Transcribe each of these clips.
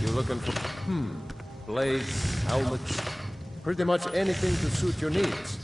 You looking for, blades, helmets, pretty much anything to suit your needs.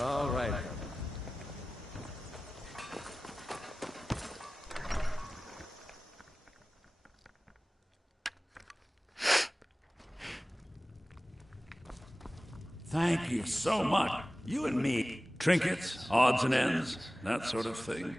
All right. Thank you so much. You and me. Trinkets, odds and ends, that sort of thing.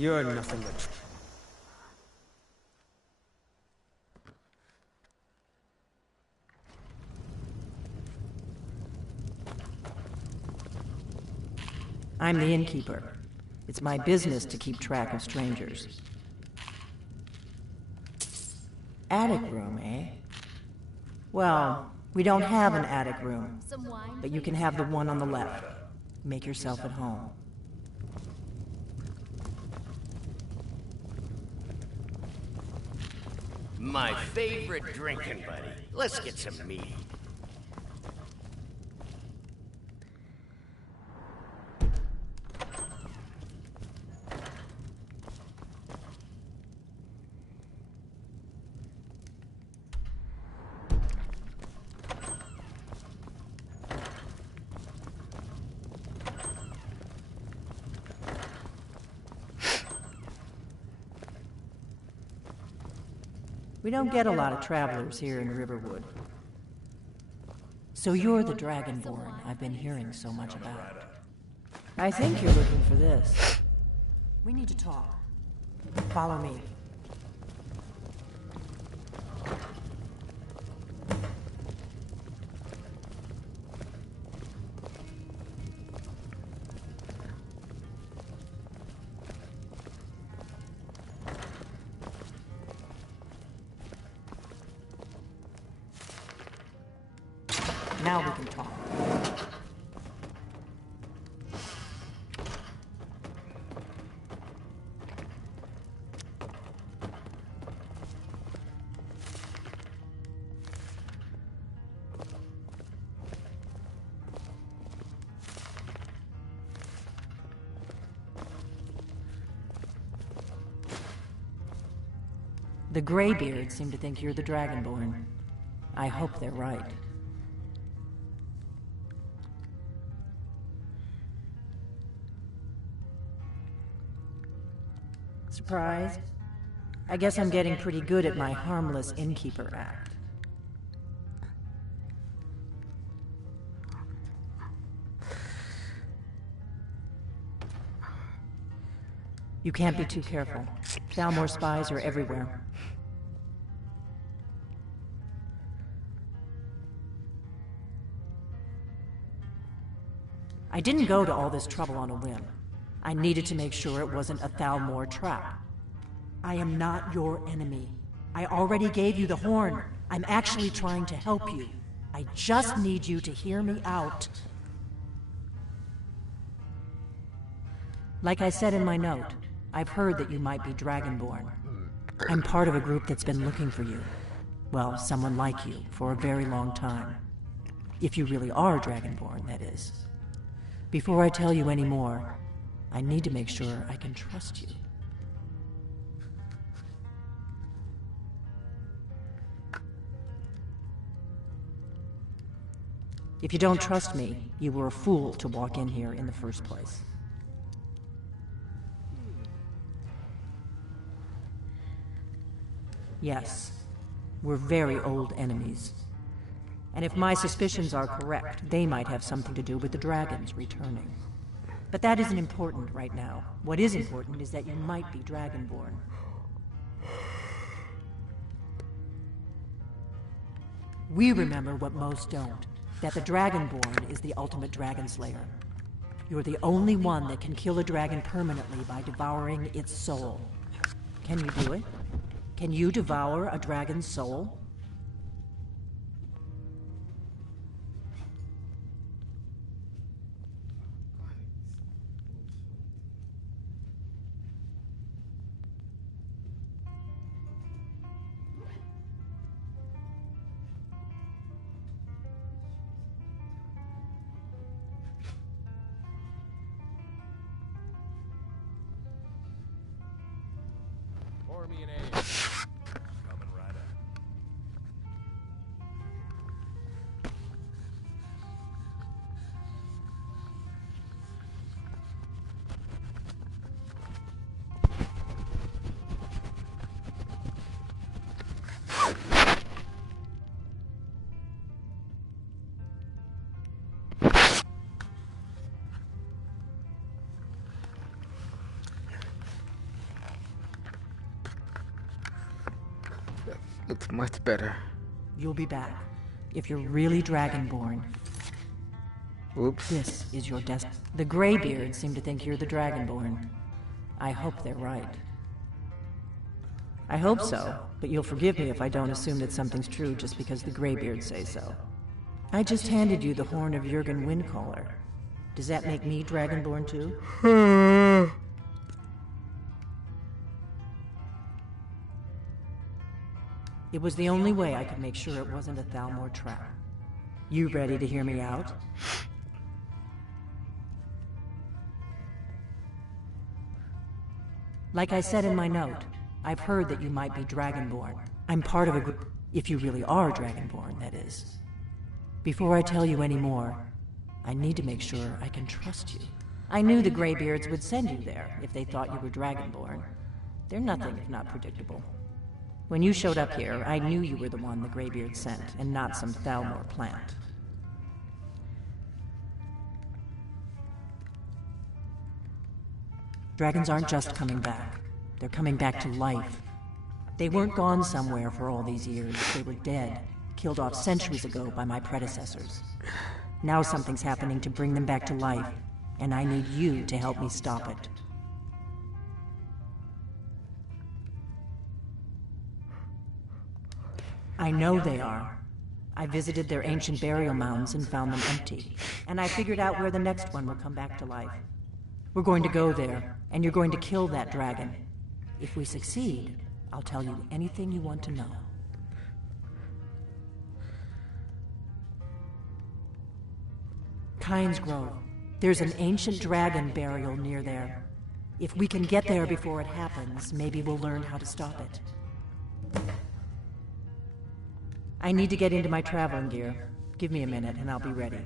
You're nothing but... I'm the innkeeper. It's my business to keep track of strangers. Attic room, eh? Well, we don't have an attic room, but you can have the one on the left. Make yourself at home. My favorite drinking buddy. Let's get some meat. We don't get a lot of travelers here in Riverwood. So you're the Dragonborn I've been hearing so much about. I think you're looking for this. We need to talk. Follow me. Now we can talk. The Greybeards seem to think you're the Dragonborn. I hope they're right. Surprised? I guess I'm getting pretty good at my harmless innkeeper act. You can't be too careful. Thalmor spies are everywhere. I didn't go to all this trouble on a whim. I needed to make sure it wasn't a Thalmor trap. I am not your enemy. I already gave you the horn. I'm actually trying to help you. I just need you to hear me out. Like I said in my note, I've heard that you might be Dragonborn. I'm part of a group that's been looking for you. Well, someone like you, for a very long time. If you really are Dragonborn, that is. Before I tell you any more, I need to make sure I can trust you. If you don't trust me, you were a fool to walk in here in the first place. Yes, we're very old enemies. And if my suspicions are correct, they might have something to do with the dragons returning. But that isn't important right now. What is important is that you might be Dragonborn. We remember what most don't, that the Dragonborn is the ultimate dragon slayer. You're the only one that can kill a dragon permanently by devouring its soul. Can you do it? Can you devour a dragon's soul? Pour me an ale. Coming right up. Looks much better. You'll be back. If you're really Dragonborn, Oops. this is your destiny. The Greybeards seem to think you're the Dragonborn. I hope they're right. I hope so, but you'll forgive me if I don't assume that something's true just because the Greybeards say so. I just handed you the horn of Jurgen Windcaller. Does that make me Dragonborn too? It was the only way I could make sure it wasn't a Thalmor trap. You ready to hear me out? Like I said in my note, I've heard that you might be Dragonborn. I'm part of a group, if you really are Dragonborn, that is. Before I tell you any more, I need to make sure I can trust you. I knew the Greybeards would send you there if they thought you were Dragonborn. They're nothing if not predictable. When you showed up here, I knew you were the one the Greybeards sent, and not some Thalmor plant. Dragons aren't just coming back. They're coming back to life. They weren't gone somewhere for all these years. They were dead, killed off centuries ago by my predecessors. Now something's happening to bring them back to life, and I need you to help me stop it. I know they are. I visited their ancient burial mounds and found them empty. And I figured out where the next one will come back to life. We're going to go there, and you're going to kill that dragon. If we succeed, I'll tell you anything you want to know. Kynes Grove. There's an ancient dragon burial near there. If we can get there before it happens, maybe we'll learn how to stop it. I need to get into my traveling gear. Give me a minute and I'll be ready.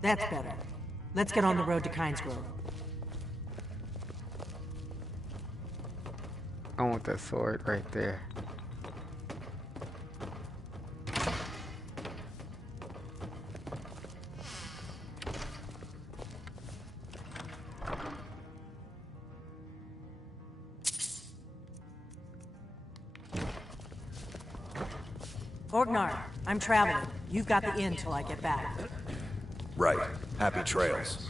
That's better. Let's get on the road to Kynes Grove. I want that sword right there. Orgnar, I'm traveling. You've got the inn till I get back. Right. Happy trails.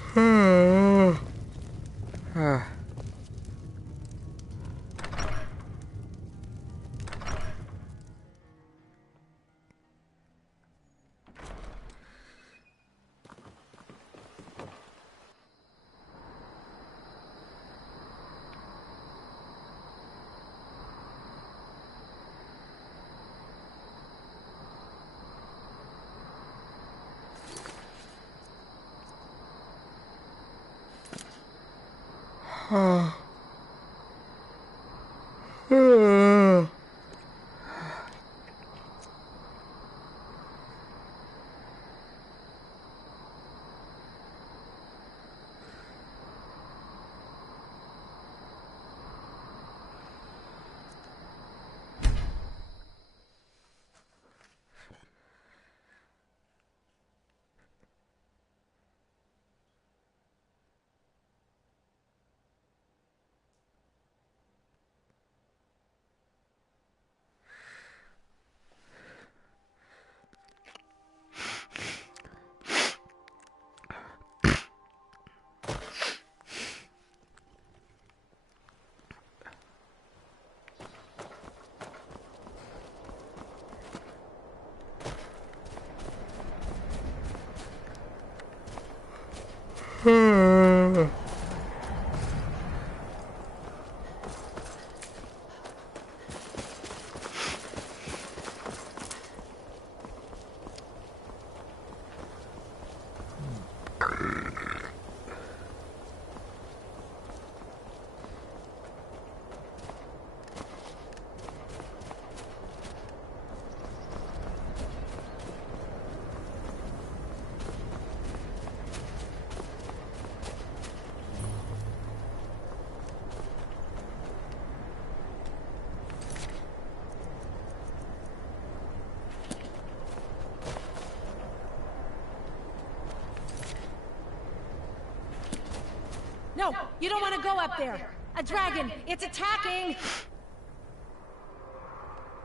No, you don't want to go up there. A dragon, it's attacking!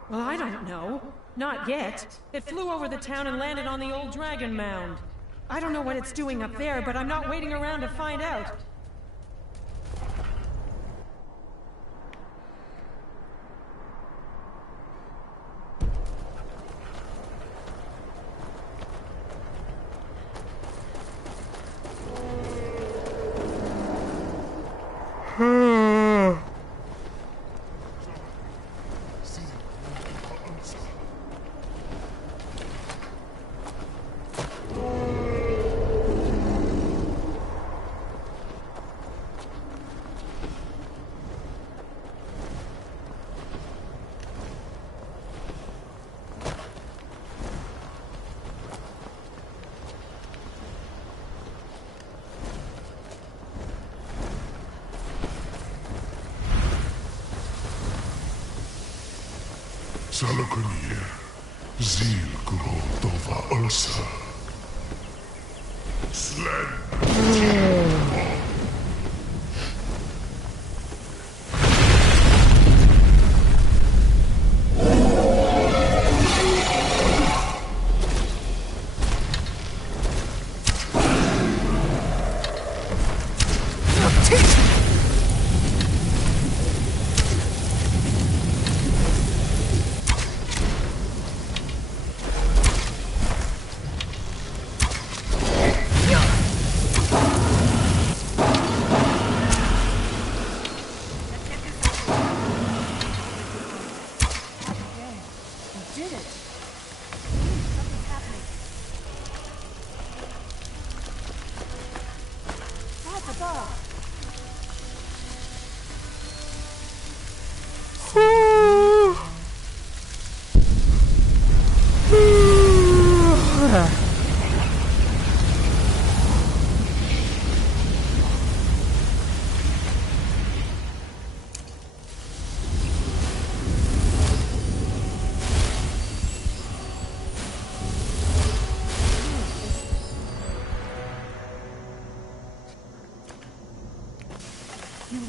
Well, I don't know. Not yet. It flew over the town and landed on the old dragon mound. I don't know what it's doing up there, but I'm not waiting around to find out. Salakonier, Zil Grotova Ursa. Slen.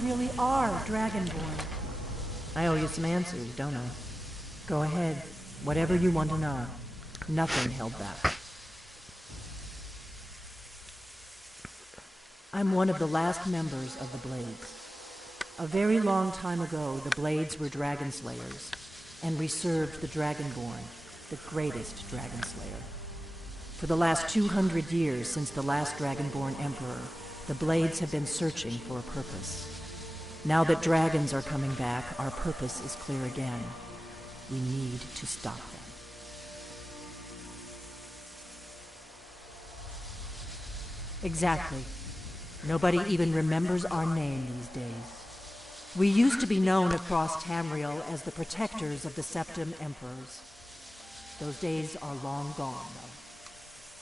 really are Dragonborn? I owe you some answers, don't I? Go ahead. Whatever you want to know. Nothing held back. I'm one of the last members of the Blades. A very long time ago, the Blades were Dragon Slayers, and we served the Dragonborn, the greatest Dragon Slayer. For the last 200 years since the last Dragonborn Emperor, the Blades have been searching for a purpose. Now that dragons are coming back, our purpose is clear again. We need to stop them. Exactly. Nobody even remembers our name these days. We used to be known across Tamriel as the protectors of the Septim Emperors. Those days are long gone, though.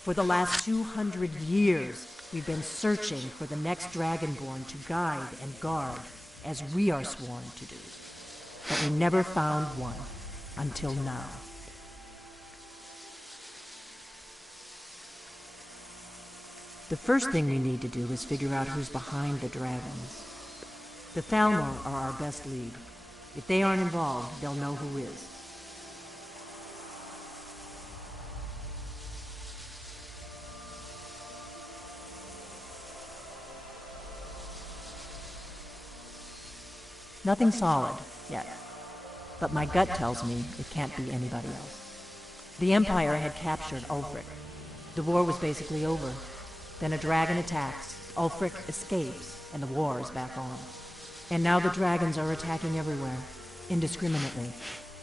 For the last 200 years, we've been searching for the next Dragonborn to guide and guard, as we are sworn to do. But we never found one, until now. The first thing we need to do is figure out who's behind the dragons. The Thalmor are our best lead. If they aren't involved, they'll know who is. Nothing solid, yet. But my gut tells me it can't be anybody else. The Empire had captured Ulfric. The war was basically over. Then a dragon attacks, Ulfric escapes, and the war is back on. And now the dragons are attacking everywhere, indiscriminately.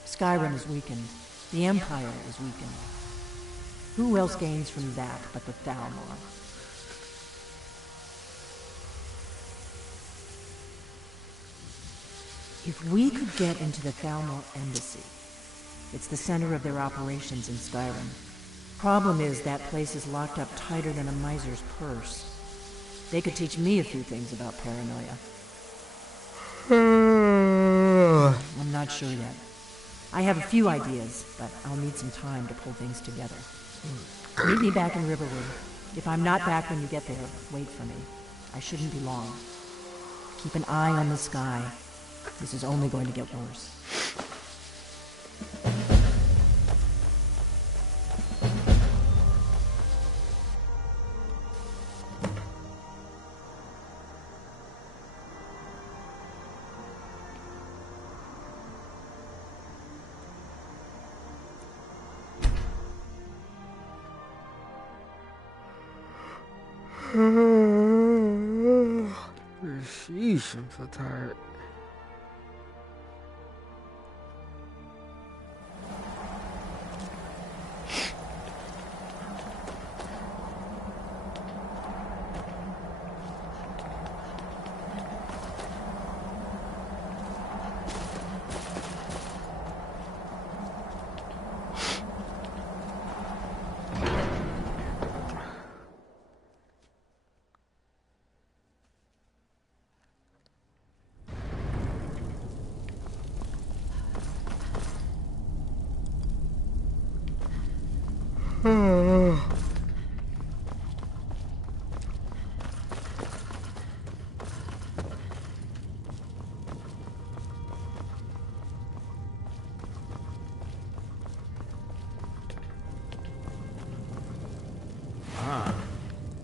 Skyrim is weakened. The Empire is weakened. Who else gains from that but the Thalmor? If we could get into the Thalmor embassy, it's the center of their operations in Skyrim. Problem is, that place is locked up tighter than a miser's purse. They could teach me a few things about paranoia. I'm not sure yet. I have a few ideas, but I'll need some time to pull things together. Meet me back in Riverwood. If I'm not back when you get there, wait for me. I shouldn't be long. Keep an eye on the sky. This is only going to get worse. Sheesh, I'm so tired.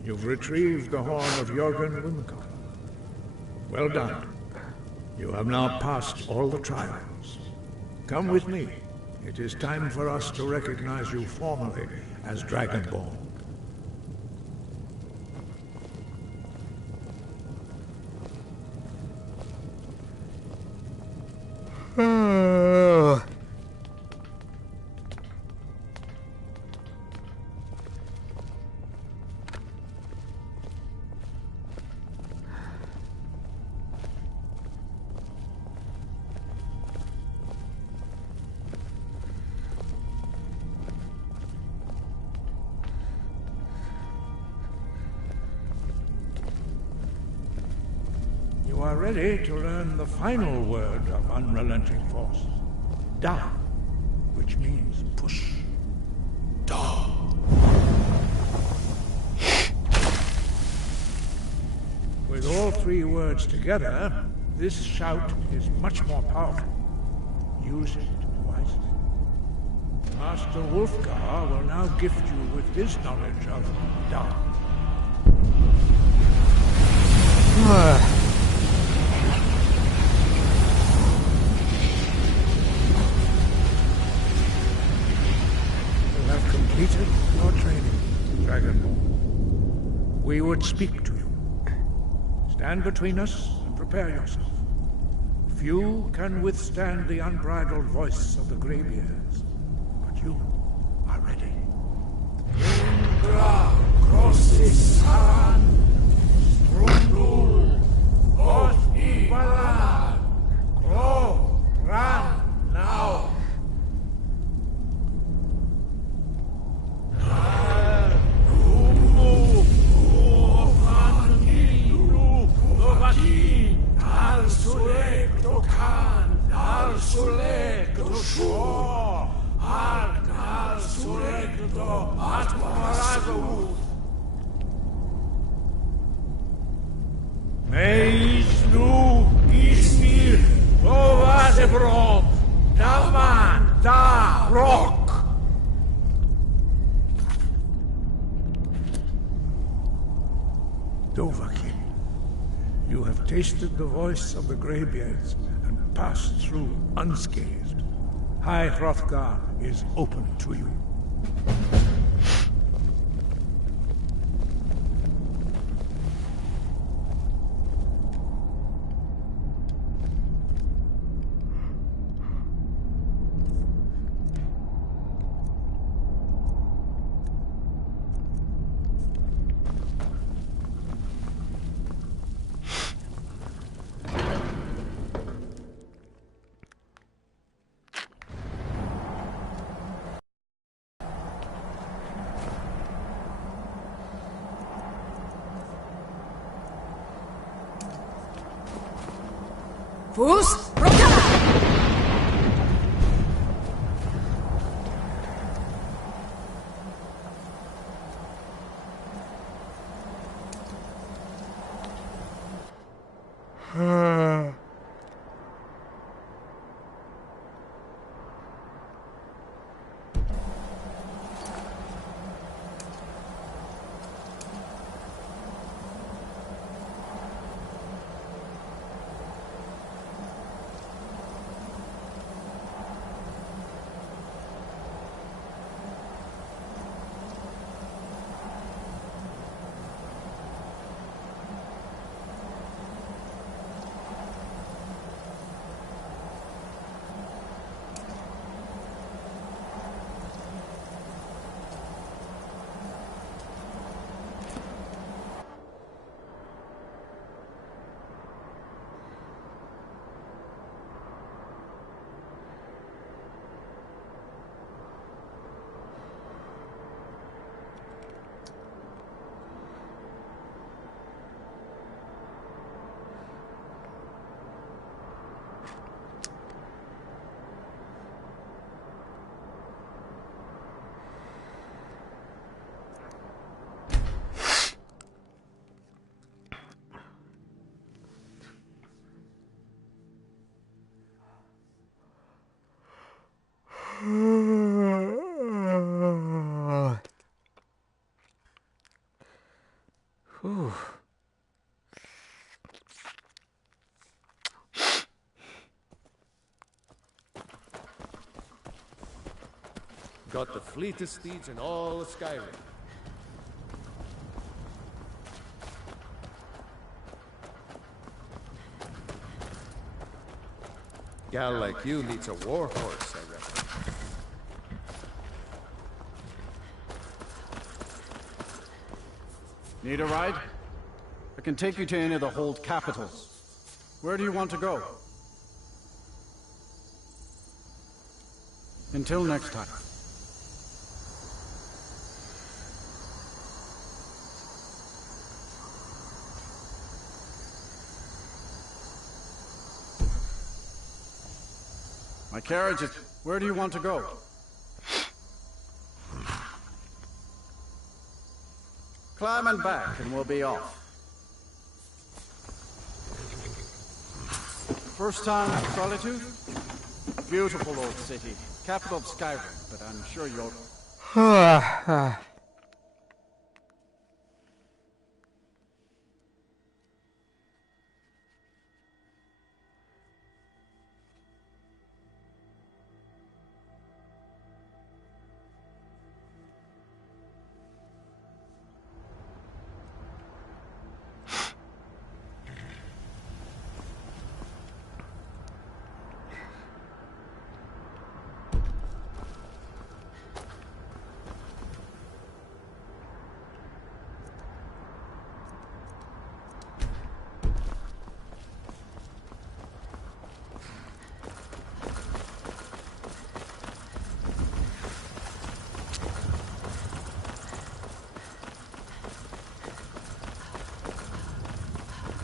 You've retrieved the horn of Jörgen Wimco. Well done. You have now passed all the trials. Come with me. It is time for us to recognize you formally as Dragonborn. You are ready to learn the final word of unrelenting force. Da, which means push. Da. With all three words together, this shout is much more powerful. Use it wisely. Master Wolfgar will now gift you with his knowledge of dark. You have completed your training, Dragonborn. We would speak to you. Stand between us and prepare yourself. Few can withstand the unbridled voice of the Greybeards, but you are ready. Ingra crossis saran, strundul, os ibala, grow, run now. Dovahkiin, you have tasted the voice of the Greybeards and passed through unscathed. High Hrothgar is open to you. Fus Rota! Got the fleetest steeds in all of Skyrim. Gal like you needs a war horse, I reckon. Need a ride? I can take you to any of the hold capitals. Where do you want to go? Until next time. My carriage is... Where do you want to go? Climb and back, and we'll be off. First time in Solitude? Beautiful old city. Capital of Skyrim, but I'm sure you'll...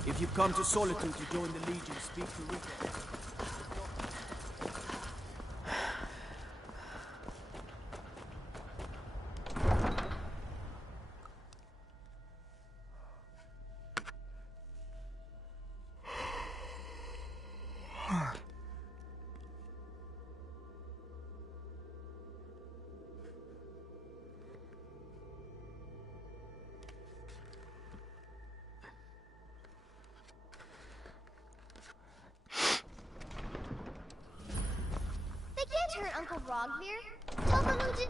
If you come to Solitude to join the Legion, speak to Rita. Turn Uncle Rogvir? Tell them who did...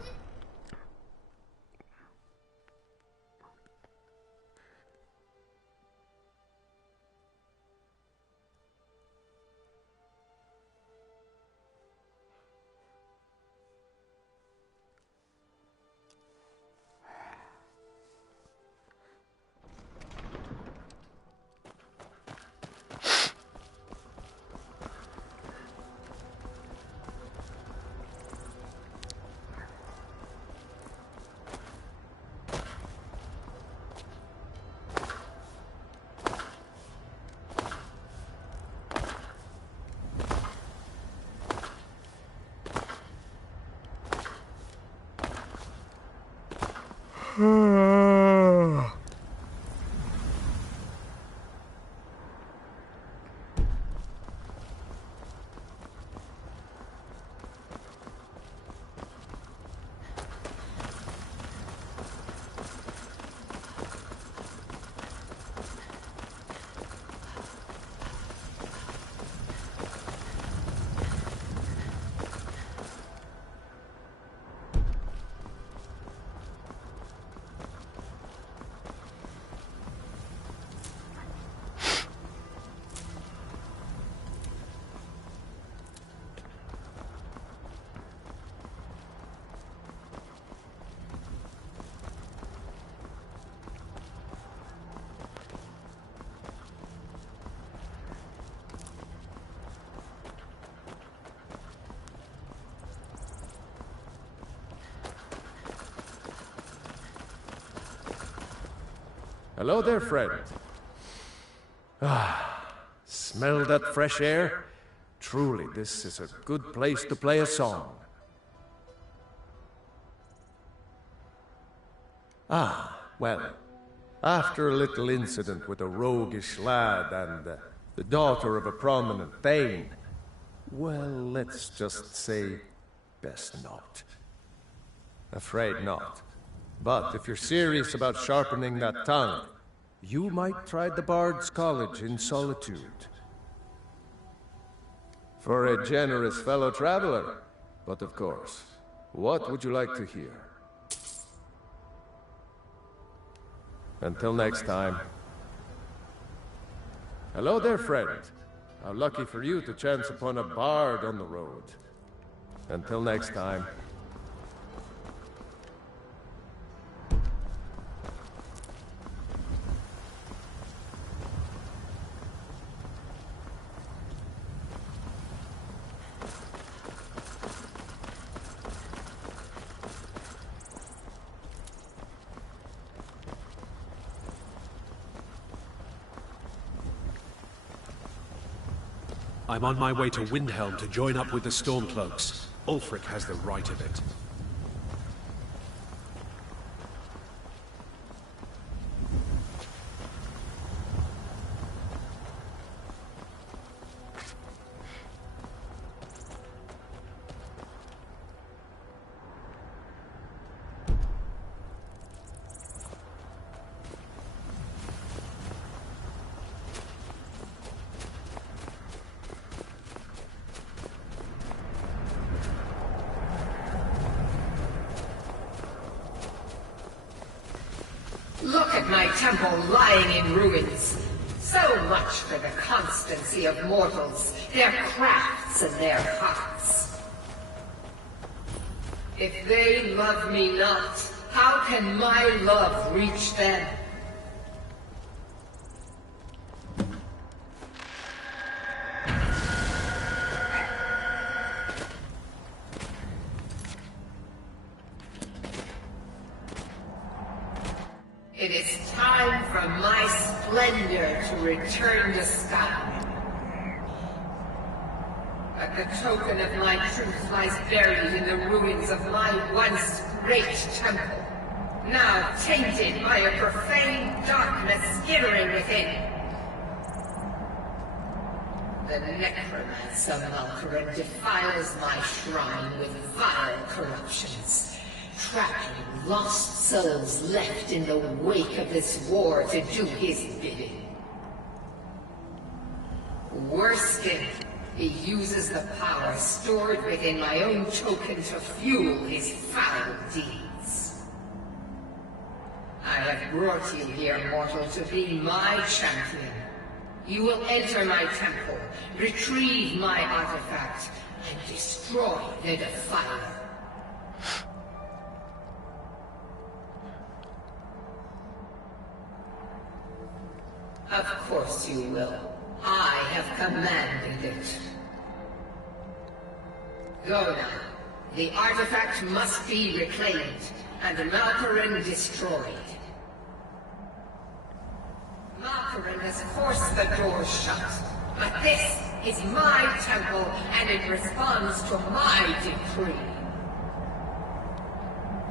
Hello there, friend. Ah, smell that fresh air? Truly, this is a good place to play a song. Ah, well, after a little incident with a roguish lad and the daughter of a prominent Thane, well, let's just say, best not. Afraid not. But if you're serious about sharpening that tongue, you might try the Bard's College in Solitude. For a generous fellow traveler. But of course, what would you like to hear? Until next time. Hello there, friend. How lucky for you to chance upon a bard on the road. Until next time. I'm on my way to Windhelm to join up with the Stormcloaks. Ulfric has the right of it. temple lying in ruins. So much for the constancy of mortals, their crafts and their hearts. If they love me not, how can my love reach them? It is time for my splendor to return to sky. But the token of my truth lies buried in the ruins of my once great temple, now tainted by a profane darkness skittering within. The necromancer Malkaran defiles my shrine with vile corruptions, trapping lost souls left in the wake of this war to do his bidding. Worse still, he uses the power stored within my own token to fuel his foul deeds. I have brought you here, mortal, to be my champion. You will enter my temple, retrieve my artifact, and destroy the Defiler. Of course you will. I have commanded it. Go now. The artifact must be reclaimed, and Malkaran destroyed. Malkaran has forced the doors shut, but this is my temple, and it responds to my decree.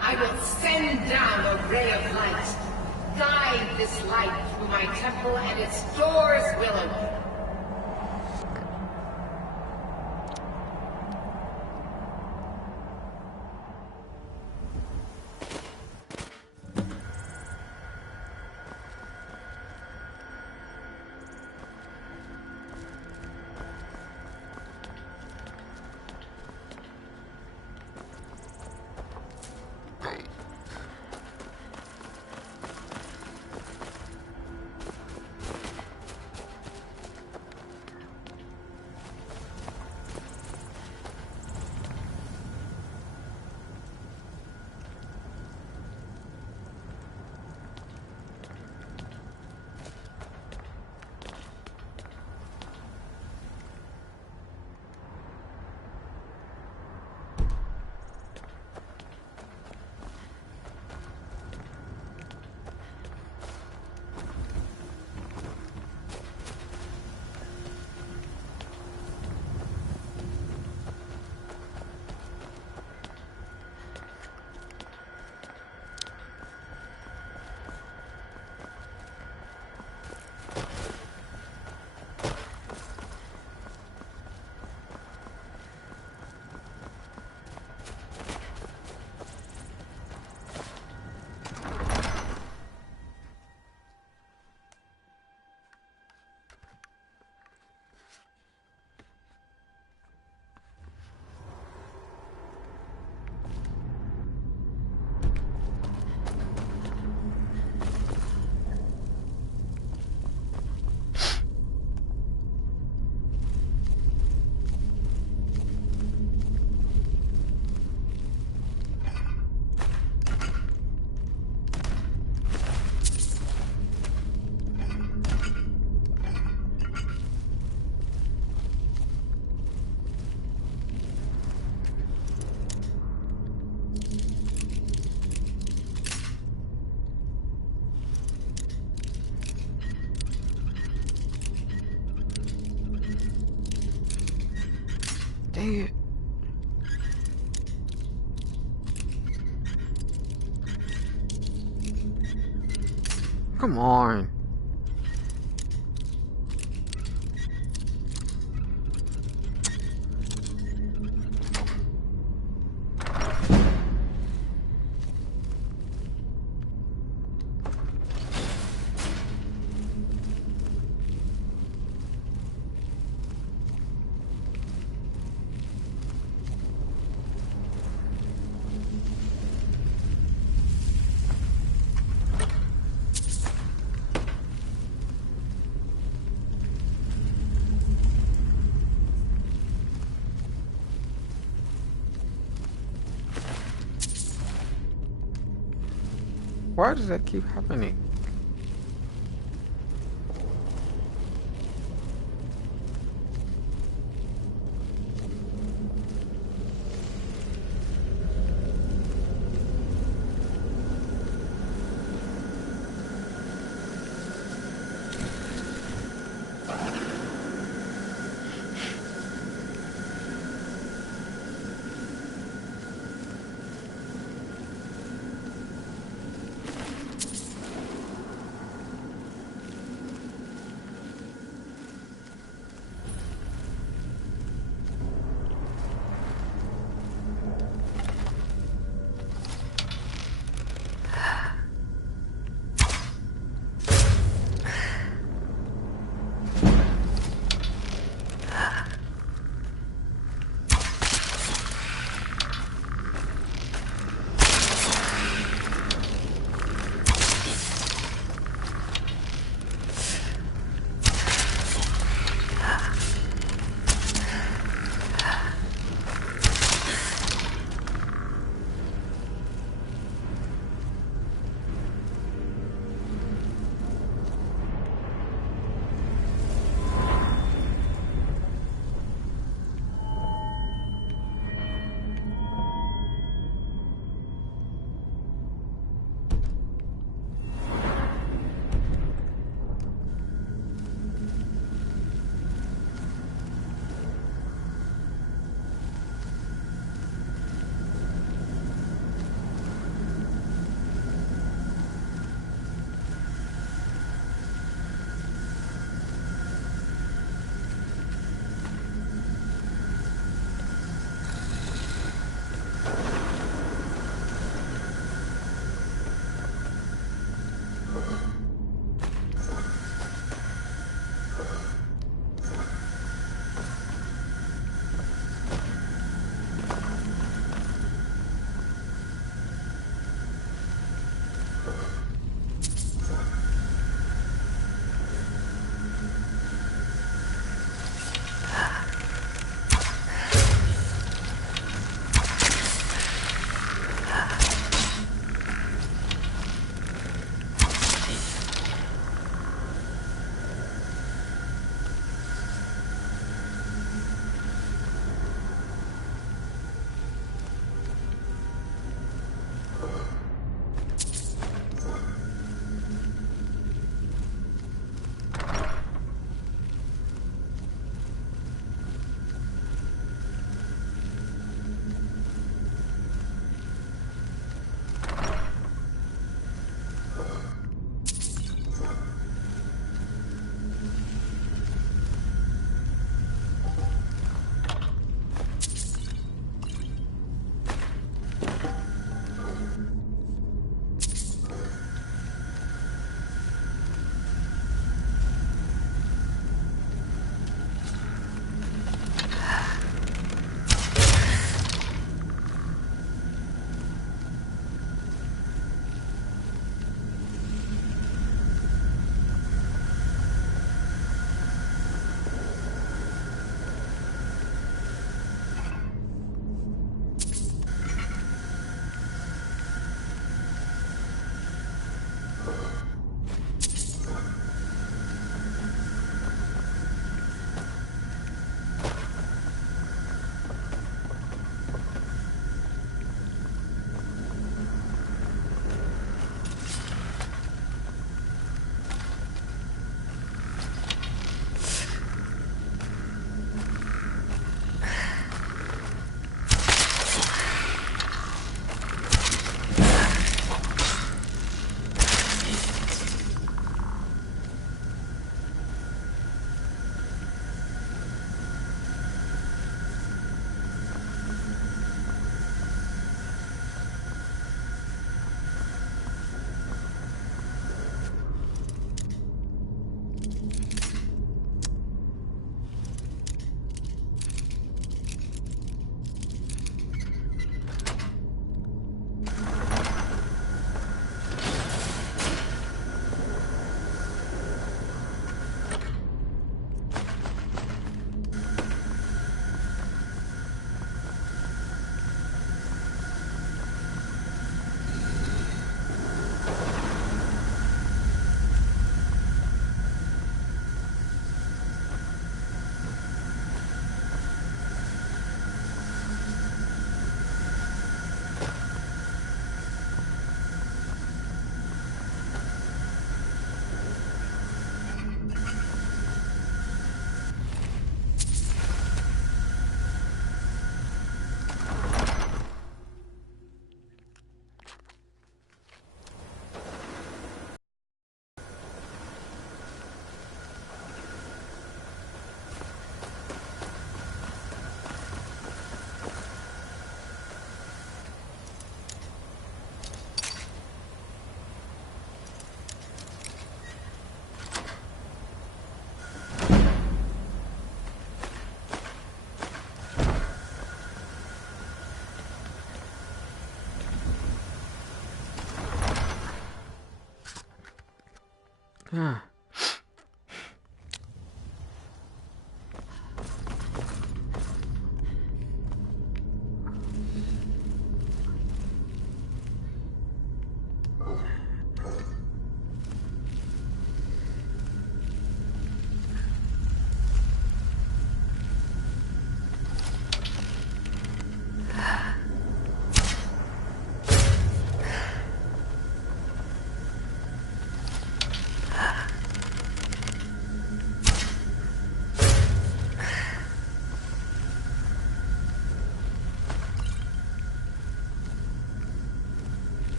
I will send down a ray of light. Guide this light through my temple, and its doors will open. Dang it. Come on. Why does that keep happening?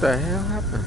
the hell happened?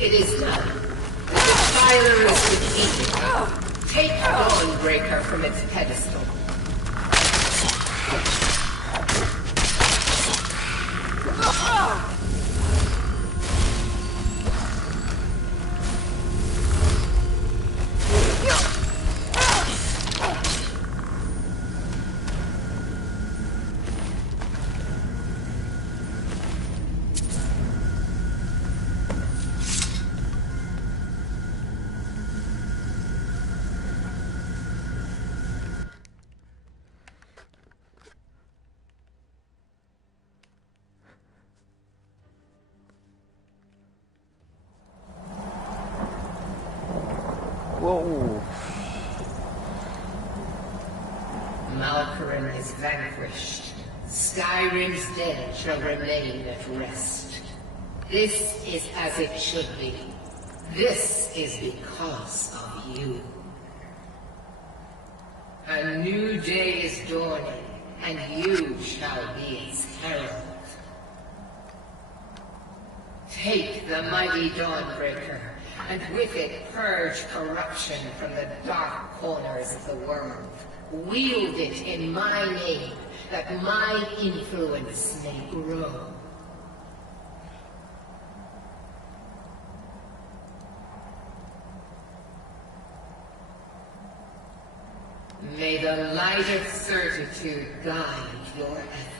It is done. The defiler is defeated. Take Dawnbreaker from its pedestal. Whoa. Malkaran is vanquished. Skyrim's dead shall remain at rest. This is as it should be. This is because of you. A new day is dawning, and you shall be its herald. Take the mighty Dawnbreaker, and with it purge corruption from the dark corners of the world. Wield it in my name, that my influence may grow. May the light of certitude guide your efforts.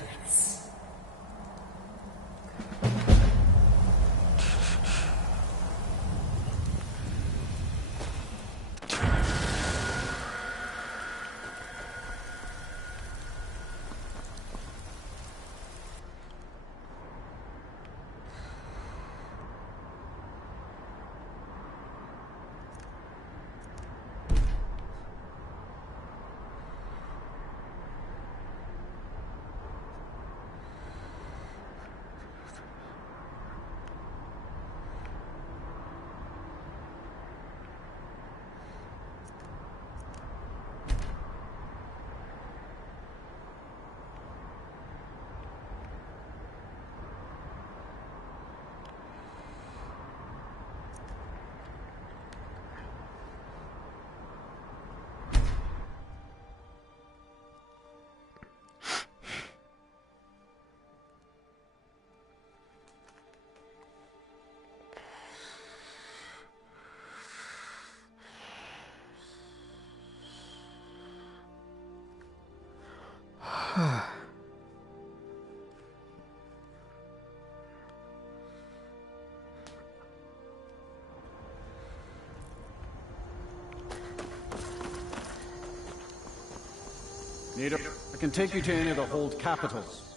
I can take you to any of the hold capitals.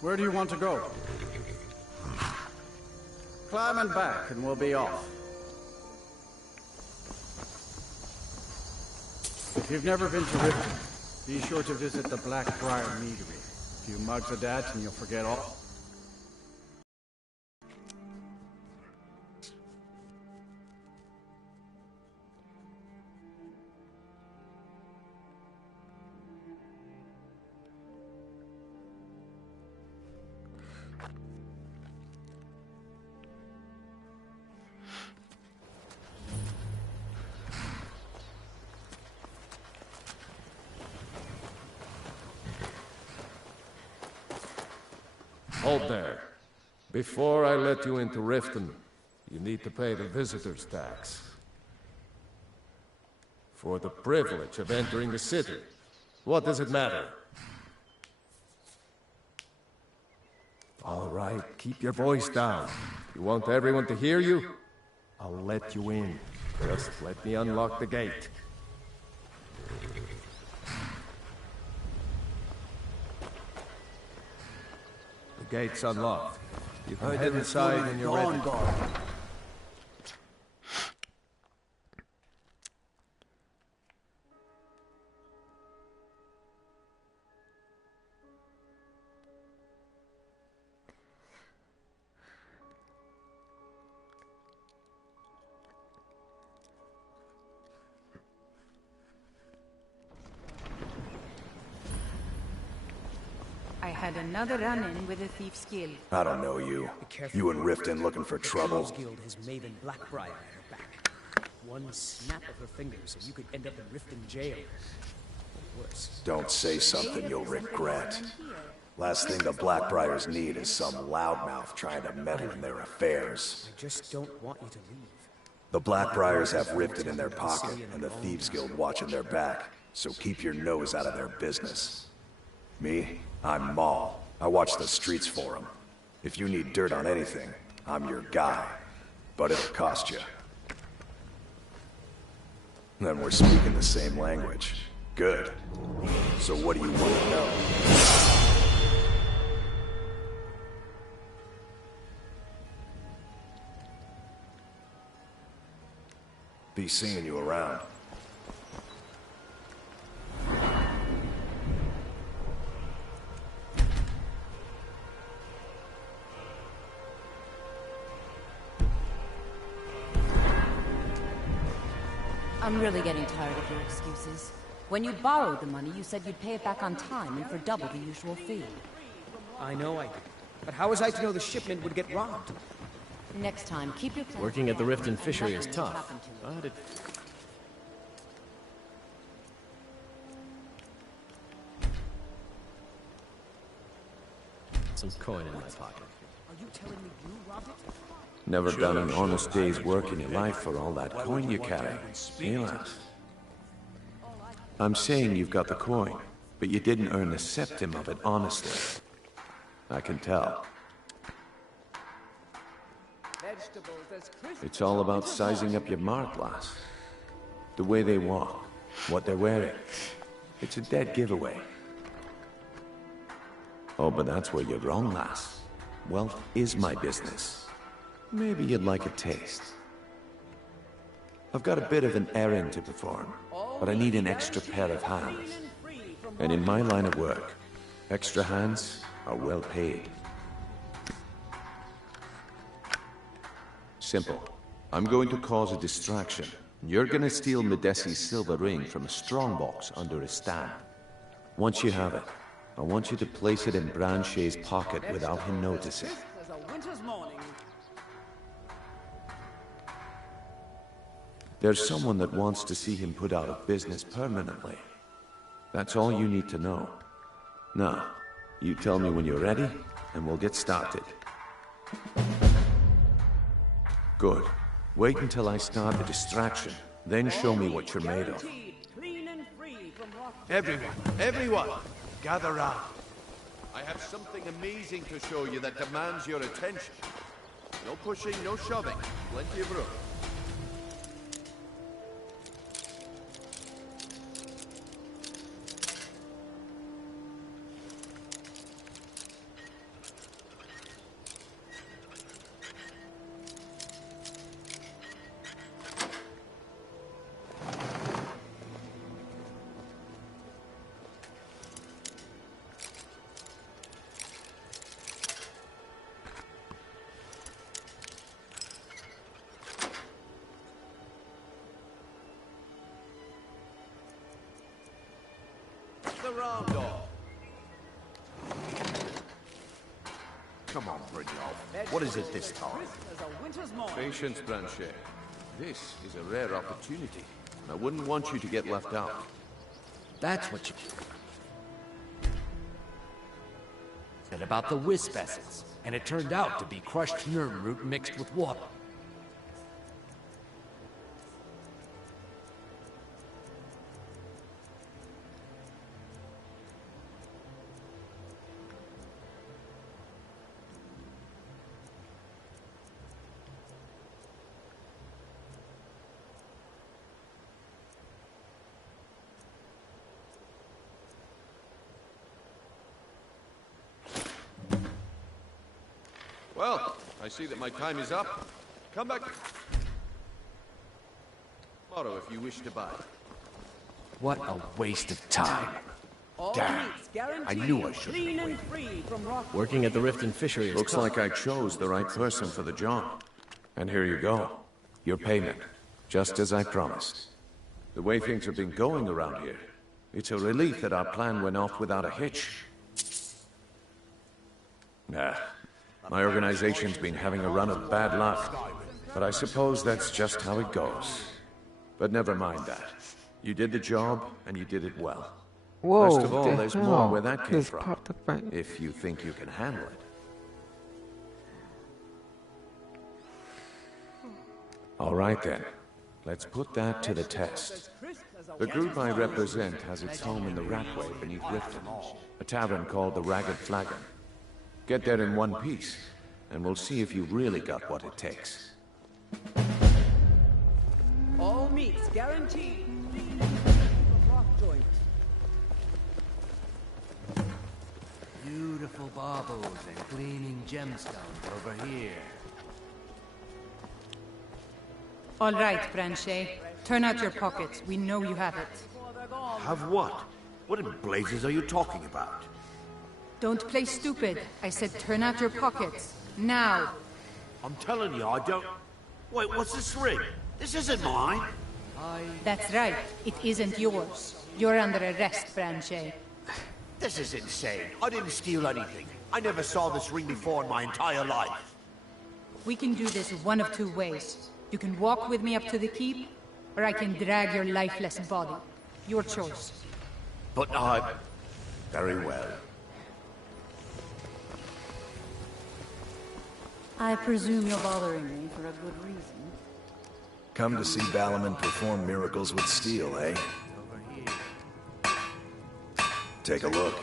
Where do you want to go? Climb and back, and we'll be off. If you've never been to Riften, be sure to visit the Blackbriar Meadery. A few mugs of that, and you'll forget all. Hold there. Before I let you into Riften, you need to pay the visitor's tax. For the privilege of entering the city. What does it matter? All right, keep your voice down. You want everyone to hear you? I'll let you in. Just let me unlock the gate. The gate's unlocked. You can head inside when you're ready. I had another run-in with a thief's guild. I don't know you. You and Riften looking for trouble. The Guild has Maven Blackbriar at her back. One snap of her fingers and you could end up in Riften jail. Or worse. Don't say something you'll regret. Last thing the Blackbriars need is some loudmouth trying to meddle in their affairs. I just don't want you to leave. The Blackbriars have Riften in their pocket and the Thieves Guild watching their back, so keep your nose out of their business. Me? I'm Maul. I watch the streets for them. If you need dirt on anything, I'm your guy. But it'll cost you. Then we're speaking the same language. Good. So what do you want to know? Be seeing you around. I'm really getting tired of your excuses. When you borrowed the money, you said you'd pay it back on time and for double the usual fee. I know I did. But how was I to know the shipment would get robbed? Next time, keep your plans. Working at the Riften fishery is tough, but it... Some coin in my pocket. Are you telling me you robbed it? Never done an honest day's work in your life for all that coin you carry, eh, lass? I'm saying you've got the coin, but you didn't earn a septim of it honestly. I can tell. It's all about sizing up your mark, lass. The way they walk, what they're wearing. It's a dead giveaway. Oh, but that's where you're wrong, lass. Wealth is my business. Maybe you'd like a taste. I've got a bit of an errand to perform, but I need an extra pair of hands. And in my line of work, extra hands are well paid. Simple. I'm going to cause a distraction. You're going to steal Medesi's silver ring from a strongbox under a stand. Once you have it, I want you to place it in Branche's pocket without him noticing. There's someone that wants to see him put out of business permanently. That's all you need to know. Now, you tell me when you're ready, and we'll get started. Good. Wait until I start the distraction, then show me what you're made of. Everyone, gather round. I have something amazing to show you that demands your attention. No pushing, no shoving. Plenty of room. around, all. Come on, Brynjolf. What is it this time? Patience, Blanchet. This is a rare opportunity. I wouldn't want you to get left out. That's what you said about the wisp essence, and it turned out to be crushed nerm root mixed with water. Well, I see that my time is up. Come back tomorrow if you wish to buy. What a waste of time. Damn. I knew I should have waited. Working at the Rift and Fishery is Looks tough. like I chose the right person for the job. And here you go. Your payment. Just as I promised. The way things have been going around here, it's a relief that our plan went off without a hitch. Nah. My organization's been having a run of bad luck. But I suppose that's just how it goes. But never mind that. You did the job, and you did it well. Whoa, Best of all, the there's hell? more where that came This from. part of my- If you think you can handle it. All right then. Let's put that to the test. The group I represent has its home in the Ratway beneath Riften, a tavern called the Ragged Flagon. Get there in one piece, and we'll see if you've really got what it takes. All meats guaranteed. Rock joint. Beautiful baubles and gleaming gemstones over here. All right, Branchet. Turn out your pockets. We know you have it. Have what? What in blazes are you talking about? Don't play stupid. I said turn out your pockets. Now. I'm telling you, I don't... Wait, what's this ring? This isn't mine. That's right. It isn't yours. You're under arrest, Branchet. This is insane. I didn't steal anything. I never saw this ring before in my entire life. We can do this one of two ways. You can walk with me up to the keep, or I can drag your lifeless body. Your choice. But I... Very well. I presume you're bothering me for a good reason. Come to see Balaman perform miracles with steel, eh? Take a look.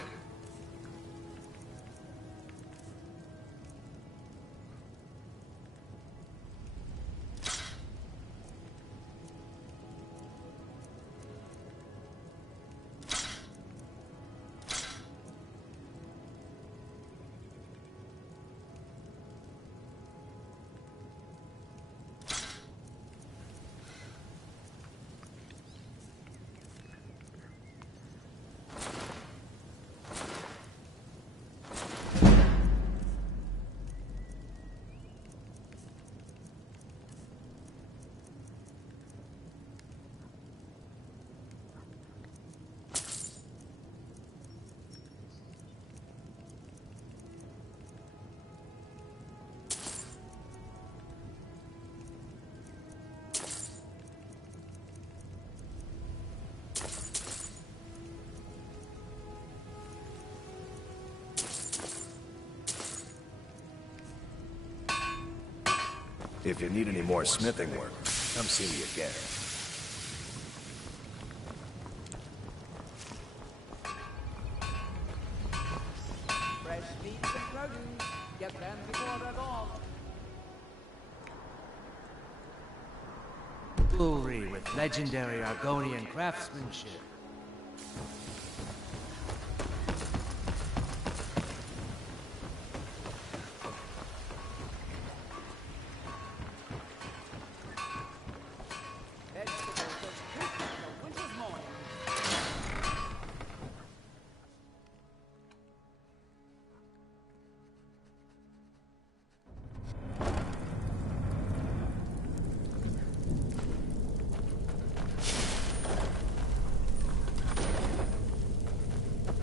If you need any more smithing work, come see me again. Fresh meats and produce. Get them before they're gone. Jewelry with legendary Argonian craftsmanship.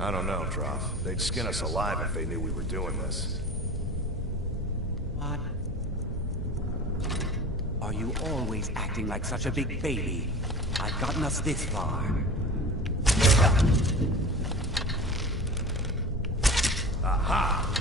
I don't know, Trough. They'd skin us alive if they knew we were doing this. What? Are you always acting like such a big baby? I've gotten us this far. Aha!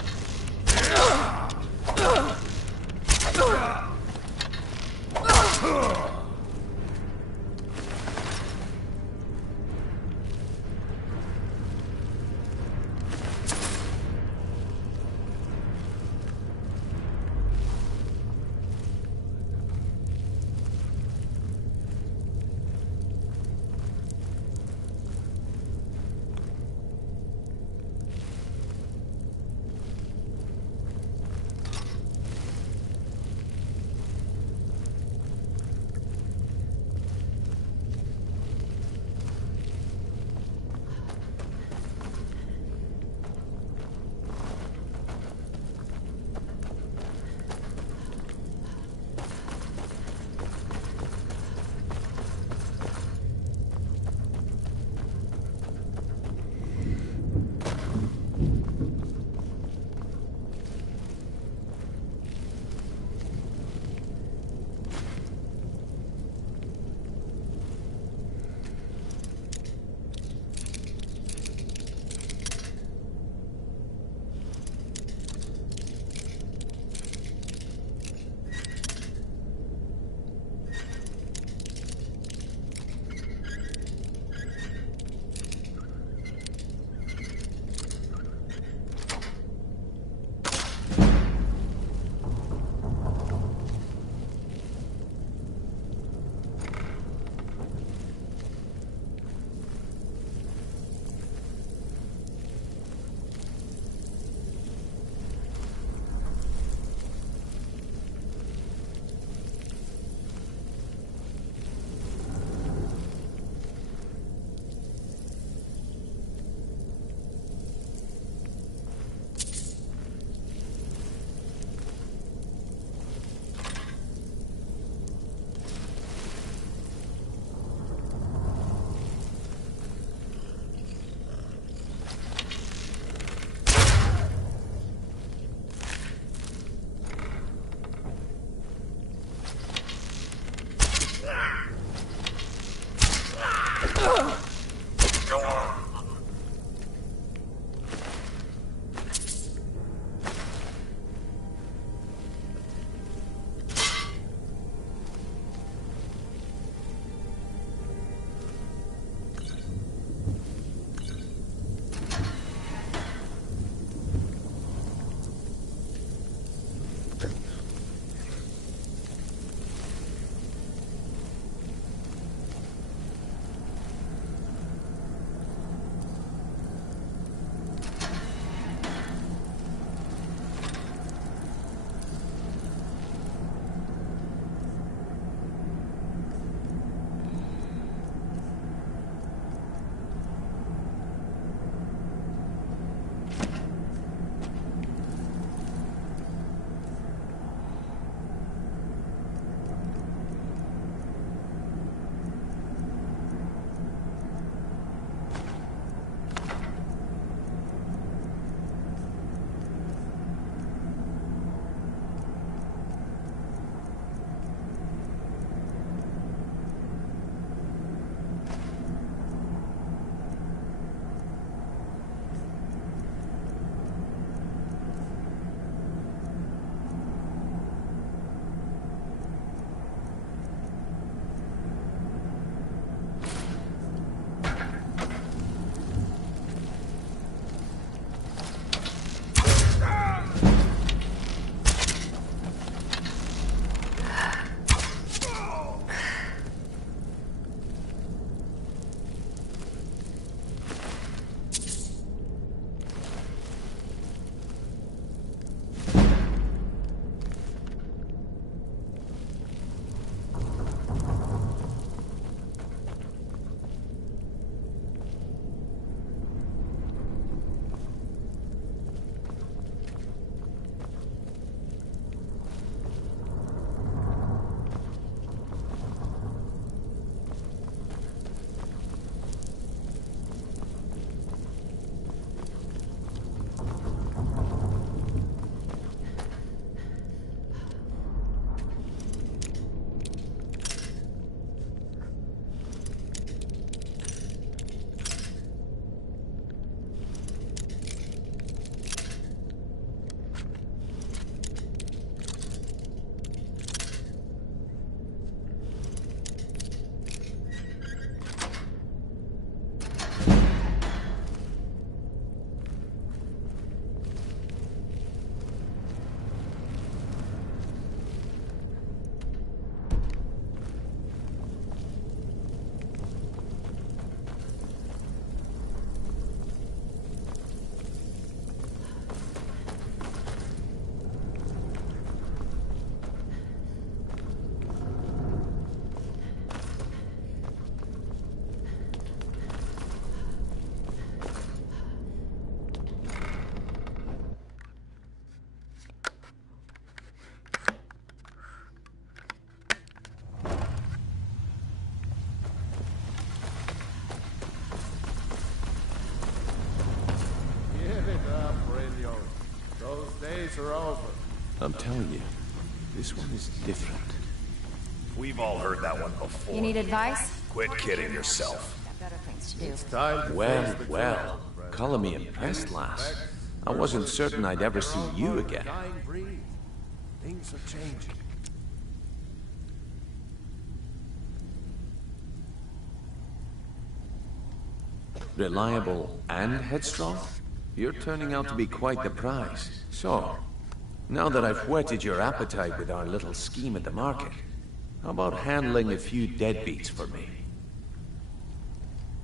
days are over. I'm telling you, this one is different. We've all heard that one before. You need advice? Quit kidding yourself. Got better things to do. It's time to Well, face the well, truth. color me impressed, lass. I wasn't certain I'd ever see you again. Dying breed. Things are changing. Reliable and headstrong? You're turning out to be quite the prize. So, now that I've whetted your appetite with our little scheme at the market, how about handling a few deadbeats for me?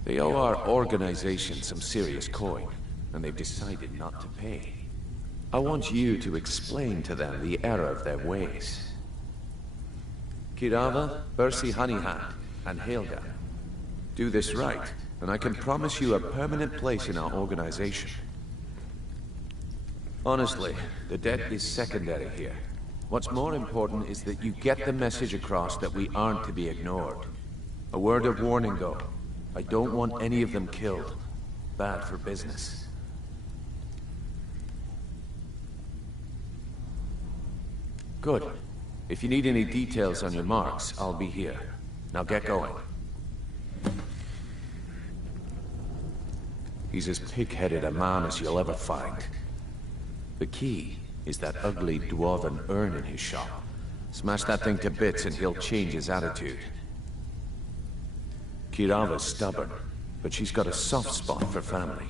They owe our organization some serious coin, and they've decided not to pay. I want you to explain to them the error of their ways. Kirava, Bersi Honeyhand, and Helga. Do this right, and I can promise you a permanent place in our organization. Honestly, the debt is secondary here. What's more important is that you get the message across that we aren't to be ignored. A word of warning, though. I don't want any of them killed. Bad for business. Good. If you need any details on your marks, I'll be here. Now get going. He's as pig-headed a man as you'll ever find. The key is that ugly dwarven urn in his shop. Smash that thing to bits and he'll change his attitude. Kirava's stubborn, but she's got a soft spot for family.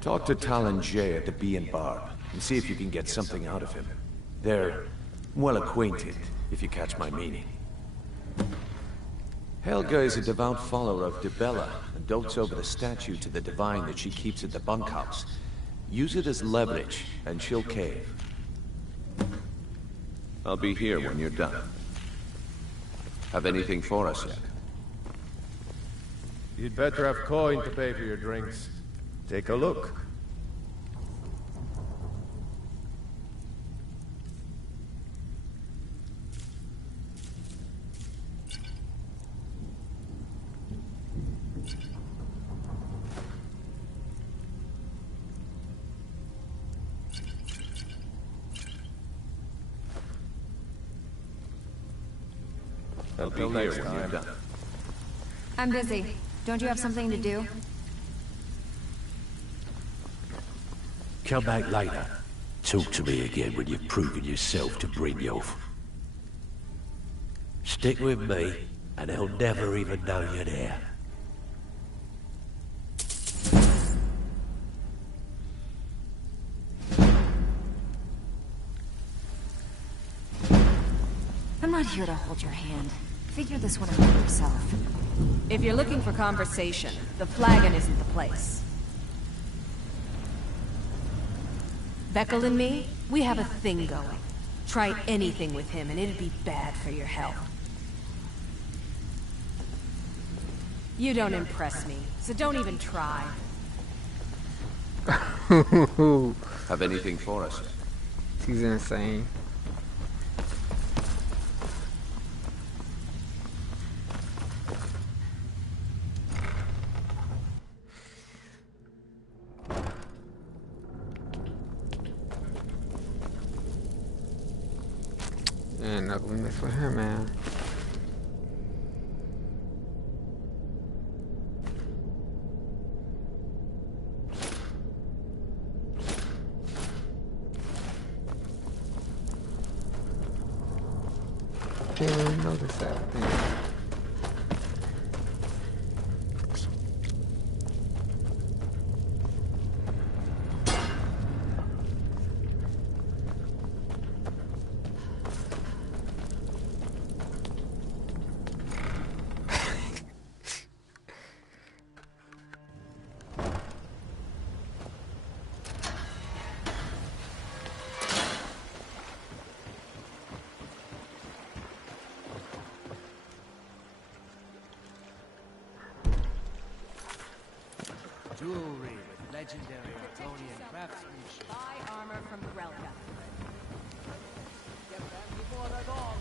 Talk to Talon Jay at the Bee and Barb, and see if you can get something out of him. They're well acquainted, if you catch my meaning. Helga is a devout follower of Dibella, and dotes over the statue to the divine that she keeps at the bunkhouse. Use it as leverage, and she'll cave. I'll be here when you're done. Have anything for us yet? You'd better have coin to pay for your drinks. Take a look. I'll be here when you're done. I'm busy. Don't you have something to do? Come back later. Talk to me again when you've proven yourself to Brynjolf. Stick with me, and they'll never even know you're there. I'm not here to hold your hand. Figure this one out for yourself. If you're looking for conversation, the flagon isn't the place. Beckel and me, we have a thing going. Try anything with him and it'd be bad for your health. You don't impress me, so don't even try. Have anything for us? He's insane. And not gonna mess with her, man. Didn't even notice that thing. Jewelry with legendary Argonian craftsmanship. Buy armor from Relka. Get them before they're gone.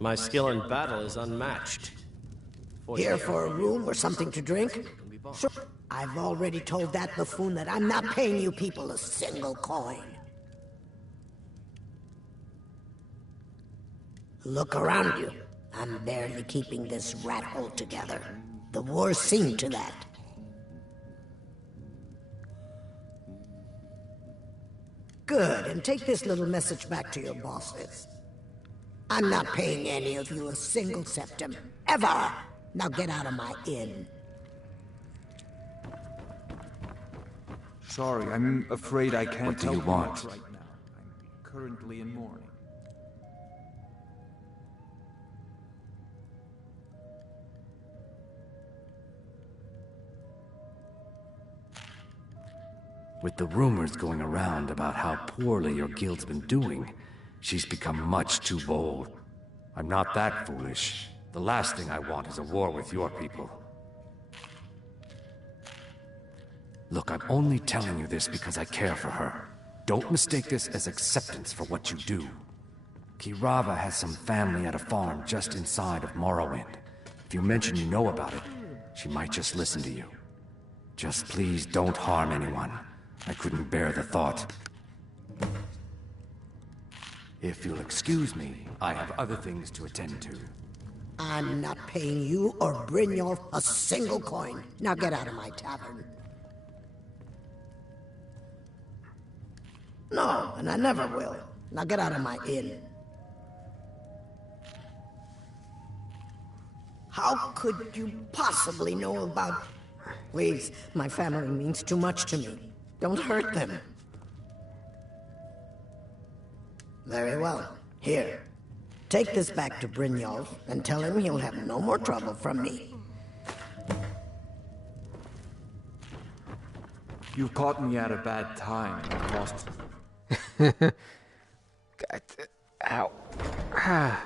My skill in battle is unmatched. Here for a room or something to drink? Sure. I've already told that buffoon that I'm not paying you people a single coin. Look around you. I'm barely keeping this rat hole together. The war's seen to that. Good, and take this little message back to your bosses. I'm not paying any of you a single septim. Ever! Now get out of my inn. Sorry, I'm afraid I can't What do you help want? right now. I'm currently in mourning. With the rumors going around about how poorly your guild's been doing, she's become much too bold. I'm not that foolish. The last thing I want is a war with your people. Look, I'm only telling you this because I care for her. Don't mistake this as acceptance for what you do. Kirava has some family at a farm just inside of Morrowind. If you mention you know about it, she might just listen to you. Just please don't harm anyone. I couldn't bear the thought. If you'll excuse me, I have other things to attend to. I'm not paying you or Brynjolf a single coin. Now get out of my tavern. No, and I never will. Now get out of my inn. How could you possibly know about... Please, my family means too much to me. Don't hurt them. Very well. Here. Take this back to Brynjolf and tell him he'll have no more trouble from me. You caught me at a bad time. I lost... Got it. Ow. Ah.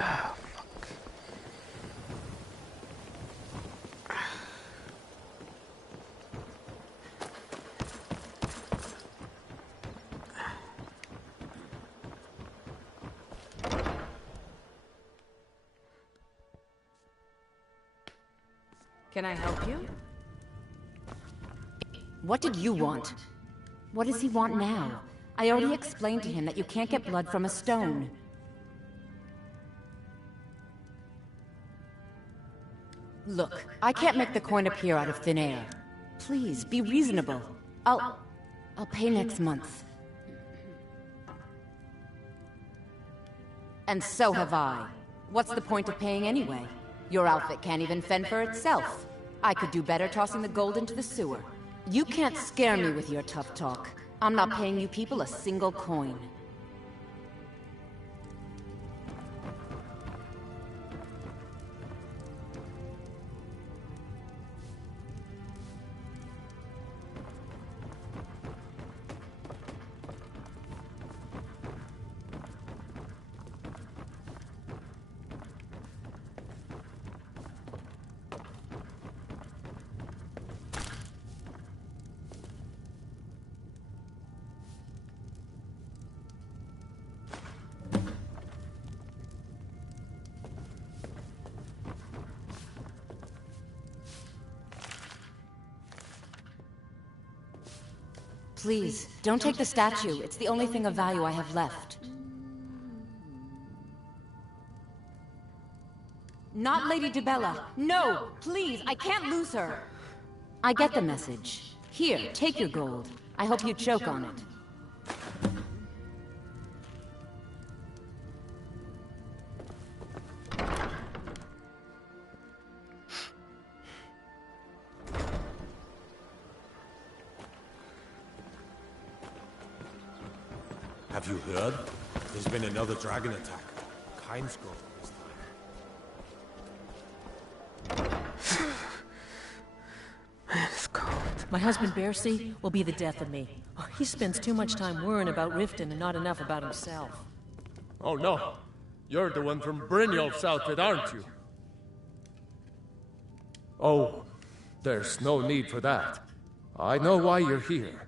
Oh, fuck. Can I help you? What did you want? What does he want now? I already explained to him that you can't get blood from a stone. Look, I can't make the coin appear out of thin air. Please, be reasonable. I'll pay next month. And so have I. What's the point of paying anyway? Your outfit can't even fend for itself. I could do better tossing the gold into the sewer. You can't scare me with your tough talk. I'm not paying you people a single coin. Please, don't take the statue. It's the only thing of value I have left. Not Lady Dibella. No! Please, I can't lose her! I get the message. Here, take your gold. I hope you choke on it. Have you heard? There's been another dragon attack. Kind scroll this time. Man, it's cold. My husband Bercy will be the death of me. He spends too much time worrying about Riften and not enough about himself. Oh no! You're the one from Brynjolf's outfit, aren't you? Oh, there's no need for that. I know why you're here.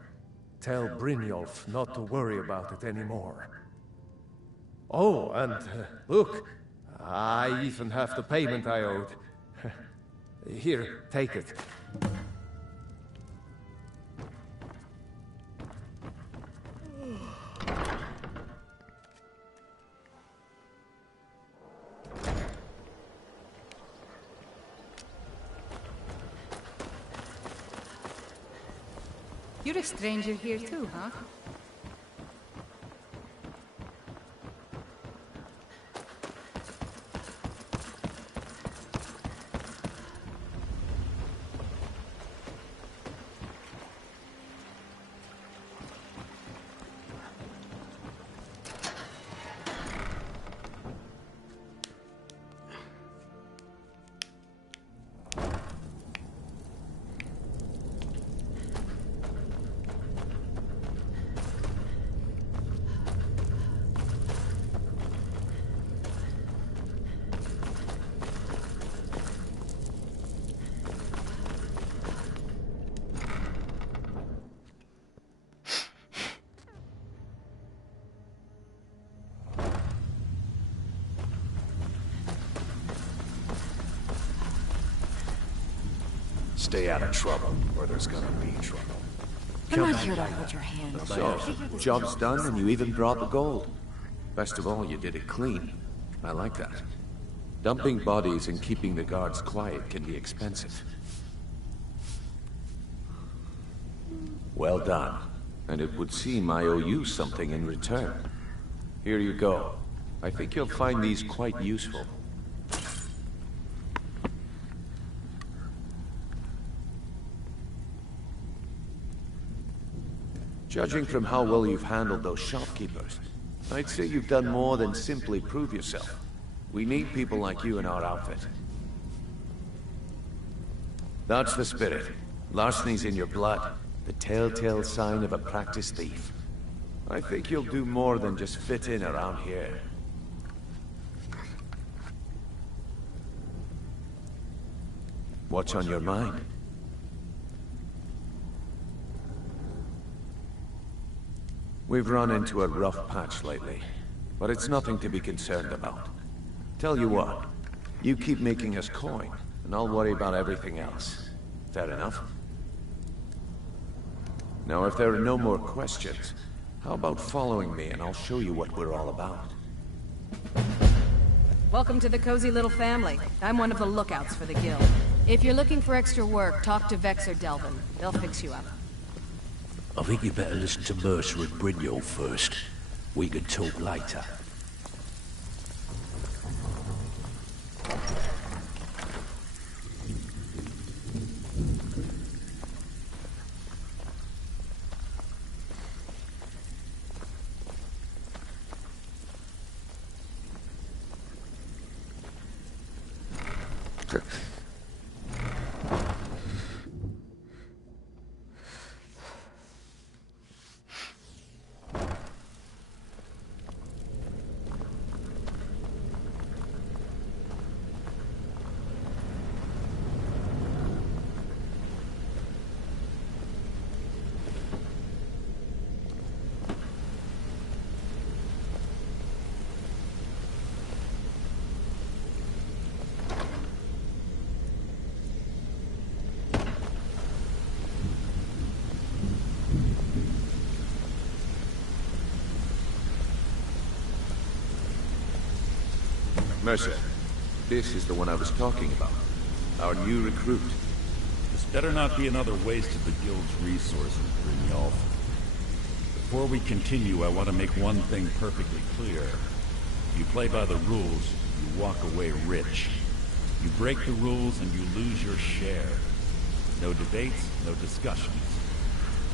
Tell Brynjolf not to worry about it anymore. Oh, and look, I even have the payment I owed. Here, take it. You're a stranger here too, huh? Stay out of trouble, or there's gonna be trouble. I'm not here to hold your hand. So, job's done and you even brought the gold. Best of all, you did it clean. I like that. Dumping bodies and keeping the guards quiet can be expensive. Well done. And it would seem I owe you something in return. Here you go. I think you'll find these quite useful. Judging from how well you've handled those shopkeepers, I'd say you've done more than simply prove yourself. We need people like you in our outfit. That's the spirit. Larceny's in your blood, the telltale sign of a practiced thief. I think you'll do more than just fit in around here. What's on your mind? We've run into a rough patch lately, but it's nothing to be concerned about. Tell you what, you keep making us coin, and I'll worry about everything else. Fair enough? Now, if there are no more questions, how about following me and I'll show you what we're all about? Welcome to the cozy little family. I'm one of the lookouts for the guild. If you're looking for extra work, talk to Vex or Delvin. They'll fix you up. I think you better listen to Mercer and Brynjolf first. We can talk later. Mercer, this is the one I was talking about. Our new recruit. This better not be another waste of the guild's resources, Brynjolf. Before we continue, I want to make one thing perfectly clear. If you play by the rules, you walk away rich. You break the rules and you lose your share. No debates, no discussions.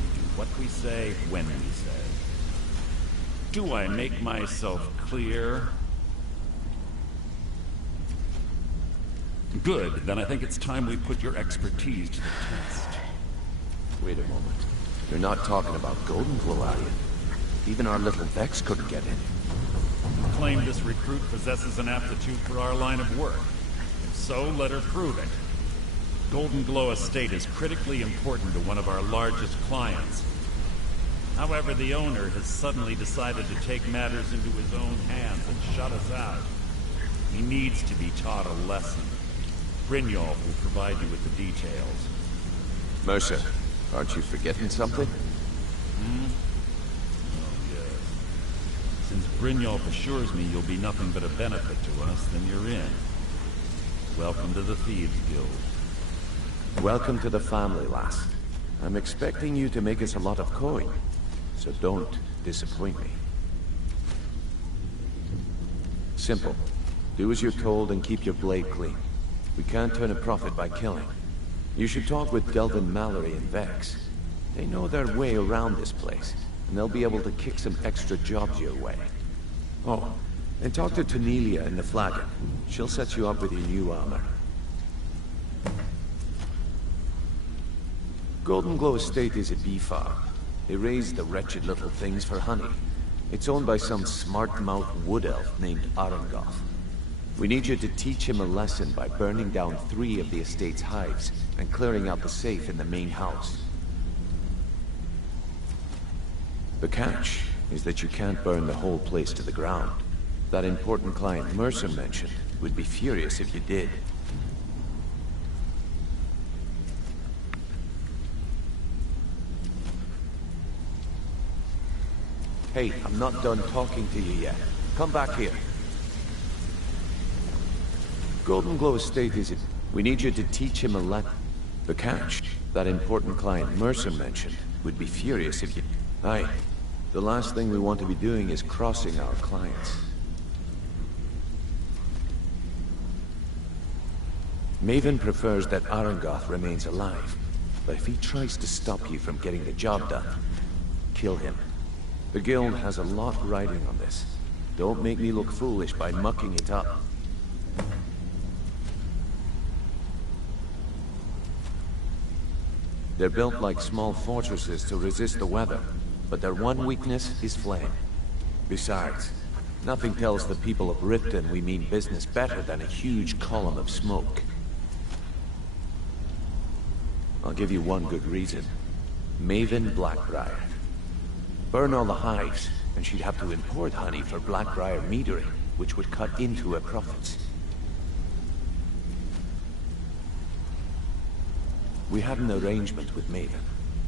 We do what we say, when we say. Do I make myself clear? Good, then I think it's time we put your expertise to the test. Wait a moment. You're not talking about Golden Glow, are you? Even our little Vex couldn't get in. You claim this recruit possesses an aptitude for our line of work. If so, let her prove it. Golden Glow Estate is critically important to one of our largest clients. However, the owner has suddenly decided to take matters into his own hands and shut us out. He needs to be taught a lesson. Brynjolf will provide you with the details. Mercer, aren't you forgetting something? Oh, yes. Since Brynjolf assures me you'll be nothing but a benefit to us, then you're in. Welcome to the Thieves Guild. Welcome to the family, lass. I'm expecting you to make us a lot of coin, so don't disappoint me. Simple. Do as you're told and keep your blade clean. We can't turn a profit by killing. You should talk with Delvin Mallory and Vex. They know their way around this place, and they'll be able to kick some extra jobs your way. Oh, and talk to Tanelia in the Flagon. She'll set you up with your new armor. Golden Glow Estate is a bee farm. They raise the wretched little things for honey. It's owned by some smart-mouthed wood elf named Arangoth. We need you to teach him a lesson by burning down 3 of the estate's hives and clearing out the safe in the main house. The catch is that you can't burn the whole place to the ground. That important client Mercer mentioned would be furious if you did. Hey, I'm not done talking to you yet. Come back here. Golden Glow Estate is it? We need you to teach him a lesson. The catch, that important client Mercer mentioned, would be furious if you... Aye. The last thing we want to be doing is crossing our clients. Maven prefers that Arangoth remains alive, but if he tries to stop you from getting the job done, kill him. The guild has a lot riding on this. Don't make me look foolish by mucking it up. They're built like small fortresses to resist the weather, but their one weakness is flame. Besides, nothing tells the people of Riften we mean business better than a huge column of smoke. I'll give you one good reason. Maven Blackbriar. Burn all the hives, and she'd have to import honey for Blackbriar metering, which would cut into her profits. We had an arrangement with Maven.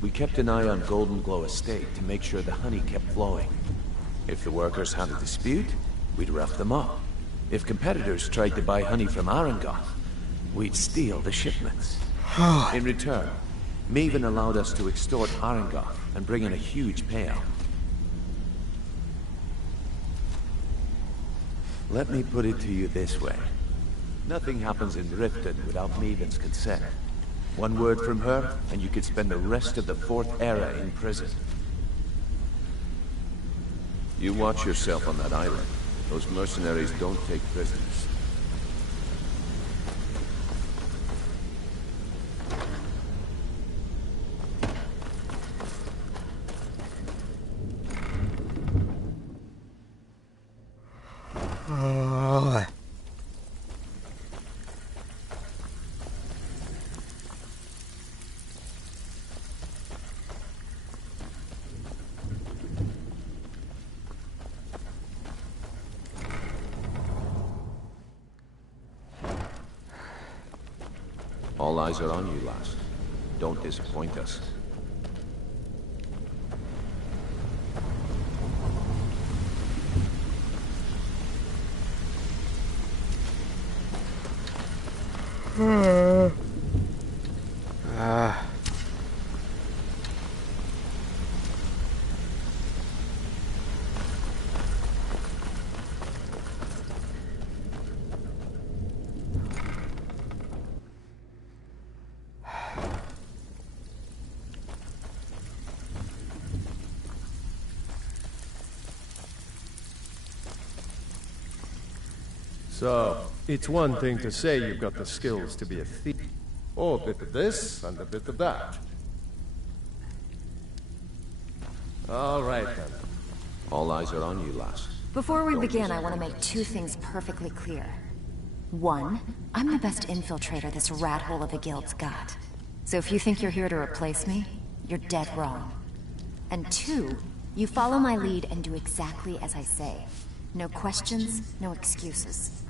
We kept an eye on Golden Glow Estate to make sure the honey kept flowing. If the workers had a dispute, we'd rough them up. If competitors tried to buy honey from Arangoth, we'd steal the shipments. In return, Maven allowed us to extort Arangoth and bring in a huge payout. Let me put it to you this way. Nothing happens in Riften without Maven's consent. One word from her, and you could spend the rest of the 4th era in prison. You watch yourself on that island. Those mercenaries don't take prisoners. All eyes are on you, lass. Don't disappoint us. So, it's one thing to say you've got the skills to be a thief. Oh, a bit of this and a bit of that. All right, then. All eyes are on you, lass. Before we begin, I want to make 2 things perfectly clear. 1, I'm the best infiltrator this rat hole of a guild's got. So if you think you're here to replace me, you're dead wrong. And 2, you follow my lead and do exactly as I say. No questions, no excuses.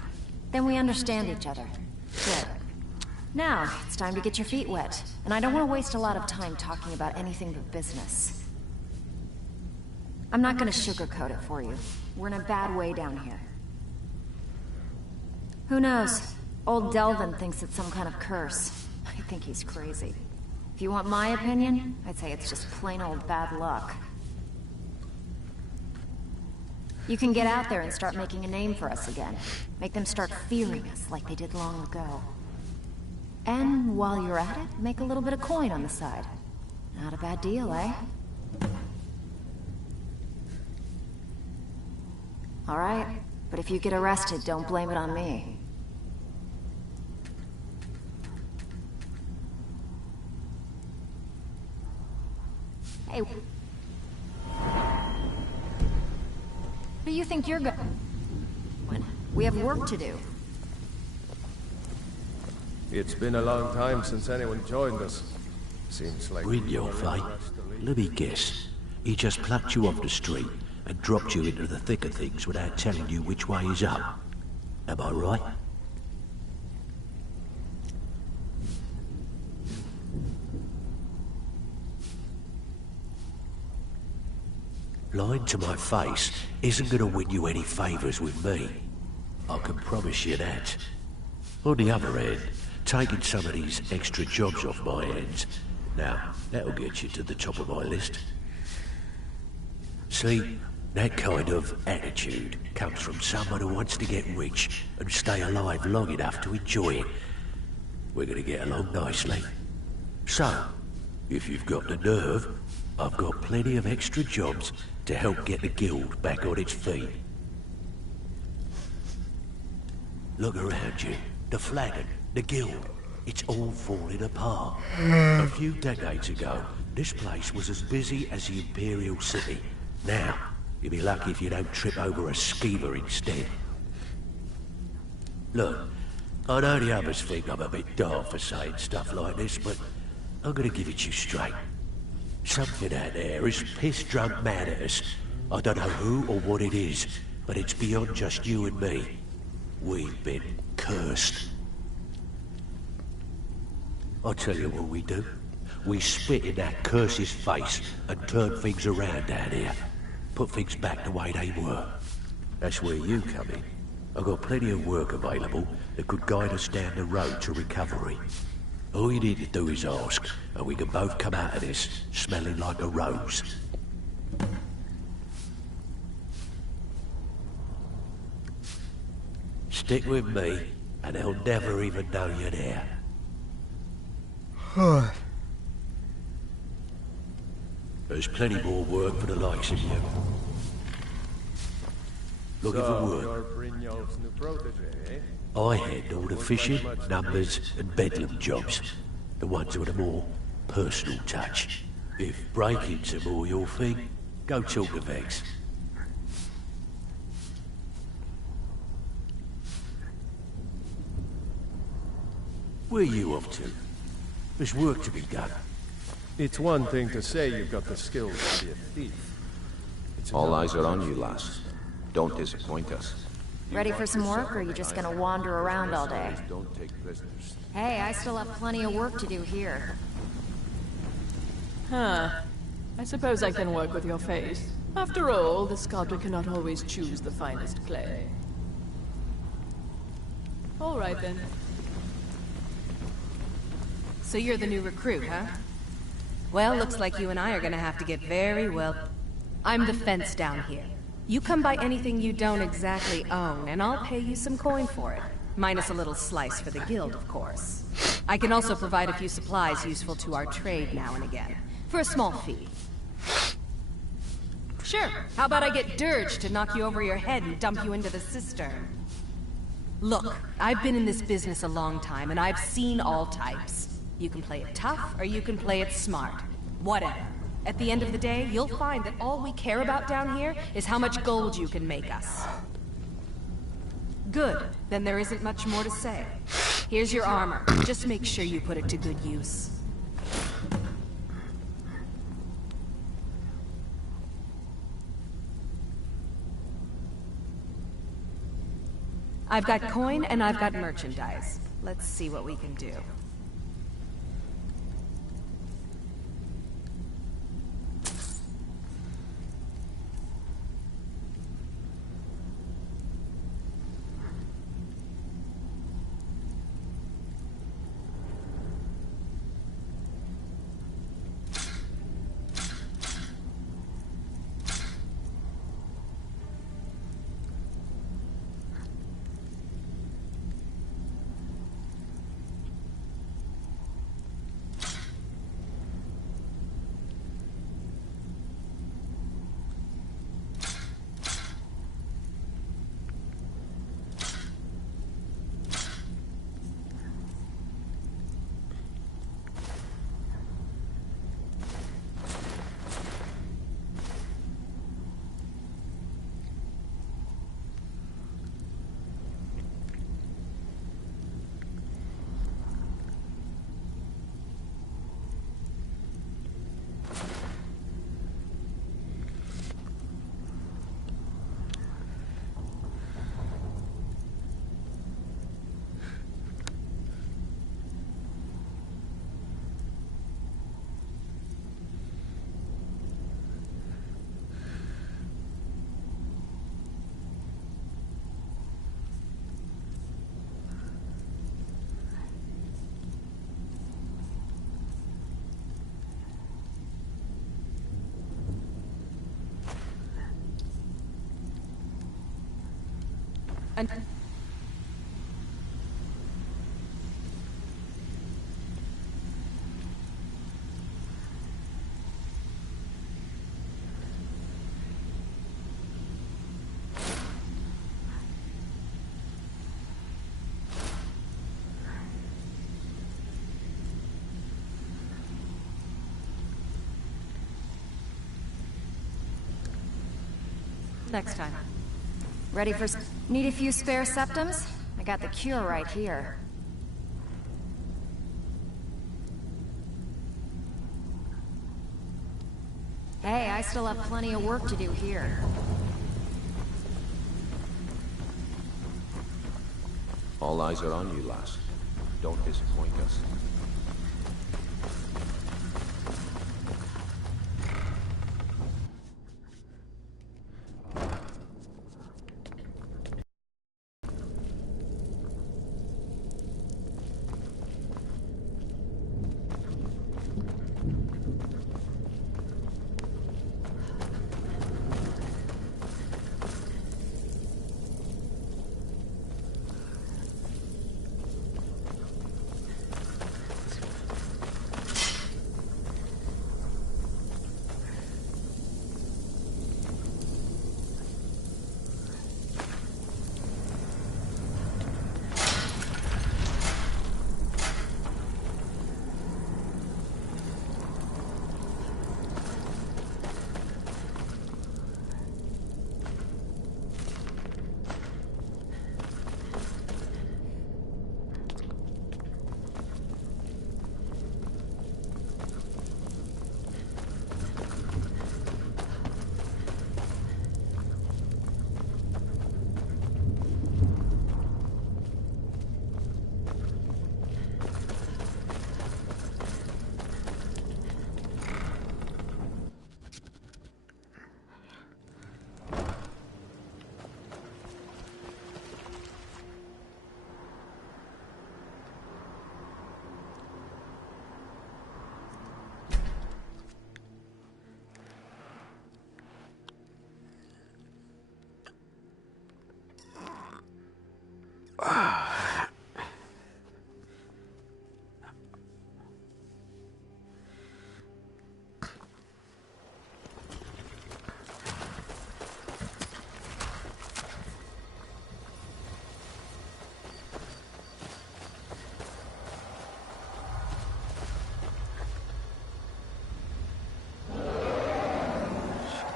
Then we understand each other. Good. Now, it's time to get your feet wet. And I don't want to waste a lot of time talking about anything but business. I'm not gonna sugarcoat it for you. We're in a bad way down here. Who knows? Old Delvin thinks it's some kind of curse. I think he's crazy. If you want my opinion, I'd say it's just plain old bad luck. You can get out there and start making a name for us again. Make them start fearing us like they did long ago. And while you're at it, make a little bit of coin on the side. Not a bad deal, eh? Alright, but if you get arrested, don't blame it on me. Hey. Where do you think you're going? We have work to do. It's been a long time since anyone joined us. Seems like... Brynjolf, eh? Let me guess. He just plucked you off the street and dropped you into the thick of things without telling you which way is up. Am I right? Lying to my face isn't gonna win you any favours with me. I can promise you that. On the other hand, taking some of these extra jobs off my hands, now, that'll get you to the top of my list. See, that kind of attitude comes from someone who wants to get rich and stay alive long enough to enjoy it. We're gonna get along nicely. So, if you've got the nerve, I've got plenty of extra jobs to help get the guild back on its feet. Look around you. The flagon, the guild, it's all falling apart. A few decades ago, this place was as busy as the Imperial City. Now, you'll be lucky if you don't trip over a skeever instead. Look, I know the others think I'm a bit daft for saying stuff like this, but I'm gonna give it to you straight. Something out there is piss-drunk mad at us. I don't know who or what it is, but it's beyond just you and me. We've been cursed. I'll tell you what we do. We spit in that curse's face and turn things around down here. Put things back the way they were. That's where you come in. I've got plenty of work available that could guide us down the road to recovery. All you need to do is ask, and we can both come out of this smelling like a rose. Stick with me, and they'll never even know you're there. There's plenty more work for the likes of you. Looking for work. You're Brynjolf's new protege, eh? I handle the fishing, numbers, and bedlam jobs. The ones with a more personal touch. If breaking's a more your thing, go talk to Vex. Where are you off to? There's work to be done. It's one thing to say you've got the skills to be a thief. All eyes are on you, lass. Don't disappoint us. Ready for some work, or are you just gonna wander around all day? Don't take prisoners. Hey, I still have plenty of work to do here. Huh. I suppose I can work with your face. After all, the sculptor cannot always choose the finest clay. All right, then. So you're the new recruit, huh? Well, looks like you and I are gonna have to get very well... I'm the fence down here. You come by anything you don't exactly own, and I'll pay you some coin for it. Minus a little slice for the guild, of course. I can also provide a few supplies useful to our trade now and again. For a small fee. Sure, how about I get Dirge to knock you over your head and dump you into the cistern? Look, I've been in this business a long time, and I've seen all types. You can play it tough, or you can play it smart. Whatever. At the end of the day, you'll find that all we care about down here is how much gold you can make us. Good. Then there isn't much more to say. Here's your armor. Just make sure you put it to good use. I've got coin and I've got merchandise. Let's see what we can do. Next time. Ready for... Need a few spare septums? I got the cure right here. Hey, I still have plenty of work to do here. All eyes are on you, lass. Don't disappoint us.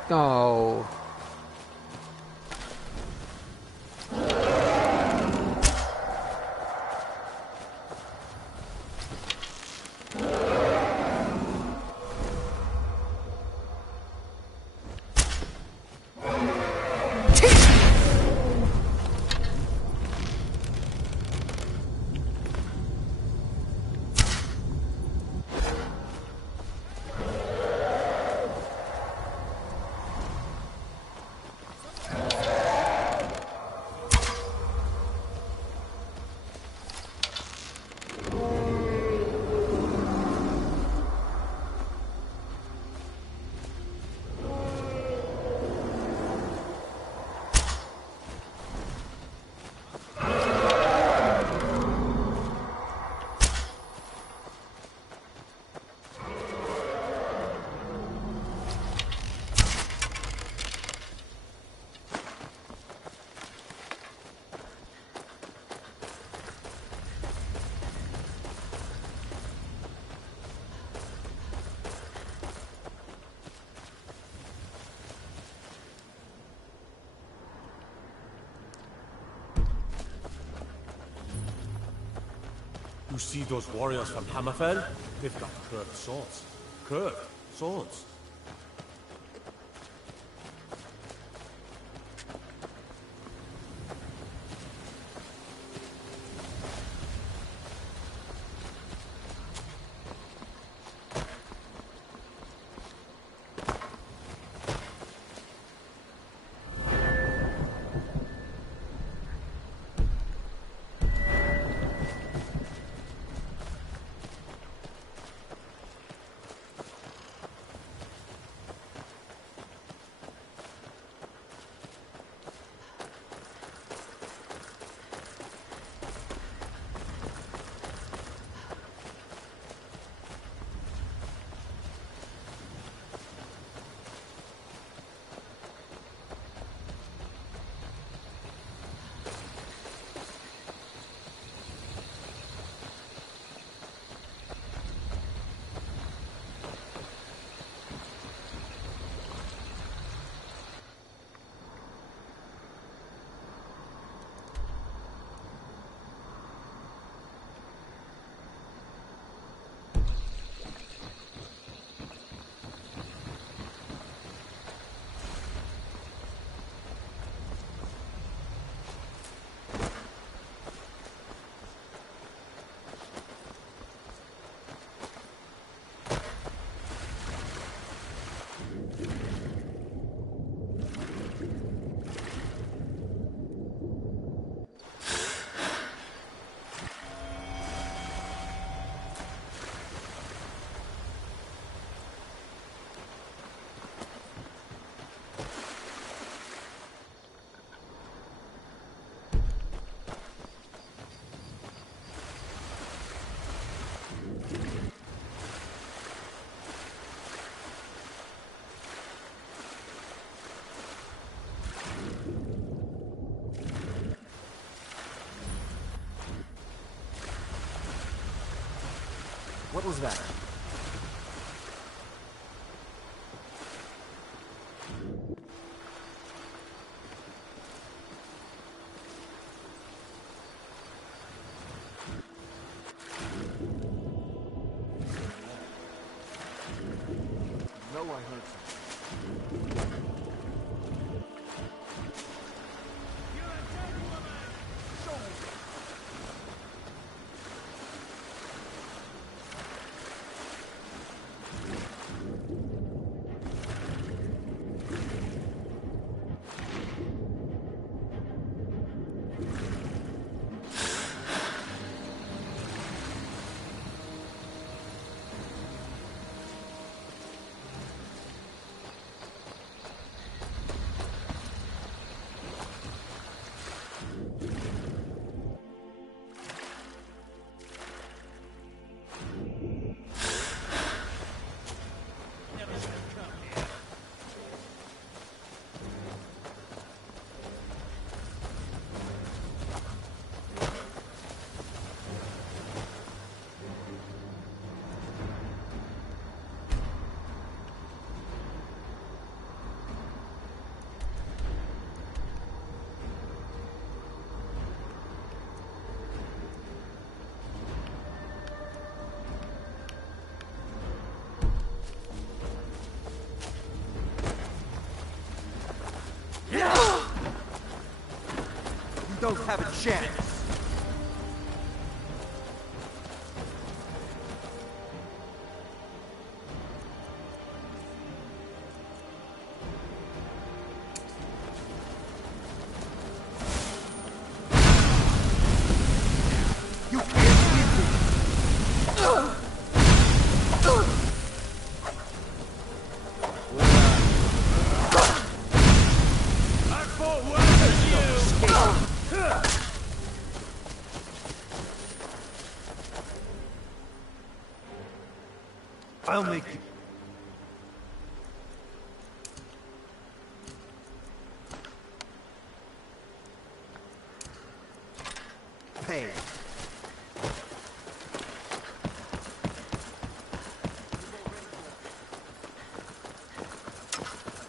No. You see those warriors from Hammerfell? They've got curved swords. Curved swords. What was that? No, I heard something. Don't have a chance. You can't beat me. I fought worse than you. I'll make you. Pay.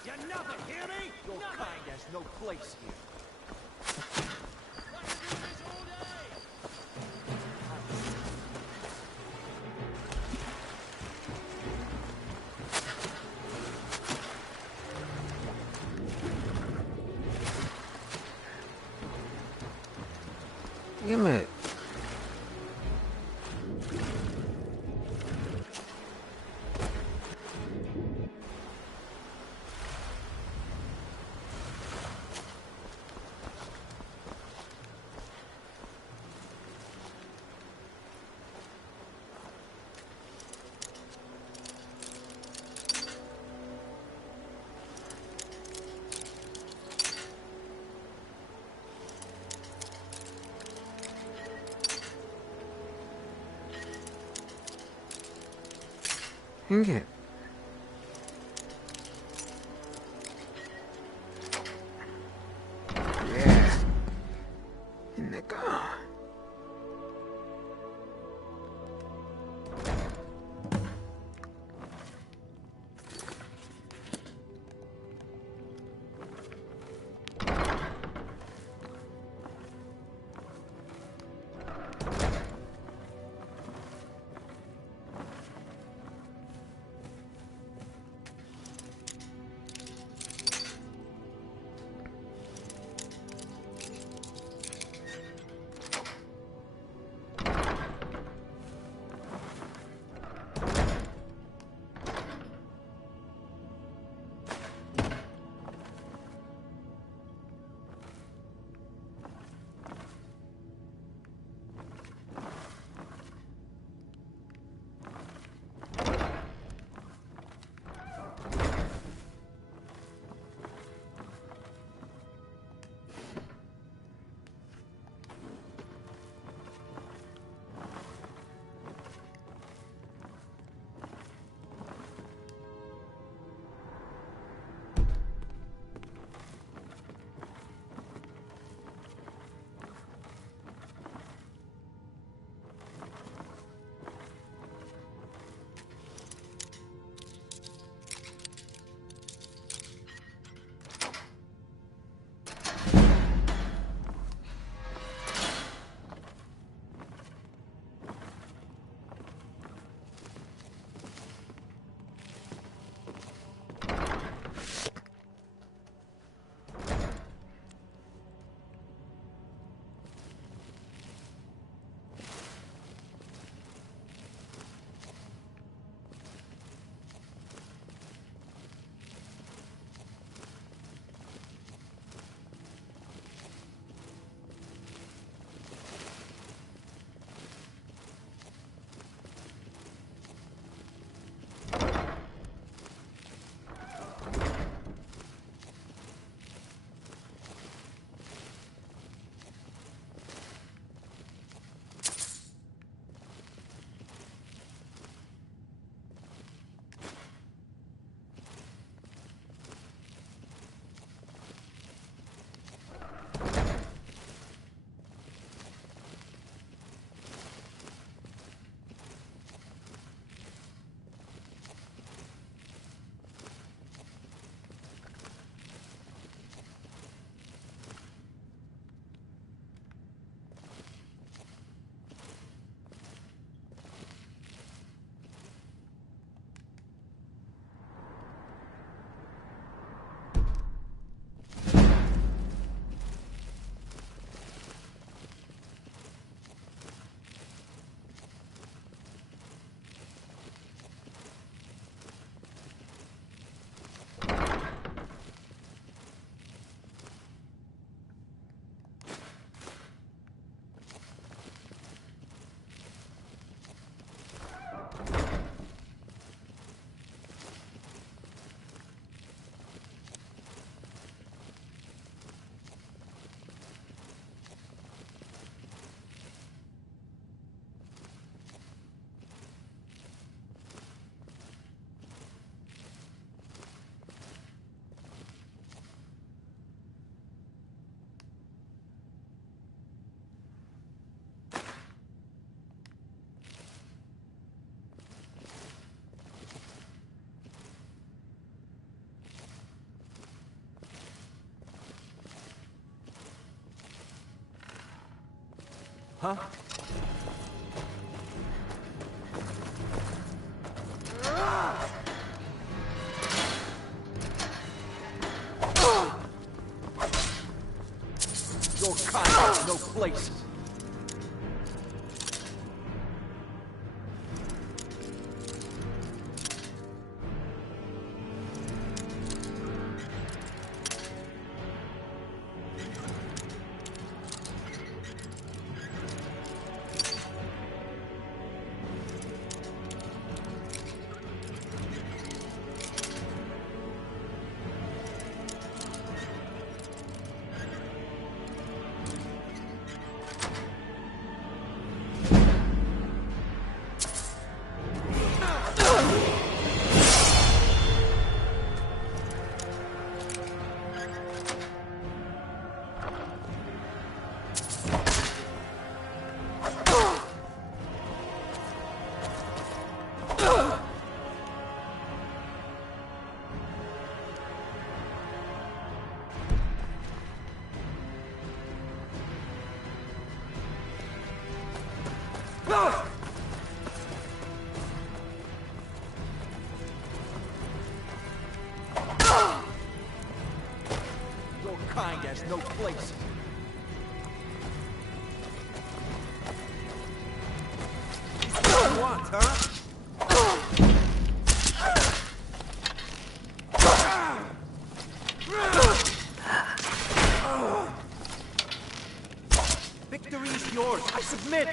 You never hear me? Your kind has no place here. Damn it. Dang it. Yeah. Nigga. Huh? Your kind has no place. Your kind has no place. What do you want, huh? Victory's yours. I submit.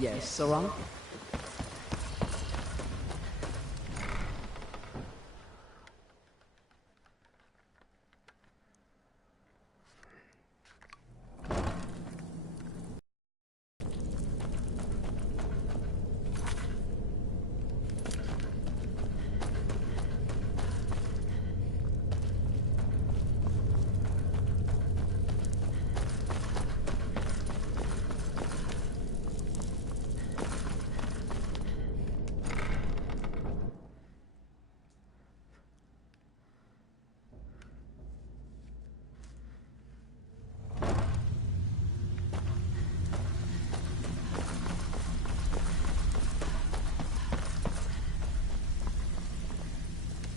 Yes, Sarang?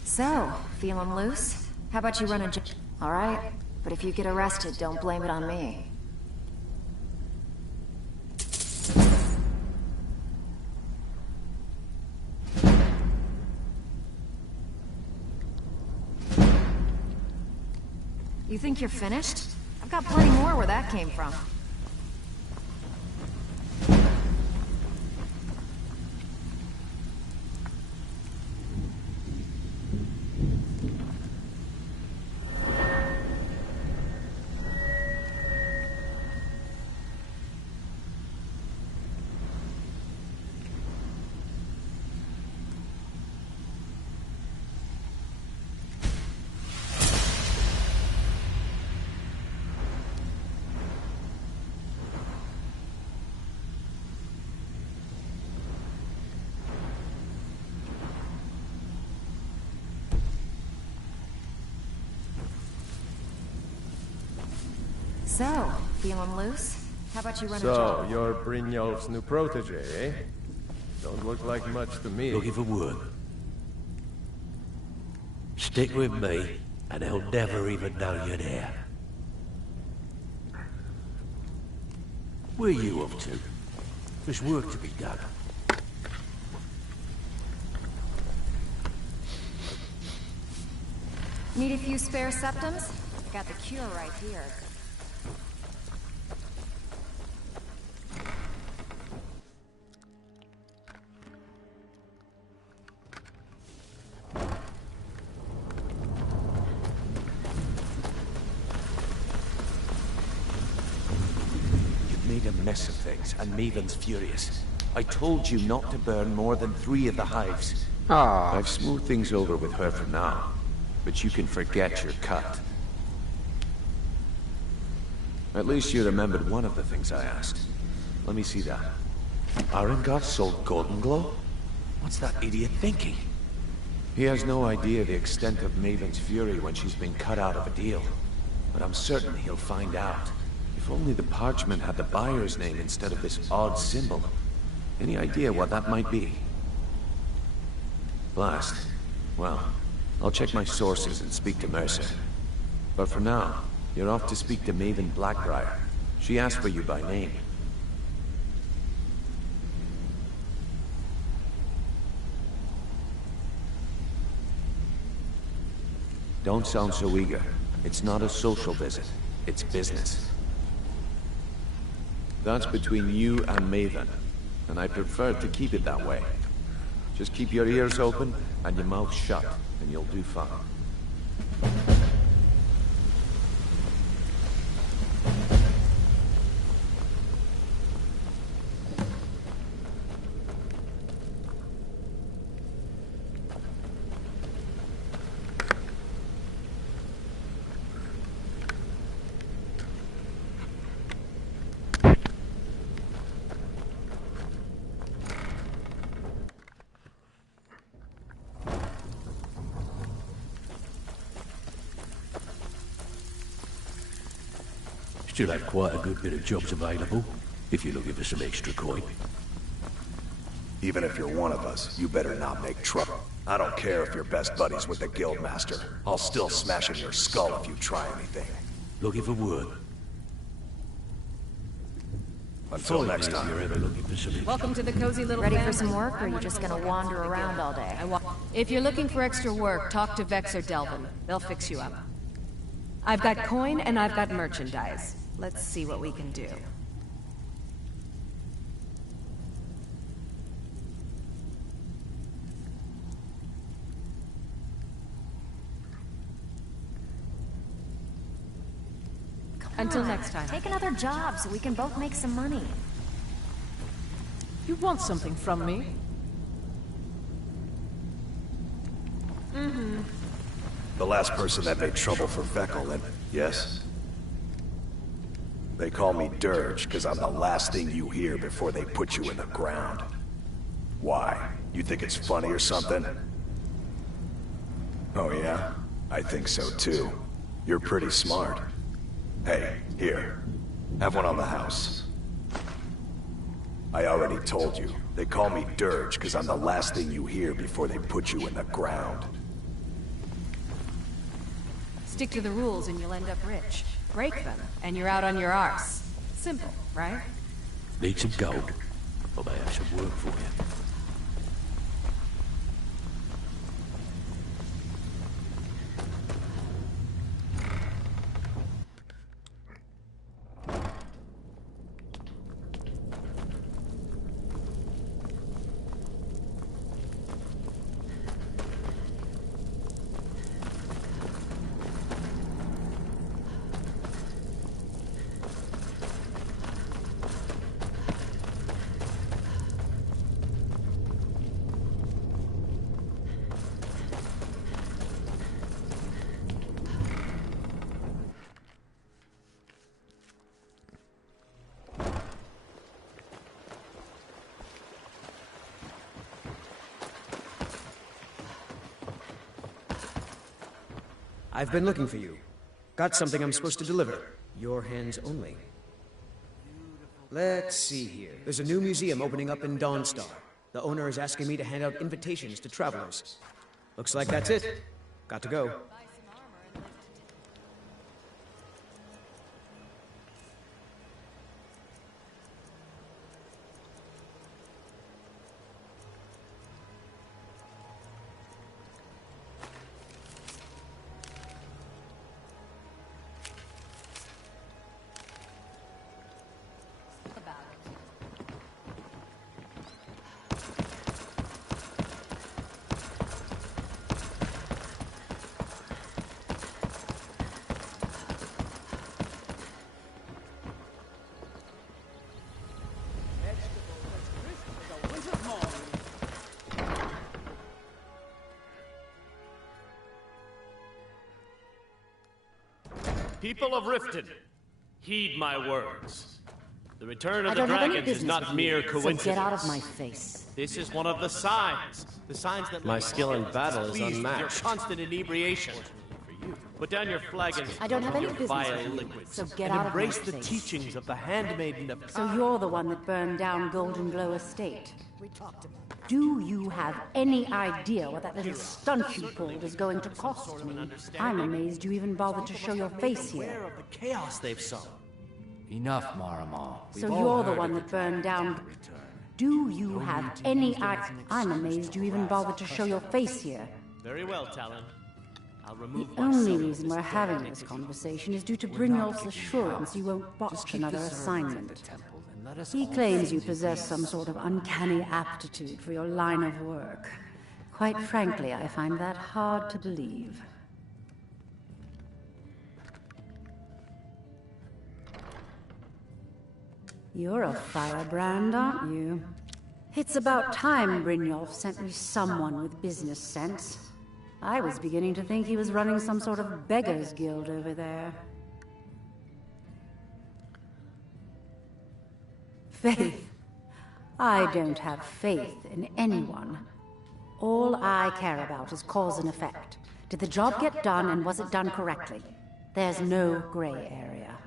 So, feeling loose? How about you run a Alright, but if you get arrested, don't blame it on me. You think you're finished? I've got plenty more where that came from. So, feeling loose? How about you run a job? So, you're Brynjolf's new protege, eh? Don't look like much to me. Looking for work. Stick with me, and they'll never even know you're there. Where are you up to? There's work to be done. Need a few spare septums? Got the cure right here. Made a mess of things, and Maven's furious. I told you not to burn more than 3 of the hives. I've smoothed things over with her for now, but you can forget your cut. At least you remembered one of the things I asked. Let me see that. Arengot sold Golden Glow? What's that idiot thinking? He has no idea the extent of Maven's fury when she's been cut out of a deal. But I'm certain he'll find out. If only the parchment had the buyer's name instead of this odd symbol. Any idea what that might be? Blast. Well, I'll check my sources and speak to Mercer. But for now, you're off to speak to Maven Blackbriar. She asked for you by name. Don't sound so eager. It's not a social visit. It's business. That's between you and Maven, and I prefer to keep it that way. Just keep your ears open and your mouth shut, and you'll do fine. Still have quite a good bit of jobs available, if you're looking for some extra coin. Even if you're one of us, you better not make trouble. I don't care if you're best buddies with the Guildmaster. I'll still smash in your skull if you try anything. Looking for work. Until next time. You're ever looking for some... Welcome to the cozy little Ready family. for some work, or are you just gonna wander around all day? If you're looking for extra work, talk to Vex or Delvin. They'll fix you up. I've got coin and I've got merchandise. Let's see what we can do. Until next time. Take another job so we can both make some money. You want something from me? Mm-hmm. The last person that made trouble for Veckel, and yes? They call me Dirge because I'm the last thing you hear before they put you in the ground. Why? You think it's funny or something? Oh yeah? I think so too. You're pretty smart. Hey, here. Have one on the house. I already told you. They call me Dirge because I'm the last thing you hear before they put you in the ground. Stick to the rules and you'll end up rich. Break them, and you're out on your arse. Simple, right? Need some gold? I may have some work for you. I've been looking for you. Got something I'm supposed to deliver. Your hands only. Let's see here. There's a new museum opening up in Dawnstar. The owner is asking me to hand out invitations to travelers. Looks like that's it. Got to go. People of Riften, heed my words. The return of I the don't have any dragons is business not with mere you, coincidence. so get out of my face. This is one of the signs. The signs that My let skill in you battle is pleased with unmatched. Your constant inebriation. Put down your flagon. I don't have any your business vile with you, liquids, so get and out of embrace my the face. teachings of the handmaiden of. So you're the one that burned down Golden Glow Estate. We talked about Do you have any idea what that little stunt you pulled is going to cost me? I'm amazed you even bothered to show your face here. Of the chaos they've sown. Enough, Marama. So you're the one that burned down... Do you have any idea... I'm amazed you even bothered to show your face here. Very well, Talon. I'll remove The only reason we're having this conversation is due to Brynjolf's assurance you won't botch another assignment. He claims you possess some sort of uncanny aptitude for your line of work. Quite frankly, I find that hard to believe. You're a firebrand, aren't you? It's about time Brynjolf sent me someone with business sense. I was beginning to think he was running some sort of beggars guild over there. Faith. I don't have faith in anyone. All I care about is cause and effect. Did the job get done, and was it done correctly? There's no gray area.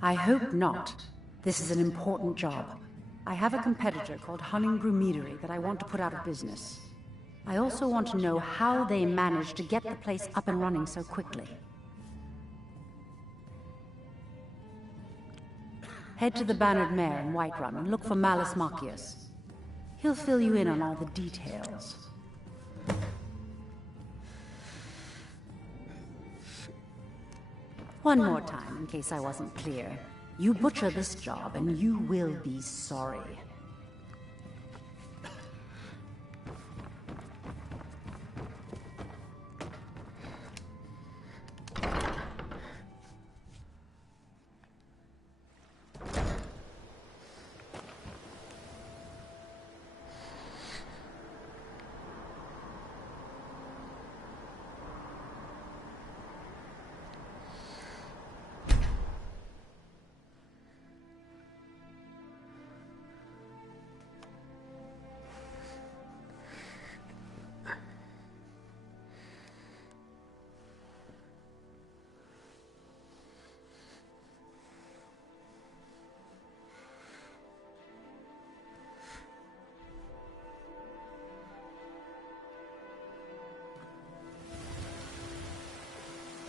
I hope not. This is an important job. I have a competitor called Hunningbrew Meadery that I want to put out of business. I also want to know how they managed to get the place up and running so quickly. Head to the Bannered Mare in Whiterun and look for Malus Machius. He'll fill you in on all the details. One more time, in case I wasn't clear. You butcher this job, and you will be sorry.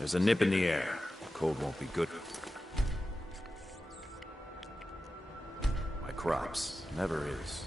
There's a nip in the air. Cold won't be good. My crops. Never is.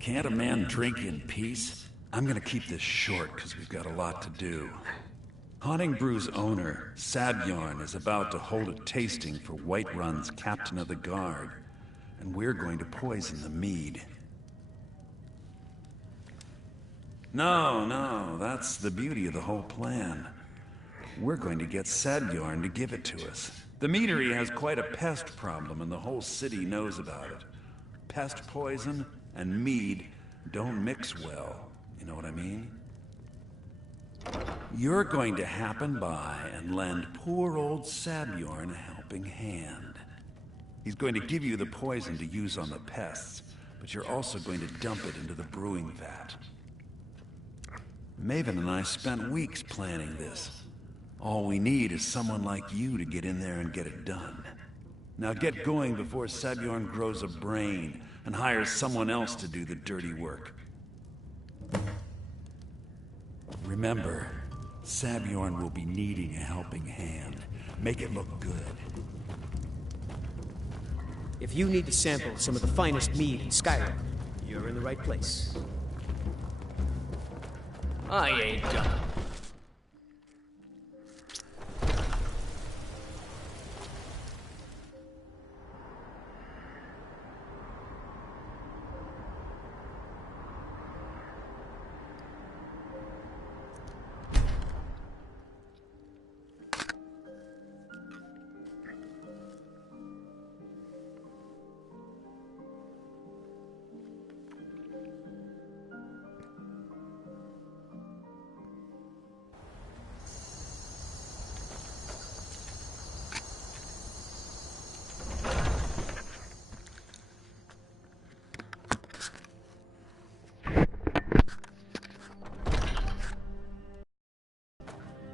Can't a man drink in peace? I'm gonna keep this short, because we've got a lot to do. Haunting Brew's owner, Sabjorn, is about to hold a tasting for Whiterun's Captain of the Guard, and we're going to poison the mead. No, that's the beauty of the whole plan. We're going to get Sabjorn to give it to us. The meadery has quite a pest problem, and the whole city knows about it. Pest poison and mead don't mix well, you know what I mean? You're going to happen by and lend poor old Sabjorn a helping hand. He's going to give you the poison to use on the pests, but you're also going to dump it into the brewing vat. Maven and I spent weeks planning this. All we need is someone like you to get in there and get it done. Now get going before Sabjorn grows a brain and hires someone else to do the dirty work. Remember, Sabjorn will be needing a helping hand. Make it look good. If you need to sample some of the finest mead in Skyrim, you're in the right place. I ain't done.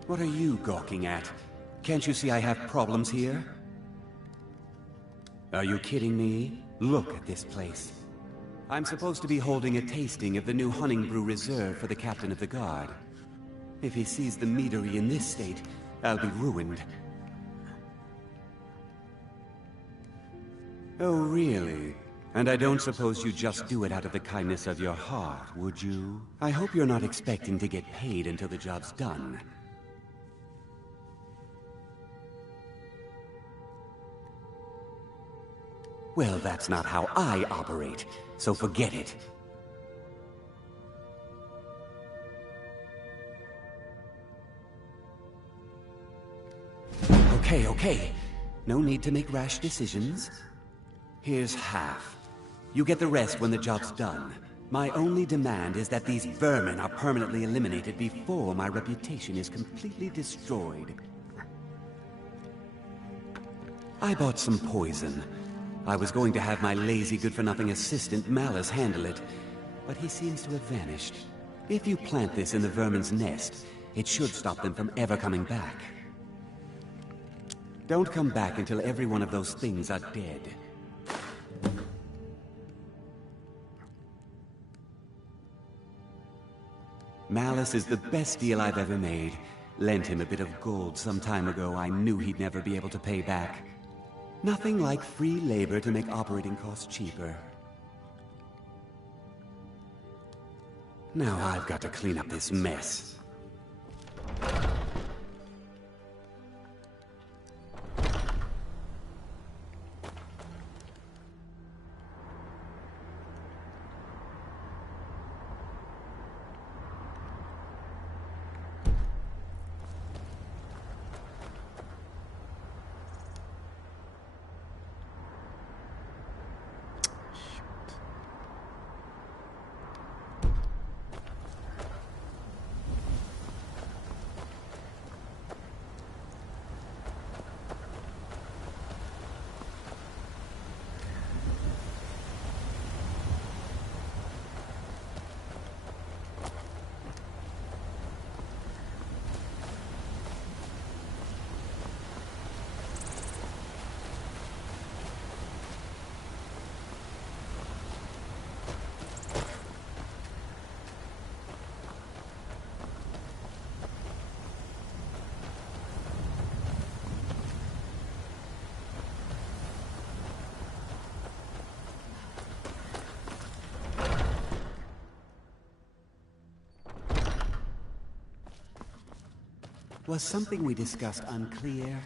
What are you gawking at? Can't you see I have problems here? Are you kidding me? Look at this place. I'm supposed to be holding a tasting of the new Hunting Brew Reserve for the Captain of the Guard. If he sees the meadery in this state, I'll be ruined. Oh, really? And I don't suppose you just do it out of the kindness of your heart, would you? I hope you're not expecting to get paid until the job's done. Well, that's not how I operate, so forget it. Okay. No need to make rash decisions. Here's half. You get the rest when the job's done. My only demand is that these vermin are permanently eliminated before my reputation is completely destroyed. I bought some poison. I was going to have my lazy good-for-nothing assistant Malice handle it, but he seems to have vanished. If you plant this in the vermin's nest, it should stop them from ever coming back. Don't come back until every one of those things are dead. Malice is the best deal I've ever made. Lent him a bit of gold some time ago I knew he'd never be able to pay back. Nothing like free labor to make operating costs cheaper. Now I've got to clean up this mess. Was something we discussed unclear?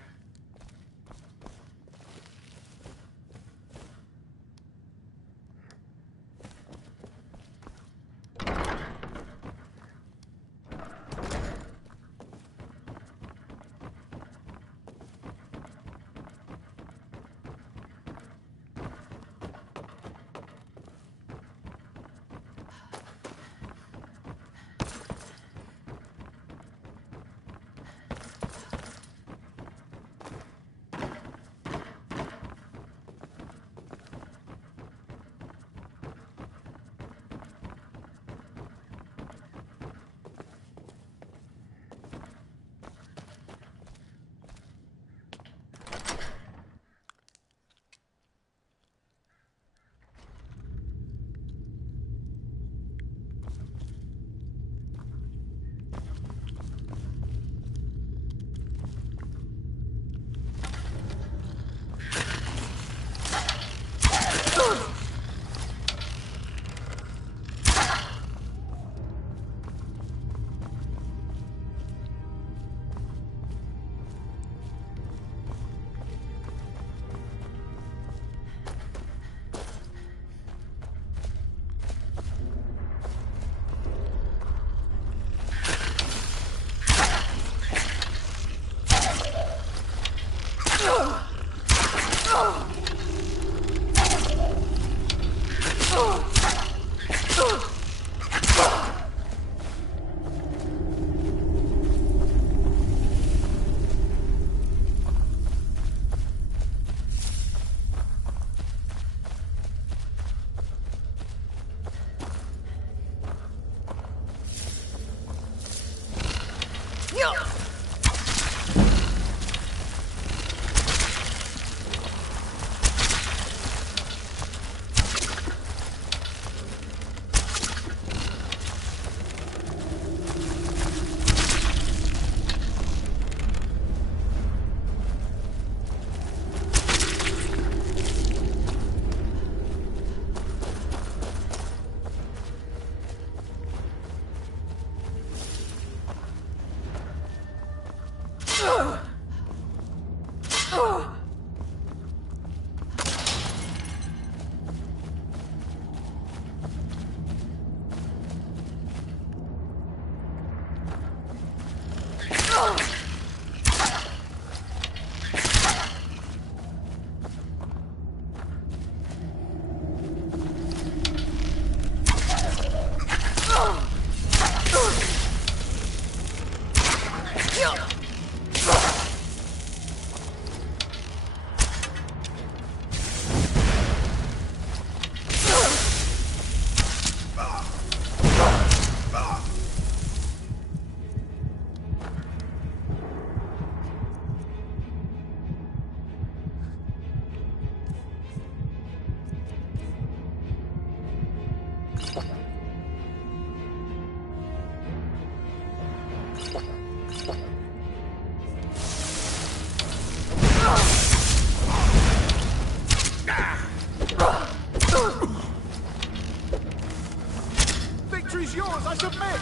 Victory's yours, I submit!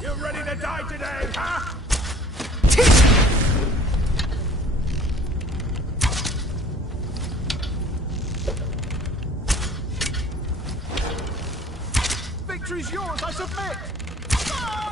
You ready to die today, huh? Victory's yours, I submit! Ah!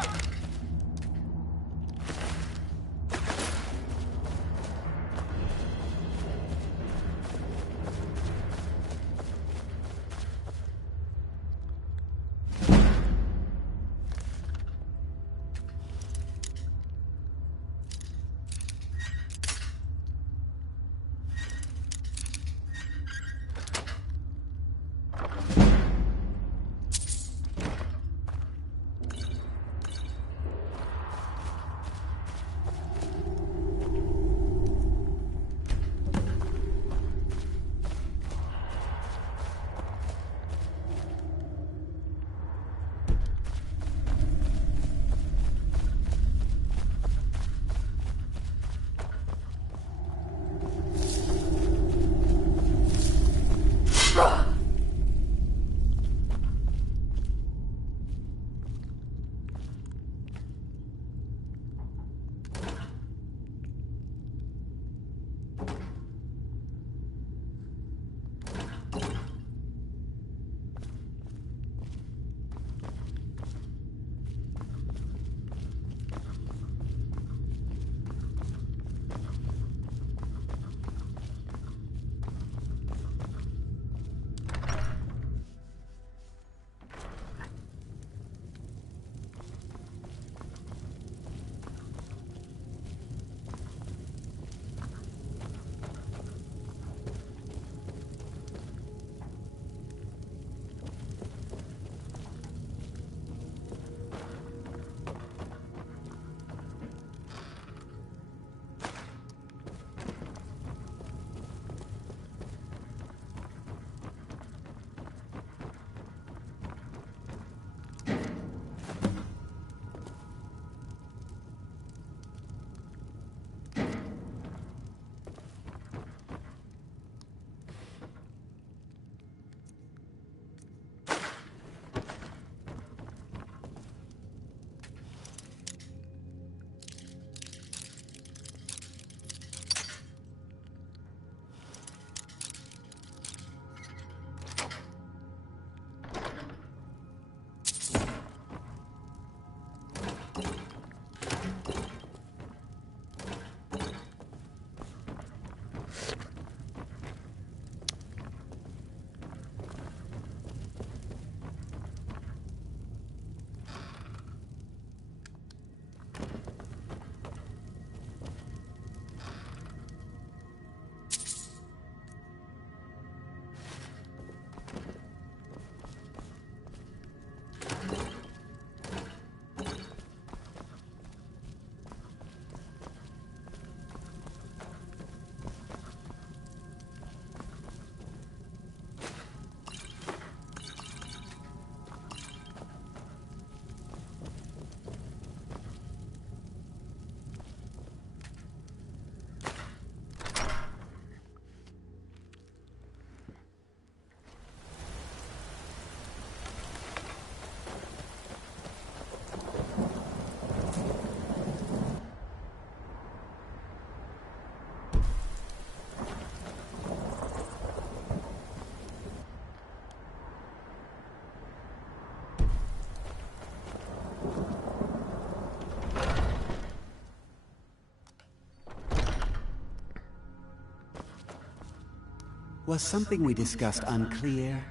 Was something we discussed unclear?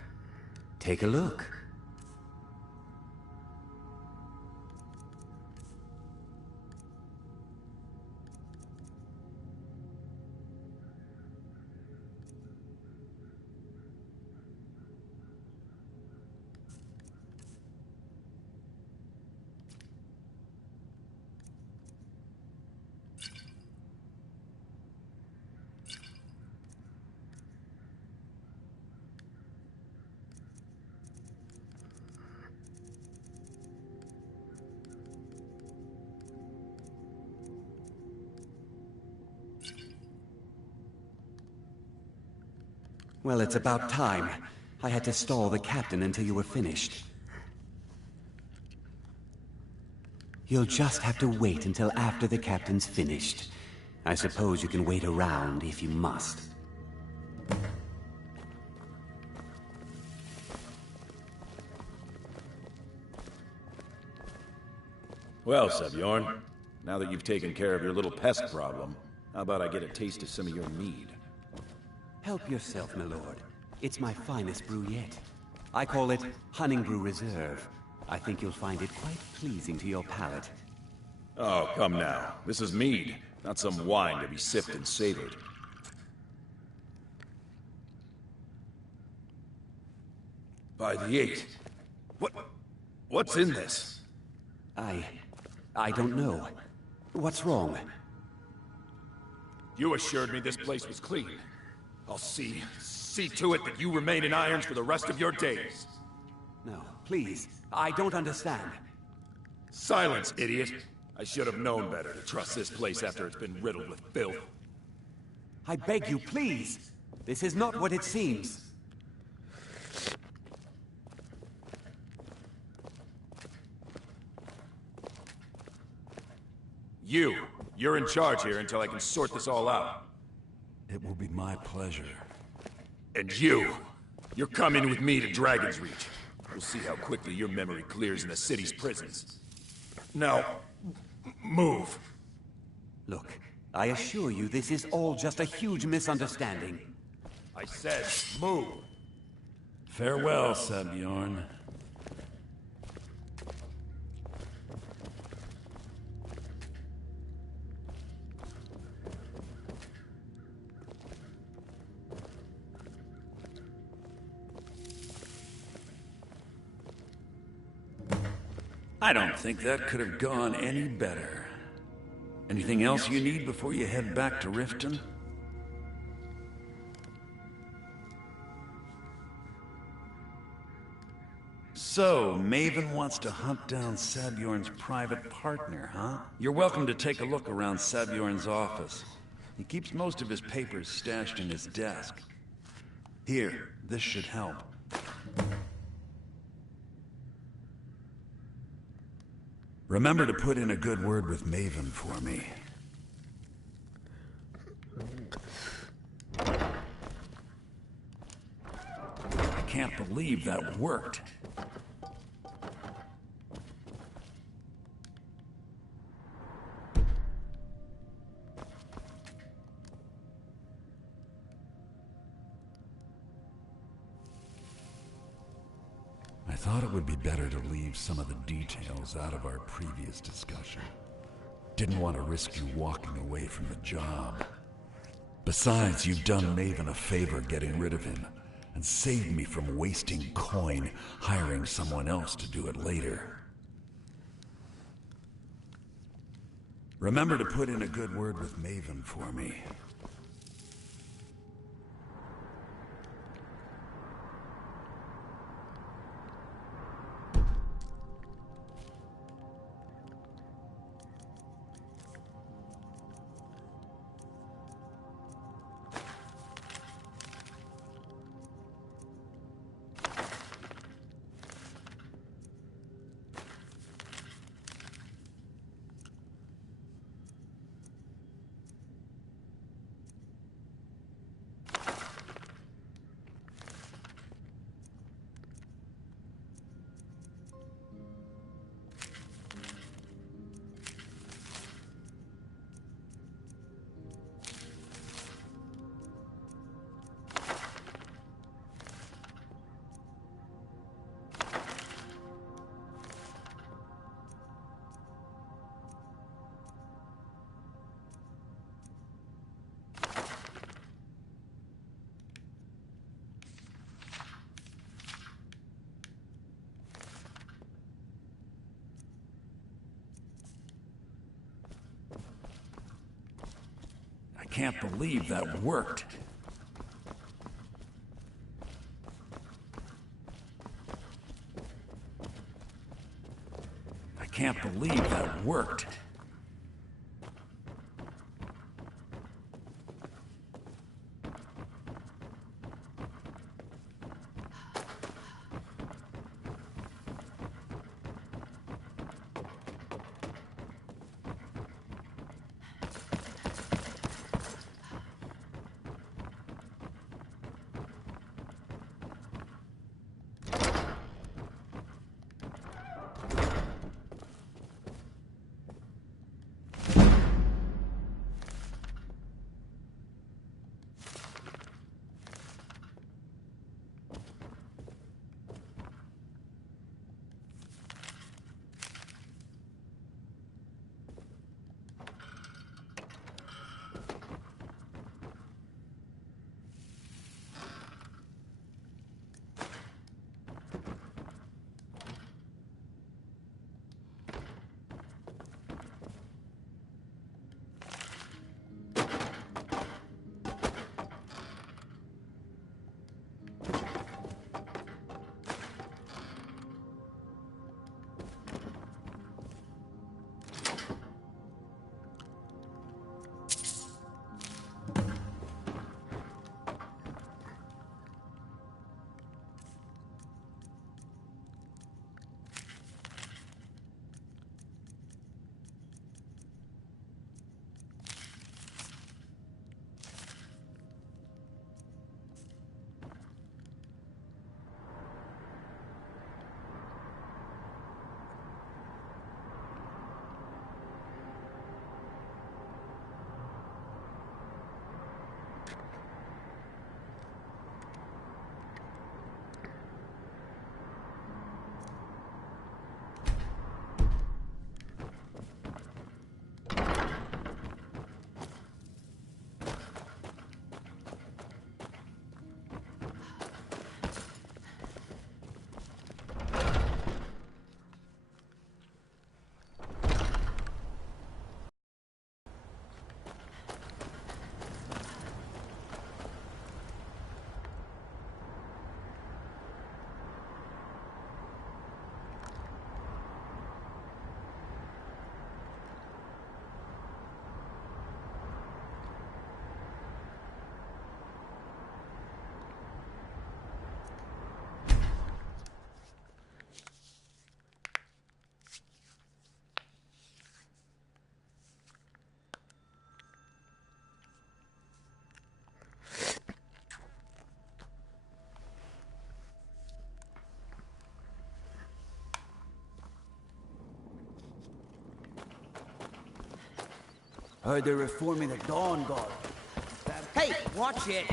Take a look. Well, it's about time. I had to stall the captain until you were finished. You'll just have to wait until after the captain's finished. I suppose you can wait around if you must. Well, Sebjorn, now that you've taken care of your little pest problem, how about I get a taste of some of your mead? Help yourself, my lord. It's my finest brew yet. I call it Honningbrew Reserve. I think you'll find it quite pleasing to your palate. Oh, come now. This is mead, not some wine to be sipped and savored. By the 8. What's in this? I don't know. What's wrong? You assured me this place was clean. I'll see to it that you remain in irons for the rest of your days. No, please. I don't understand. Silence, idiot. I should have known better to trust this place after it's been riddled with filth. I beg you, please. This is not what it seems. You're in charge here until I can sort this all out. It will be my pleasure. And you're coming with me to Dragon's Reach. We'll see how quickly your memory clears in the city's prisons. Now, move. Look, I assure you this is all just a huge misunderstanding. I said, move. Farewell, Sebjorn. I don't think that could have gone any better. Anything else you need before you head back to Riften? So, Maven wants to hunt down Sebjorn's private partner, huh? You're welcome to take a look around Sebjorn's office. He keeps most of his papers stashed in his desk. Here, this should help. Remember to put in a good word with Maven for me. I can't believe that worked. I thought it would be better to leave some of the details out of our previous discussion. Didn't want to risk you walking away from the job. Besides, you've done Maven a favor getting rid of him, and saved me from wasting coin hiring someone else to do it later. Remember to put in a good word with Maven for me. can't believe that worked. I can't believe that worked. Heard they're reforming the Dawn Guard. Hey, watch it!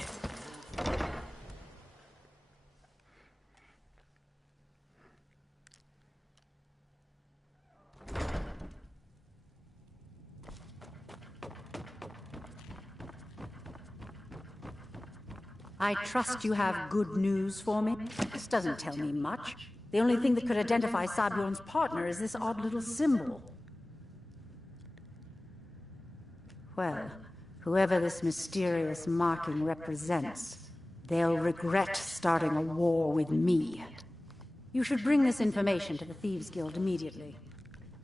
I trust you have good news for me. This doesn't tell me much. The only thing that could identify Sabjorn's partner is this odd little symbol. Well, whoever this mysterious marking represents, they'll regret starting a war with me. You should bring this information to the Thieves Guild immediately.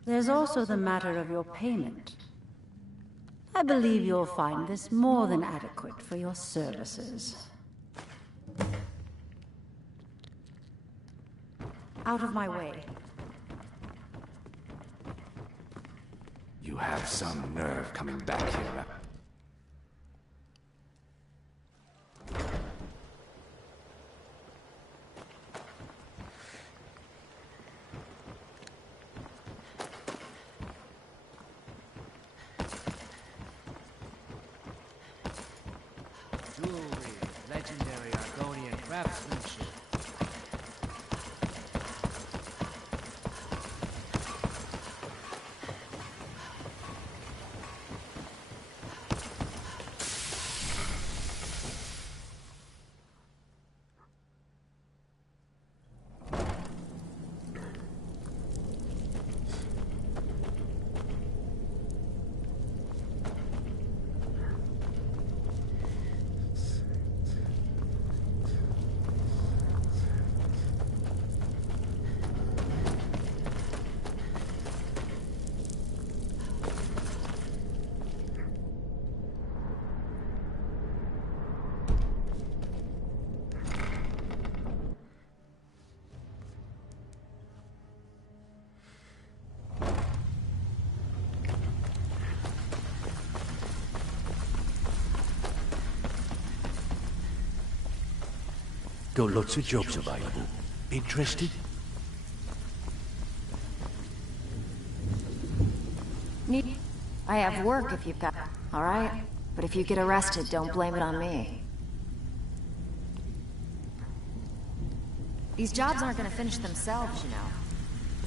There's also the matter of your payment. I believe you'll find this more than adequate for your services. Out of my way. You have some nerve coming back here. Jewelry, legendary Argonian craftsmanship. Got lots of jobs available. Interested? I have work if you've got... Alright? But if you get arrested, don't blame it on me. These jobs aren't gonna finish themselves, you know.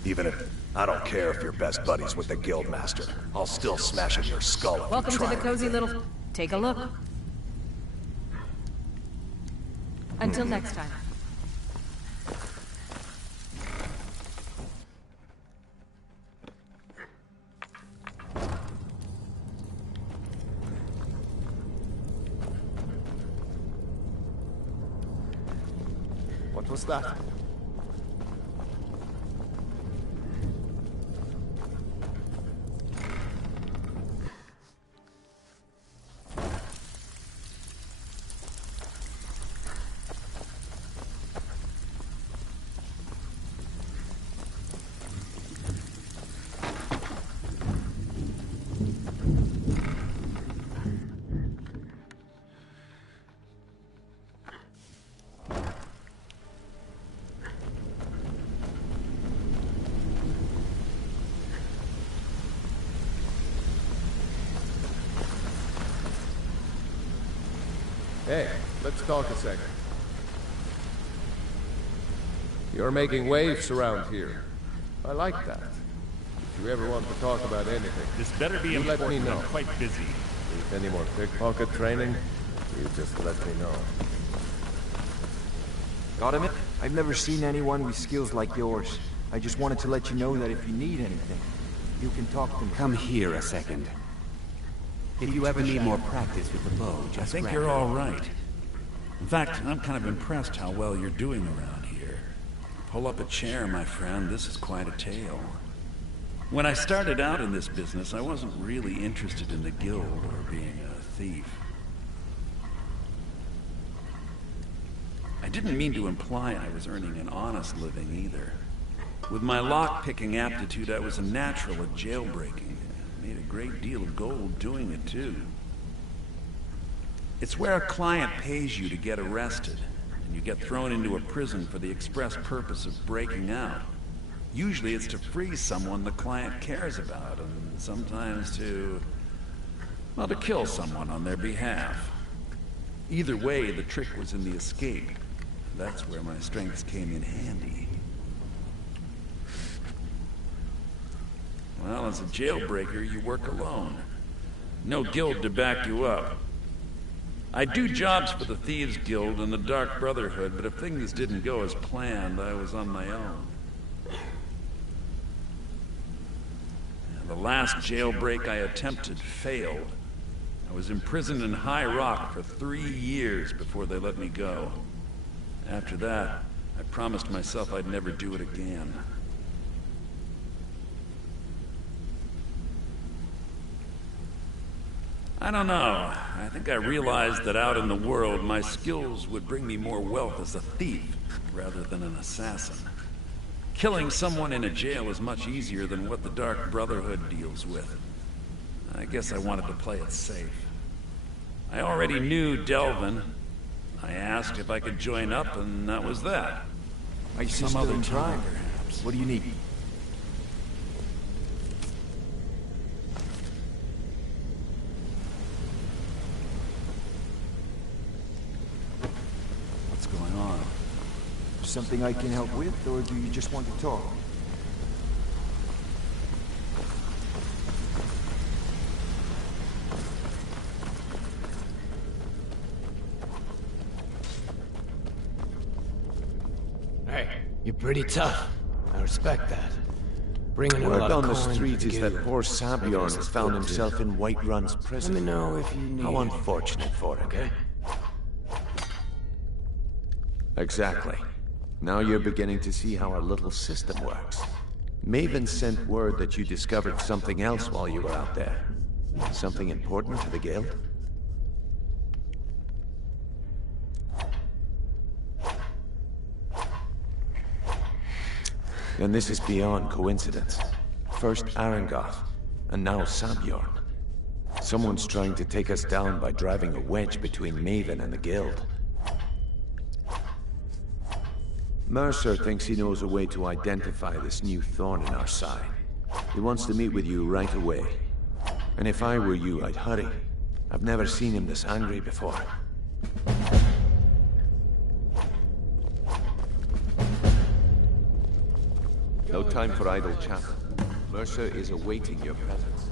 Even if... I don't care if you're best buddies with the Guildmaster. I'll still smash in your skull if Welcome you to try the cozy little... Take a look. Until next time. What was that? Hey, let's talk a second. You're making waves around here. I like that. If you ever want to talk about anything, this better be you let me important. know. I'm quite busy. Need any more pickpocket training? You just let me know. Got him? I've never seen anyone with skills like yours. I just wanted to let you know that if you need anything, you can talk to me. Come here a second. If you ever need more practice with the bow, just I think grab you're it. all right. In fact, I'm kind of impressed how well you're doing around here. Pull up a chair, my friend. This is quite a tale. When I started out in this business, I wasn't really interested in the guild or being a thief. I didn't mean to imply I was earning an honest living either. With my lock-picking aptitude, I was a natural at jailbreaking. Made a great deal of gold doing it, too. It's where a client pays you to get arrested, and you get thrown into a prison for the express purpose of breaking out. Usually it's to free someone the client cares about, and sometimes to... well, to kill someone on their behalf. Either way, the trick was in the escape. That's where my strengths came in handy. Well, as a jailbreaker, you work alone. No guild to back you up. I do jobs for the Thieves Guild and the Dark Brotherhood, but if things didn't go as planned, I was on my own. The last jailbreak I attempted failed. I was imprisoned in High Rock for 3 years before they let me go. After that, I promised myself I'd never do it again. I don't know. I think I realized that out in the world, my skills would bring me more wealth as a thief, rather than an assassin. Killing someone in a jail is much easier than what the Dark Brotherhood deals with. I guess I wanted to play it safe. I already knew Delvin. I asked if I could join up, and that was that. Are you Some still other in time, crime? perhaps. What do you need? What's going on? Something I can help with, or do you just want to talk? Hey, you're pretty tough. I respect that. Bringing in a Word lot of on the coin streets to is the that poor Sabjorn has found himself in Whiterun's prison. Let me know if you need How anything. unfortunate for him. Okay. Exactly. Now you're beginning to see how our little system works. Maven sent word that you discovered something else while you were out there. Something important to the guild? And this is beyond coincidence. First Arangoth, and now Sabjorn. Someone's trying to take us down by driving a wedge between Maven and the guild. Mercer thinks he knows a way to identify this new thorn in our side. He wants to meet with you right away. And if I were you, I'd hurry. I've never seen him this angry before. No time for idle chat. Mercer is awaiting your presence.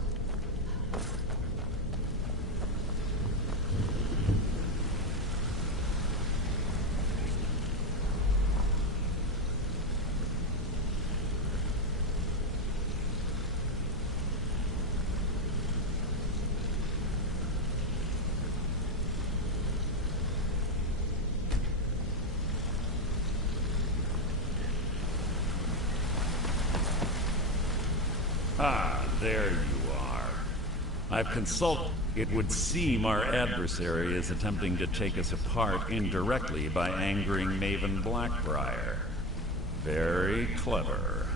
Ah, there you are. I've consulted. It would seem our adversary is attempting to take us apart indirectly by angering Maven Blackbriar. Very clever.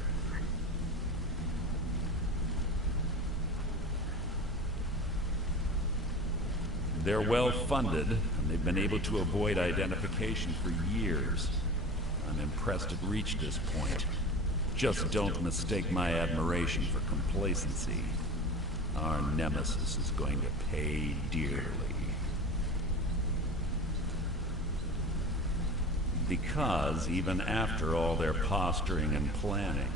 They're well funded, and they've been able to avoid identification for years. I'm impressed it reached this point. Just don't mistake my admiration for complacency. Our nemesis is going to pay dearly. Because even after all their posturing and planning,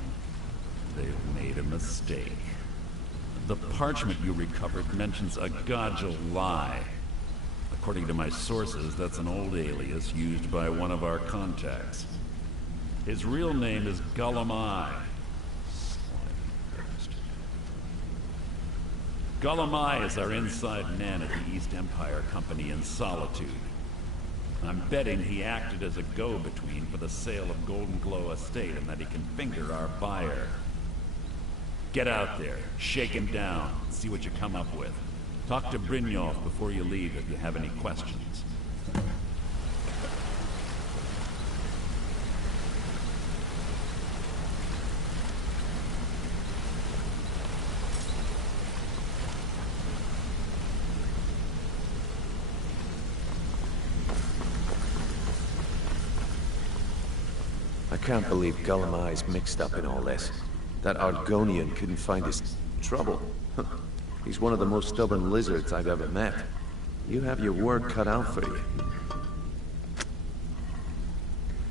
they've made a mistake. The parchment you recovered mentions a Godja lie. According to my sources, that's an old alias used by one of our contacts. His real name is Gullum-Eye. Gullum-Eye is our inside man at the East Empire Company in Solitude. I'm betting he acted as a go-between for the sale of Golden Glow Estate and that he can finger our buyer. Get out there, shake him down, and see what you come up with. Talk to Brynjolf before you leave if you have any questions. I can't believe Gullum-Eye's mixed up in all this. That Argonian couldn't find his trouble. He's one of the most stubborn lizards I've ever met. You have your work cut out for you.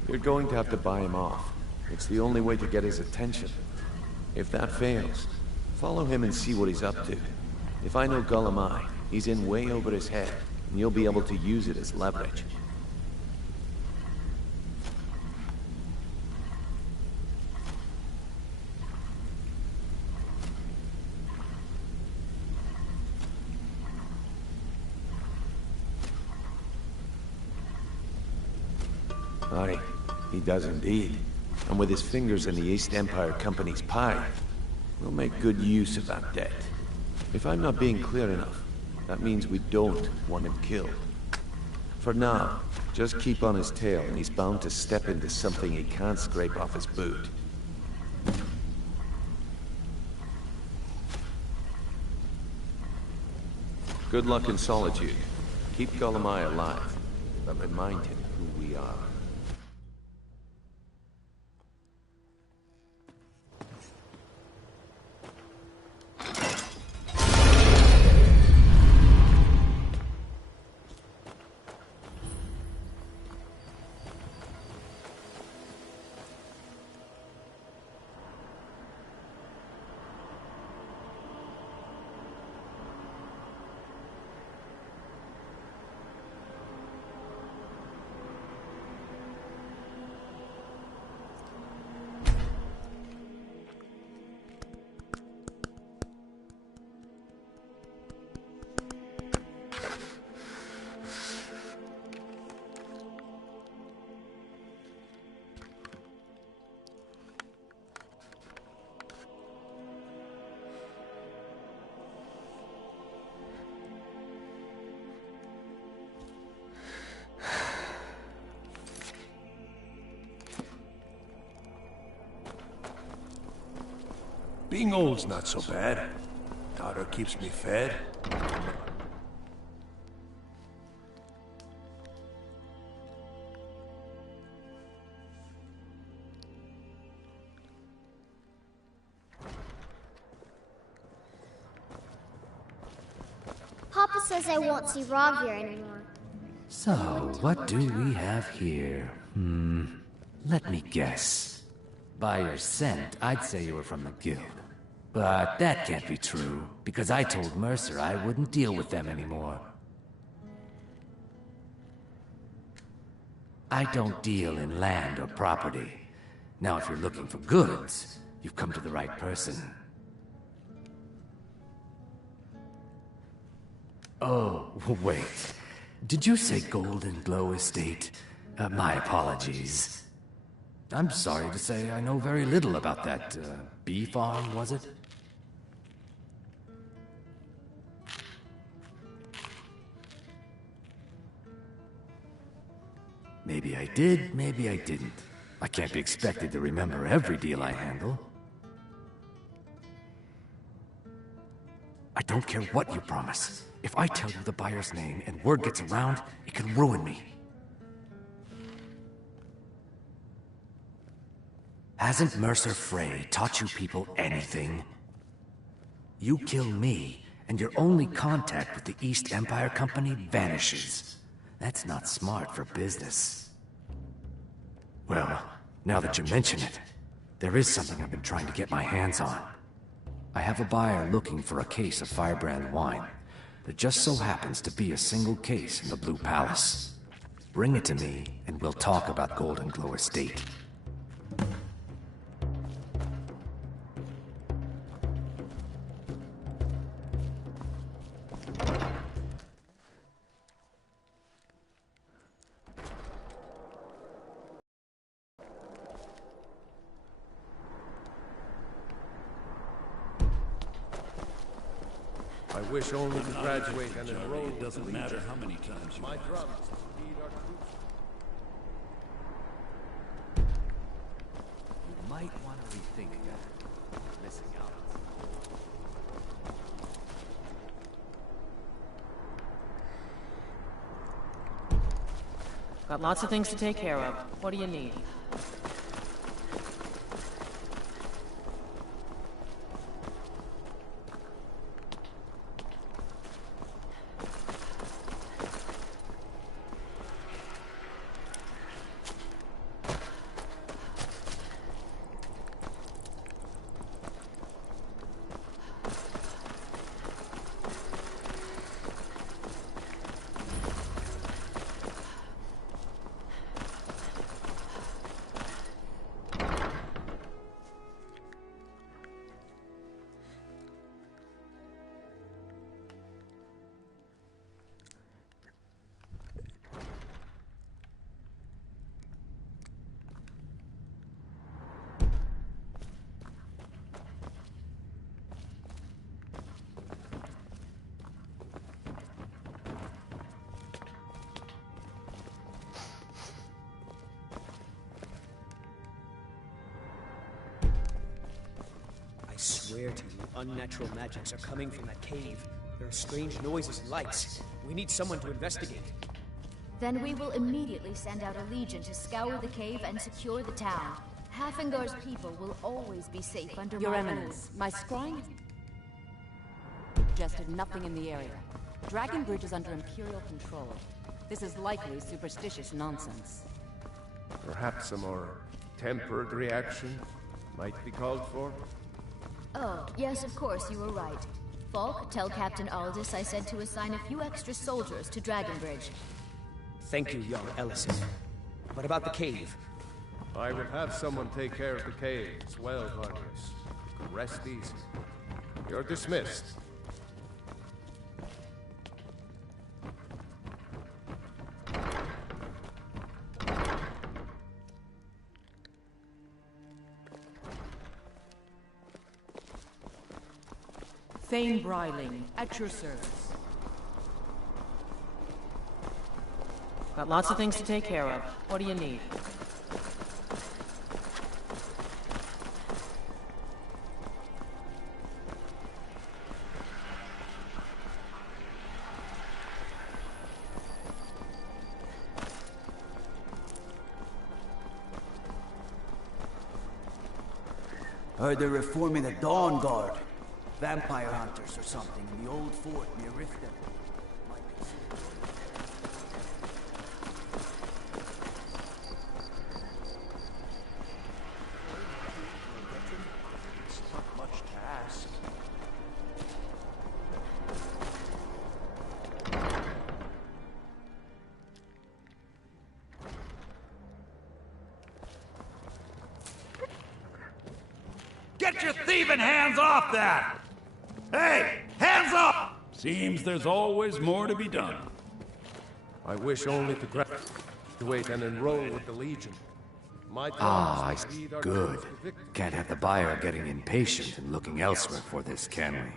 You're going to have to buy him off. It's the only way to get his attention. If that fails, follow him and see what he's up to. If I know Gullum-Eye, he's in way over his head, and you'll be able to use it as leverage. Aye, he does indeed. And with his fingers in the East Empire Company's pie, we'll make good use of that debt. If I'm not being clear enough, that means we don't want him killed. For now, just keep on his tail and he's bound to step into something he can't scrape off his boot. Good luck in Solitude. Keep Gullum-Eye alive, but remind him who we are. Being old's not so bad. Daughter keeps me fed. says I won't see Rob here anymore. So, what do we have here? Let me guess. By your scent, I'd say you were from the guild. But that can't be true, because I told Mercer I wouldn't deal with them anymore. I don't deal in land or property. Now, if you're looking for goods, you've come to the right person. Oh, wait. Did you say Golden Glow Estate? My apologies. I'm sorry to say I know very little about that, bee farm, was it? Maybe I did, maybe I didn't. I can't be expected to remember every deal I handle. I don't care what you promise. If I tell you the buyer's name and word gets around, it can ruin me. Hasn't Mercer Frey taught you people anything? You kill me, and your only contact with the East Empire Company vanishes. That's not smart for business. Well, now that you mention it, there is something I've been trying to get my hands on. I have a buyer looking for a case of Firebrand wine. There just so happens to be a single case in the Blue Palace. Bring it to me, and we'll talk about Golden Glow Estate. I wish only to graduate and enroll. It doesn't matter how many times you My ask. drums indeed are crucial. You might want to rethink that. Missing out. Got lots of things to take care of. What do you need? I swear to you, unnatural magics are coming from that cave. There are strange noises and lights. We need someone to investigate. Then we will immediately send out a legion to scour the cave and secure the town. Hafengar's people will always be safe under Your my Eminence, my scrying suggested nothing in the area. Dragon Bridge is under Imperial control. This is likely superstitious nonsense. Perhaps a more tempered reaction might be called for. Oh, yes, of course, you were right. Falk, tell Captain Aldous I said to assign a few extra soldiers to Dragonbridge. Thank you, young Ellison. What about the cave? I will have someone take care of the cave as well, Vargas. You can rest easy. You're dismissed. Thane Bryling, at your service. Got lots of things to take care of. What do you need? Heard they're reforming the Dawn Guard. Vampire hunters or something in the old fort near Riften. Get your thieving hands off that! Hey, hands up! Seems there's always more to be done. I wish only to graduate and enroll with the Legion. I see. Good. Can't have the buyer getting impatient and looking elsewhere for this, can we?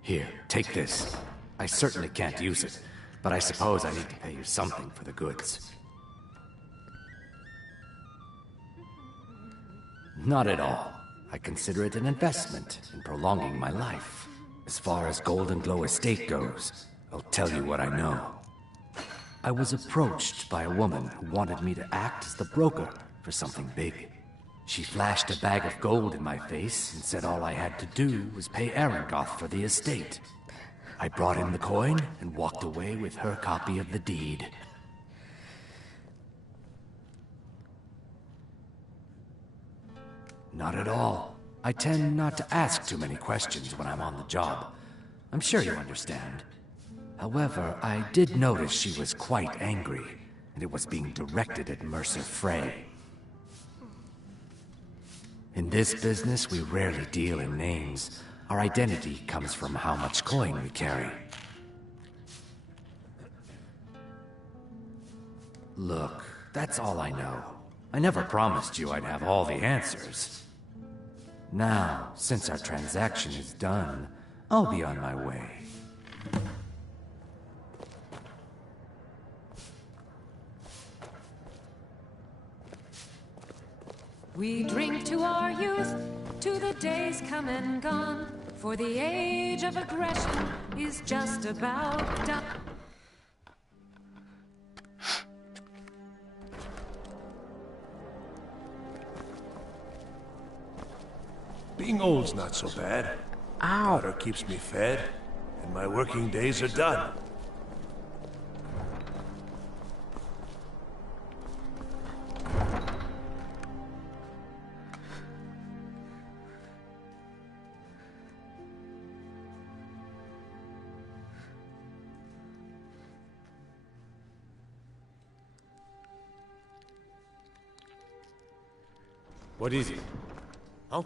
Here, take this. I certainly can't use it, but I suppose I need to pay you something for the goods. Not at all. I consider it an investment in prolonging my life. As far as Golden Glow Estate goes, I'll tell you what I know. I was approached by a woman who wanted me to act as the broker for something big. She flashed a bag of gold in my face and said all I had to do was pay Arangoth for the estate. I brought in the coin and walked away with her copy of the deed. Not at all. I tend not to ask too many questions when I'm on the job. I'm sure you understand. However, I did notice she was quite angry, and it was being directed at Mercer Frey. In this business, we rarely deal in names. Our identity comes from how much coin we carry. Look, that's all I know. I never promised you I'd have all the answers. Now, since our transaction is done, I'll be on my way. We drink to our youth, to the days come and gone, for the age of aggression is just about done. Being old's not so bad. Daughter keeps me fed, and my working days are done. What is it? Huh?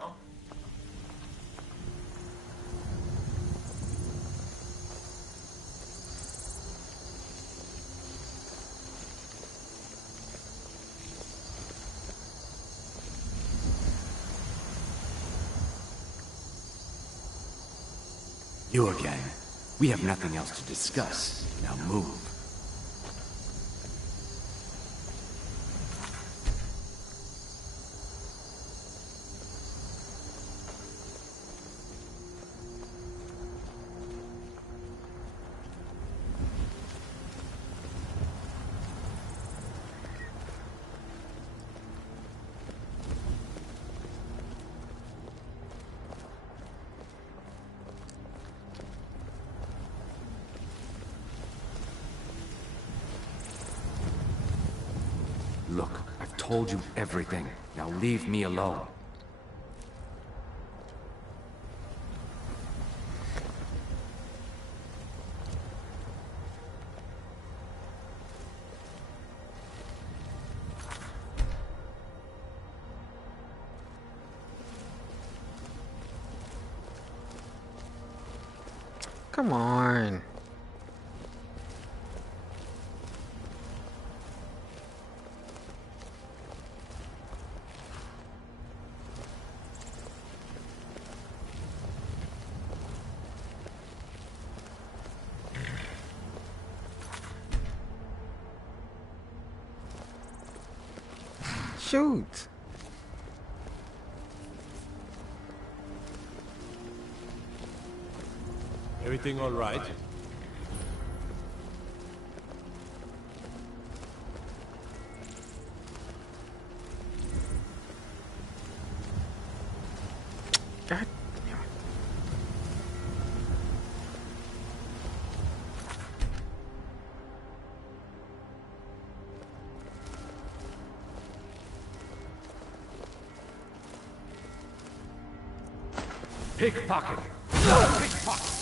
You again. We have nothing else to discuss. Now move. Look, I've told you everything. Now leave me alone. Come on. Shoot. Everything all right? God. Pickpocket! Pickpocket!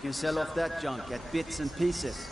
can sell off that junk at bits and pieces.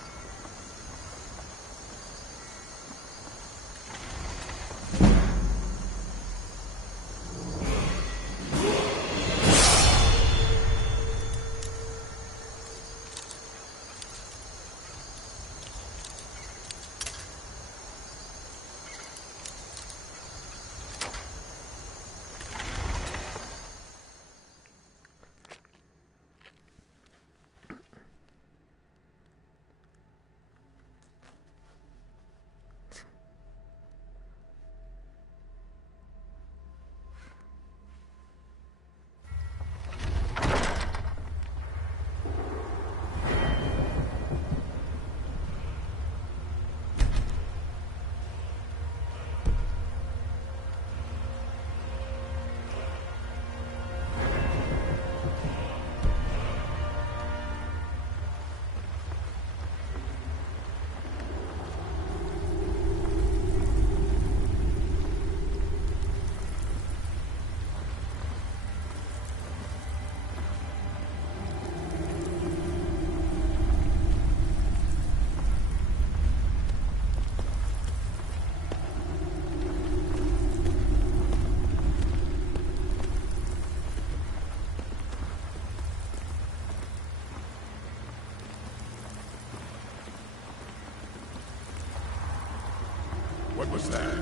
What was that?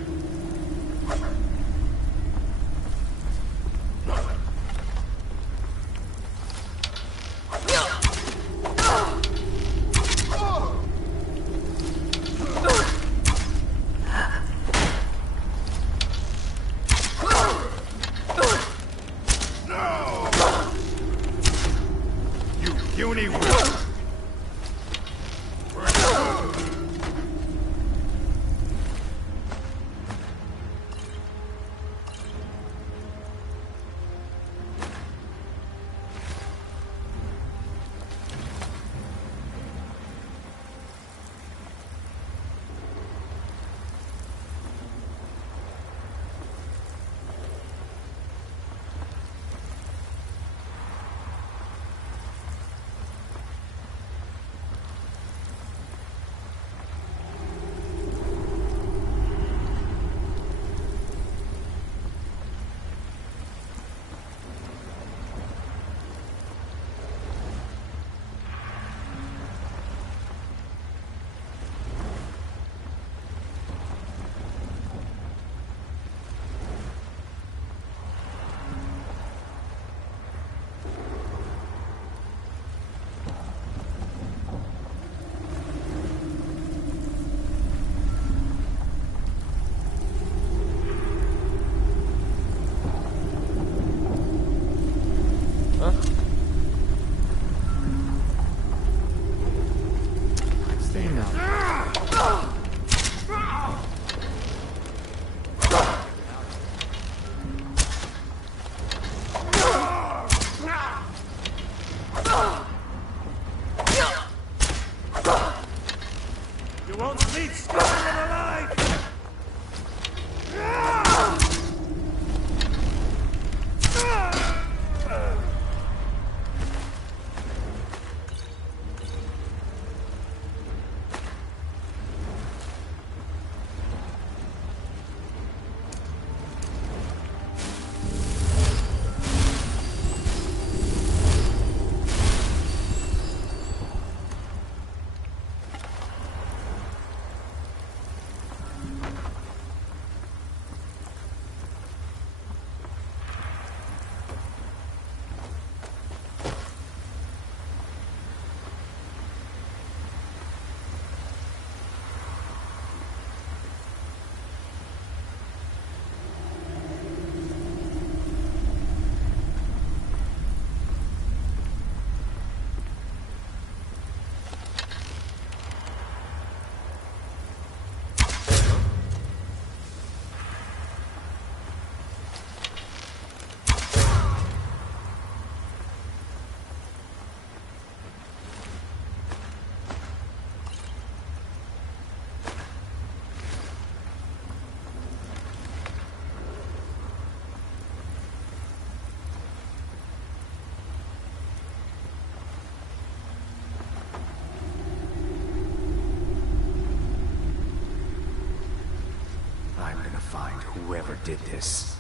Whoever did this.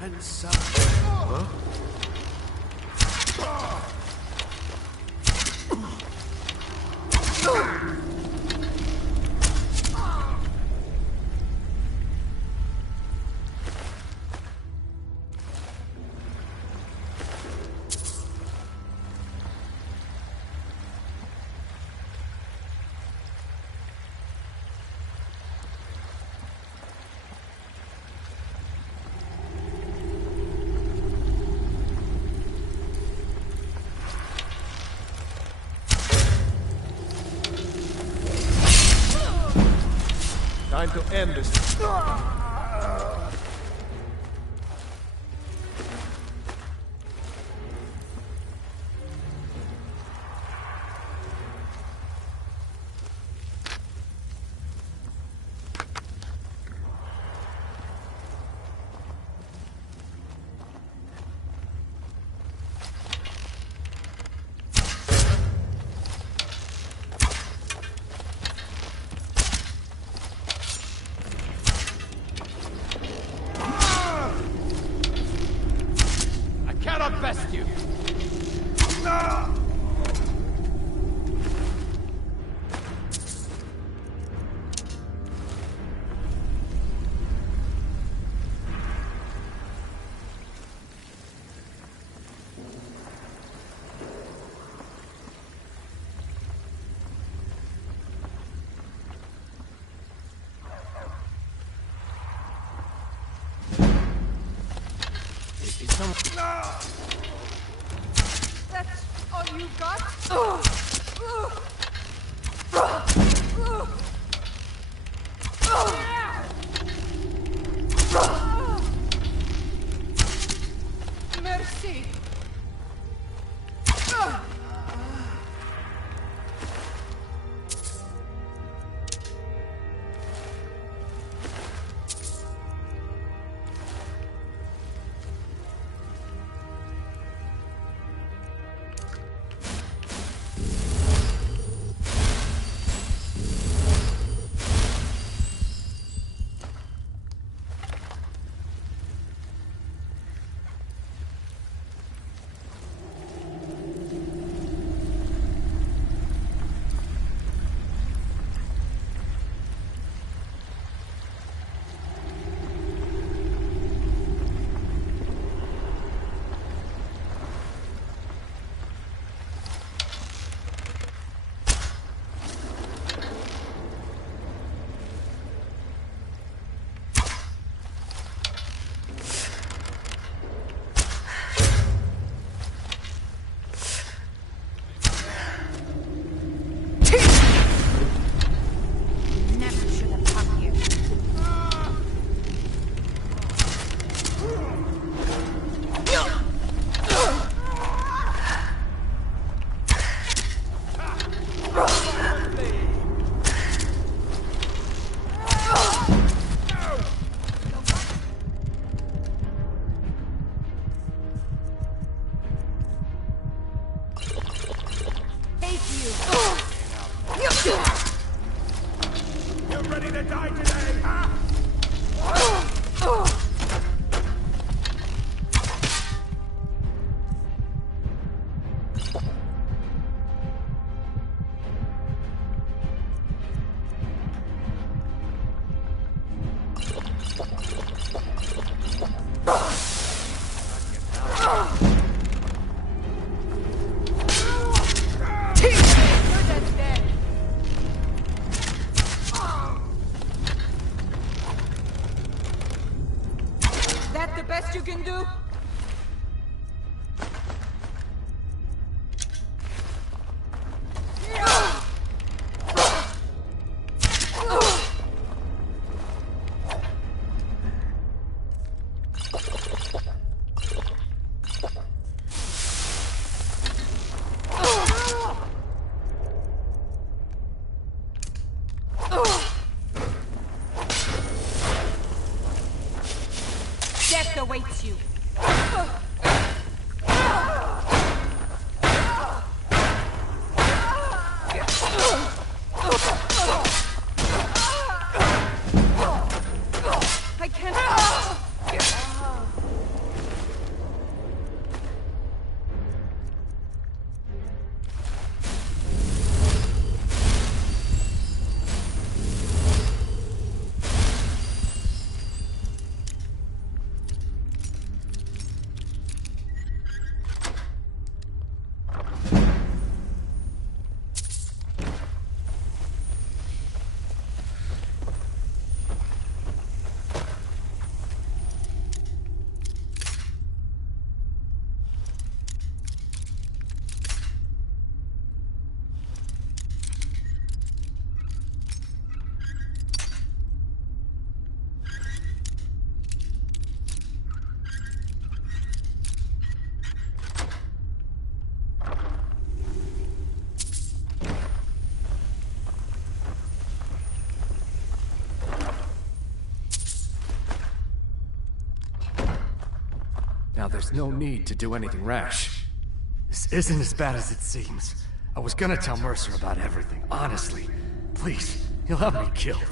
And so... Time to end this. best you. That's all you got? Merci. You're ready to die today, huh? That the best you can do? Death awaits you. I can't. Now, there's no need to do anything rash. This isn't as bad as it seems. I was gonna tell Mercer about everything, honestly. Please, he'll have me killed.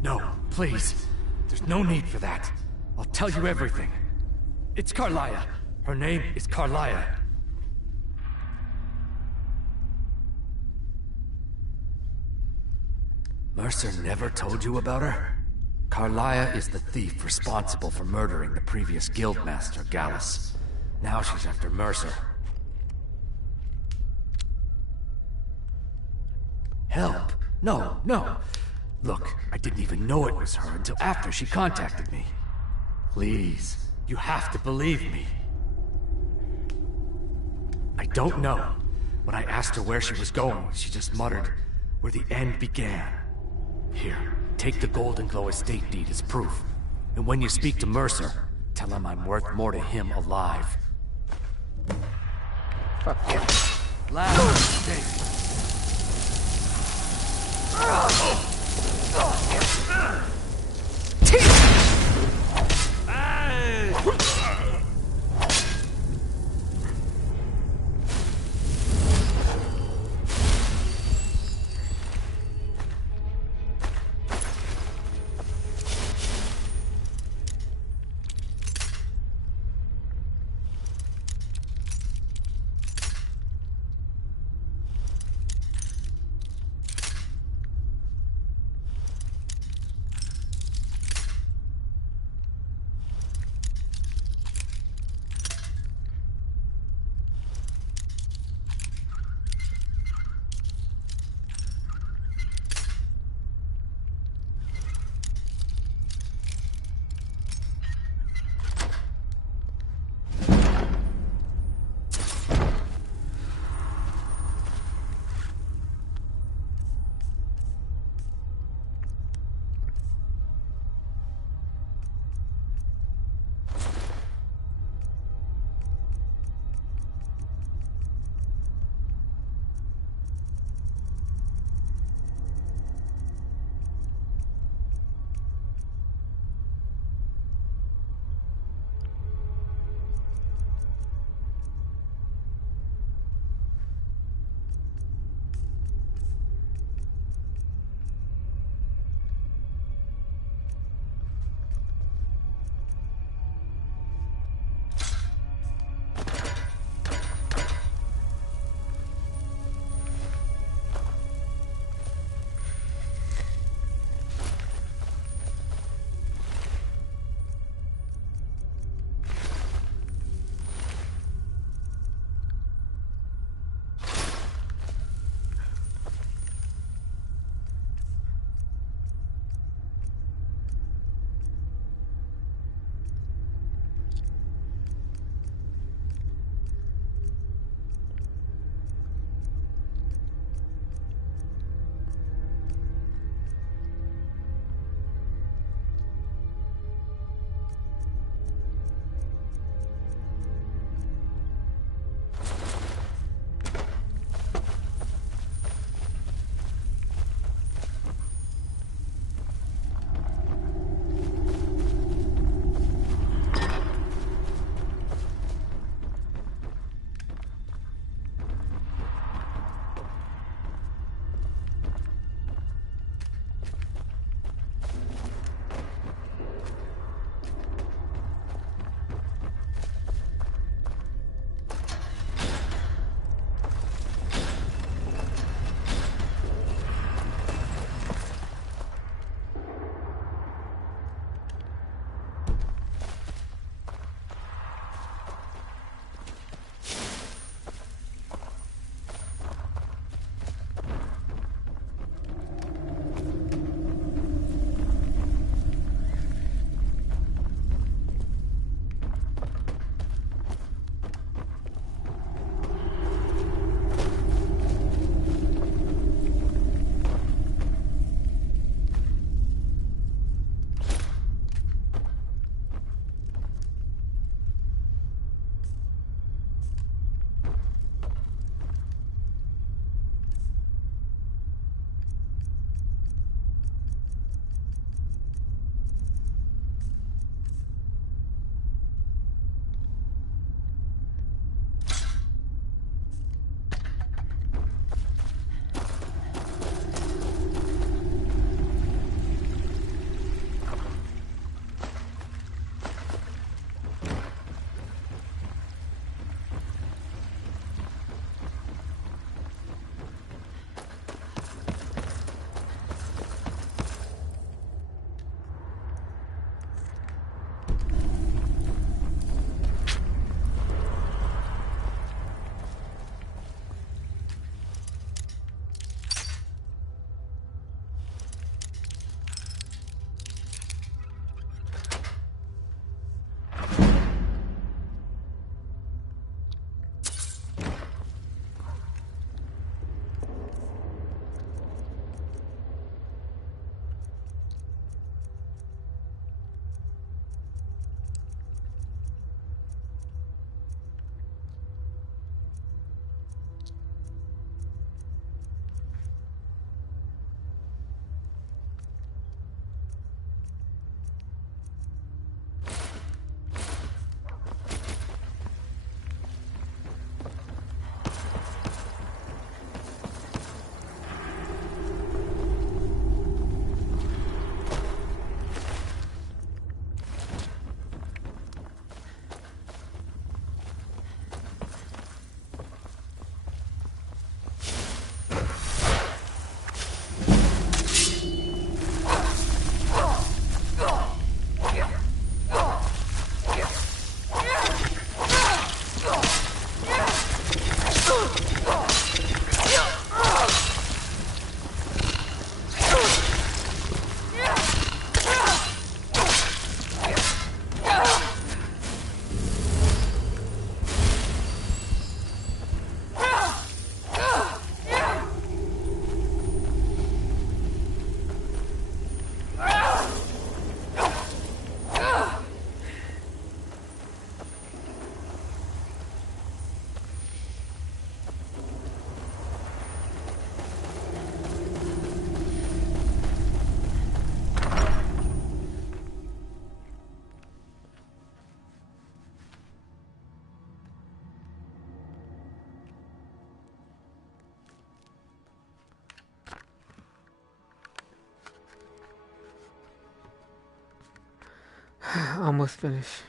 No, please. There's no need for that. I'll tell you everything. It's Carlia. Her name is Carlia. Mercer never told you about her? Carlia is the thief responsible for murdering the previous guildmaster, Gallus. Now she's after Mercer. Help? No, no. Look, I didn't even know it was her until after she contacted me. Please, you have to believe me. I don't know. When I asked her where she was going, she just muttered, "Where the end began." Here, take the Golden Glow estate deed as proof. And when you speak to Mercer, tell him I'm worth more to him alive. Fuck yeah. Last mistake. Almost finished.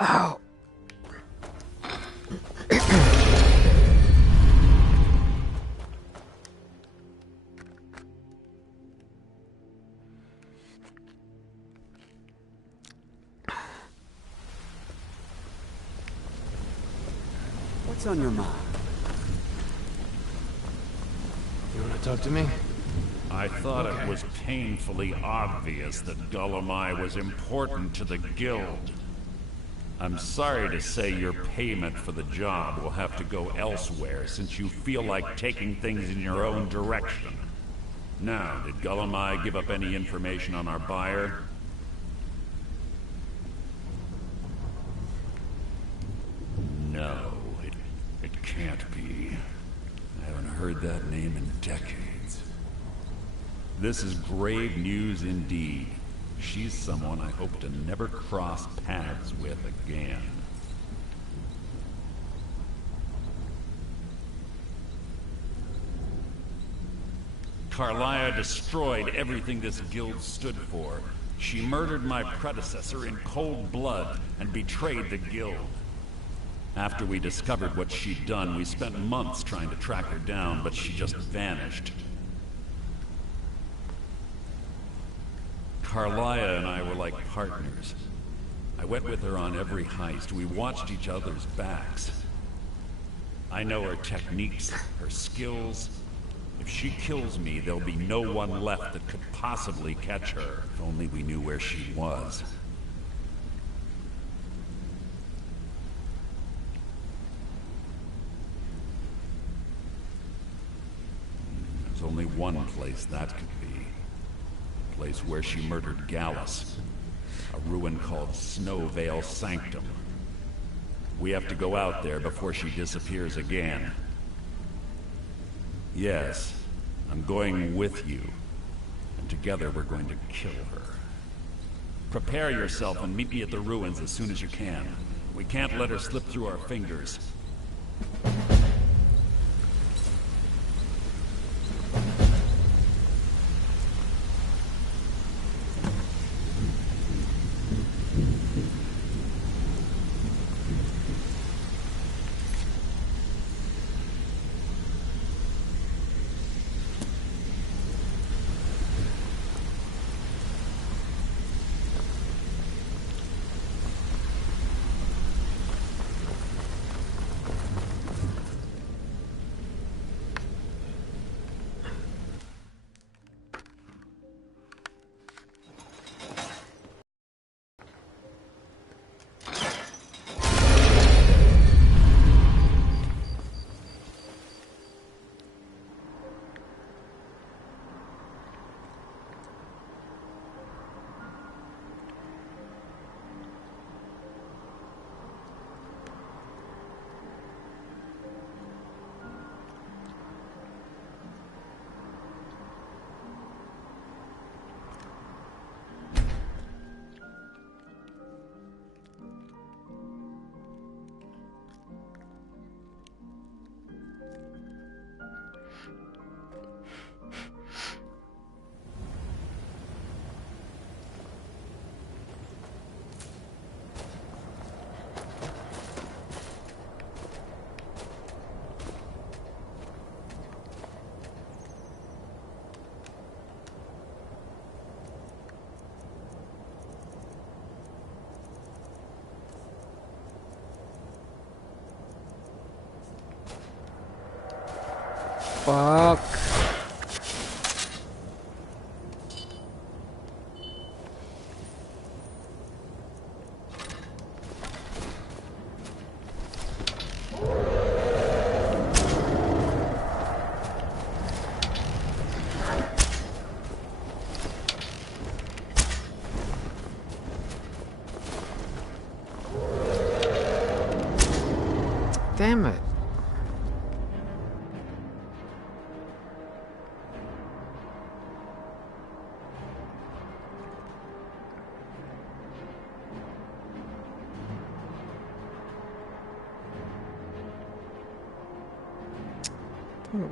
Ow. What's on your mind? You want to talk to me? I thought it was painfully obvious that Gullumai was important to the guild. I'm sorry to say your payment for the job will have to go elsewhere since you feel like taking things in your own direction. Now, did Gullumai give up any information on our buyer? No, it can't be. I haven't heard that name in decades. This is grave news indeed. She's someone I hope to never cross paths with again. Carlia destroyed everything this guild stood for. She murdered my predecessor in cold blood and betrayed the guild. After we discovered what she'd done, we spent months trying to track her down, but she just vanished. Carlia and I were like partners. I went with her on every heist. We watched each other's backs. I know her techniques, her skills. If she kills me, there'll be no one left that could possibly catch her. If only we knew where she was. only one place that could be. The place where she murdered Gallus. A ruin called Snowvale Sanctum. We have to go out there before she disappears again. Yes, I'm going with you. And together we're going to kill her. Prepare yourself and meet me at the ruins as soon as you can. We can't let her slip through our fingers. Fuck. Damn it.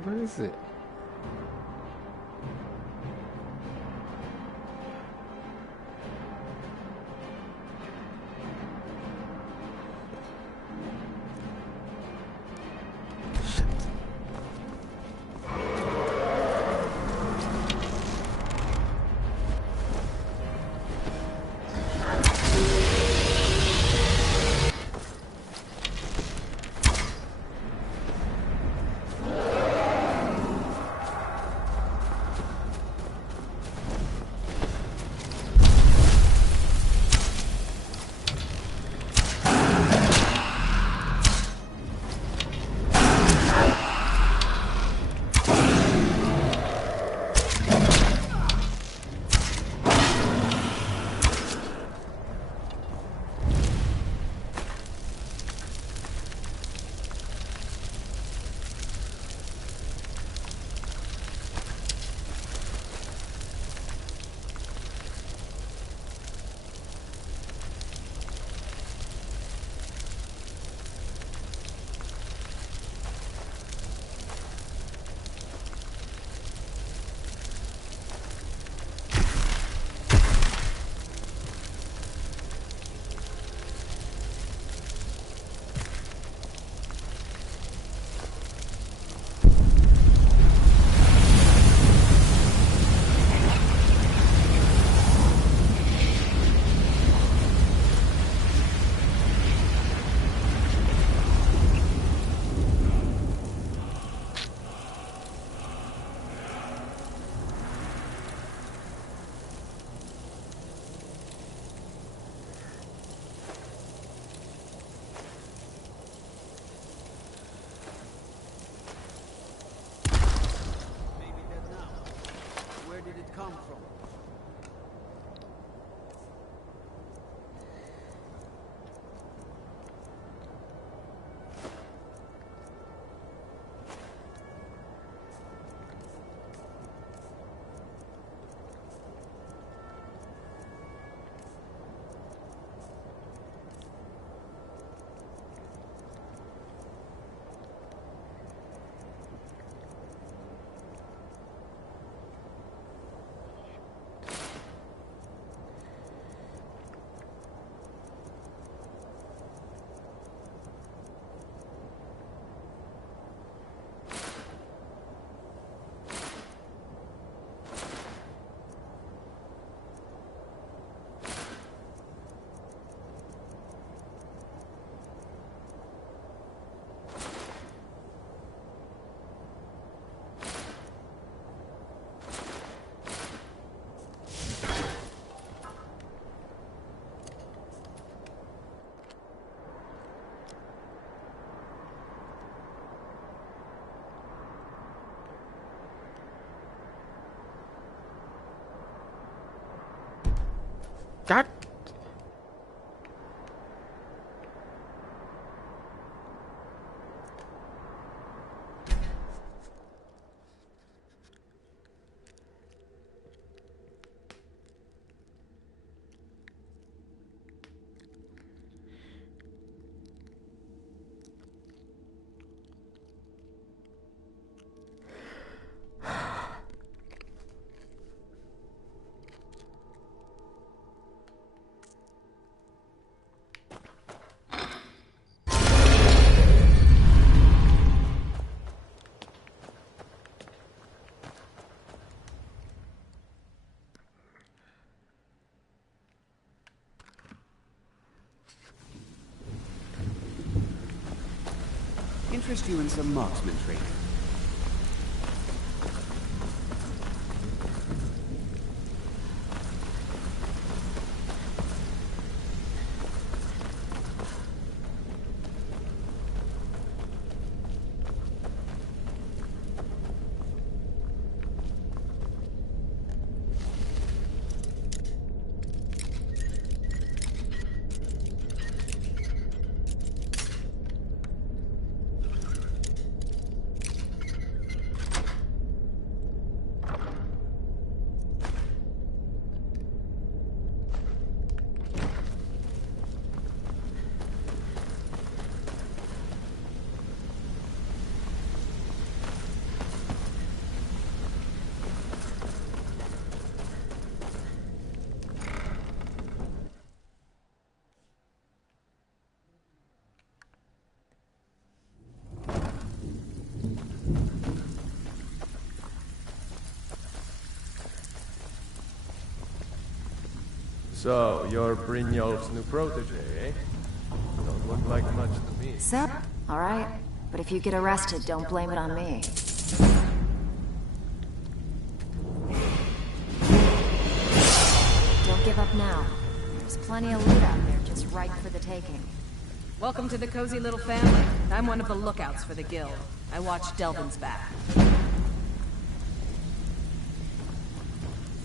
Where is it? God. Interest you in some marksman training. So, you're Brynjolf's new protege, eh? Don't look like much to me. So, alright. But if you get arrested, don't blame it on me. Don't give up now. There's plenty of loot out there just ripe for the taking. Welcome to the cozy little family. I'm one of the lookouts for the guild. I watch Delvin's back.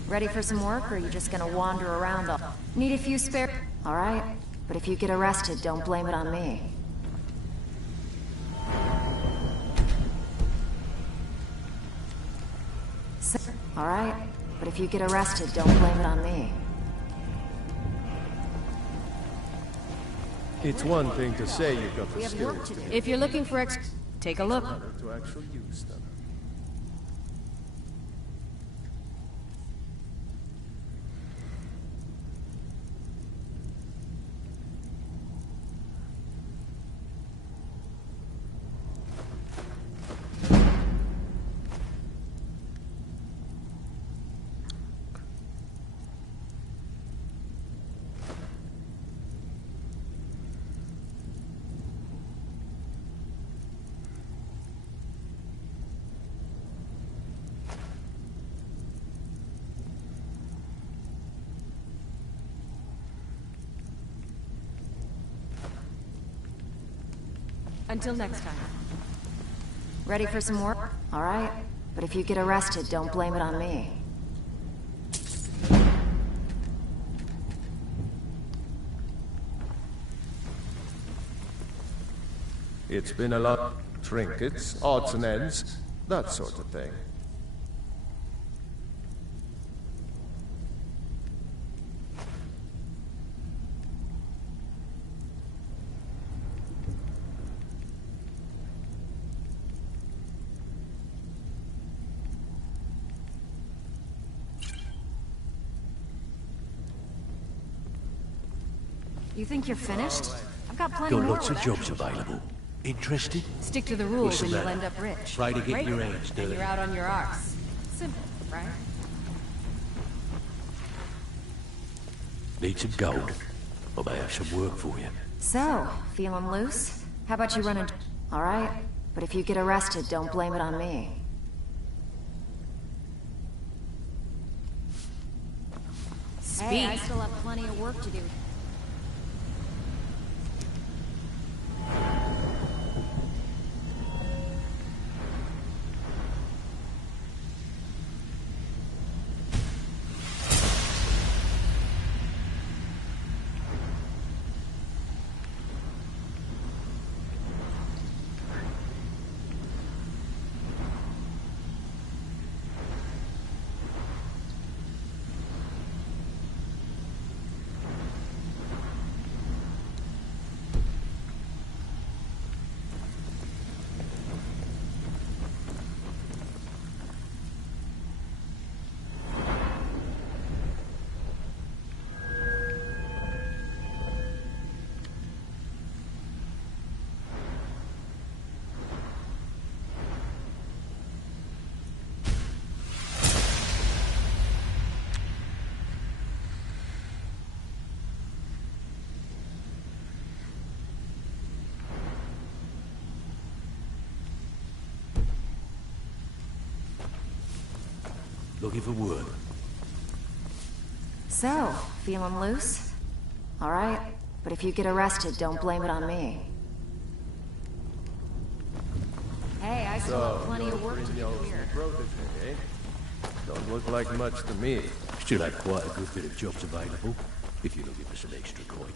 Ready for some work, or are you just gonna wander around all... Need a few spare... Alright. But if you get arrested, don't blame it on me. Alright. But if you get arrested, don't blame it on me. It's one thing to say you've got the We have skills work to do. to If you're looking for take a look. to actually use them. Until next time. Ready for some work? Alright. But if you get arrested, don't blame it on me. It's been a lot. Trinkets, odds and ends, that sort of thing. You think you're finished? I've got plenty Got more. lots of jobs available. Interested? Stick to the rules What's the and you'll matter? end up rich. Try to get Right? your hands And dirty. you're out on your arse. Simple, right? Need some gold? I may have some work for you. So, feeling loose? How about you run a... Alright. But if you get arrested, don't blame it on me. Hey, I still have plenty of work to do. Looking for work. So, feeling loose? Alright, but if you get arrested, don't blame it on me. Hey, I still have plenty of work to do here. Eh? Don't look like much to me. Still have quite a good bit of jobs available, if you're looking for some extra coin.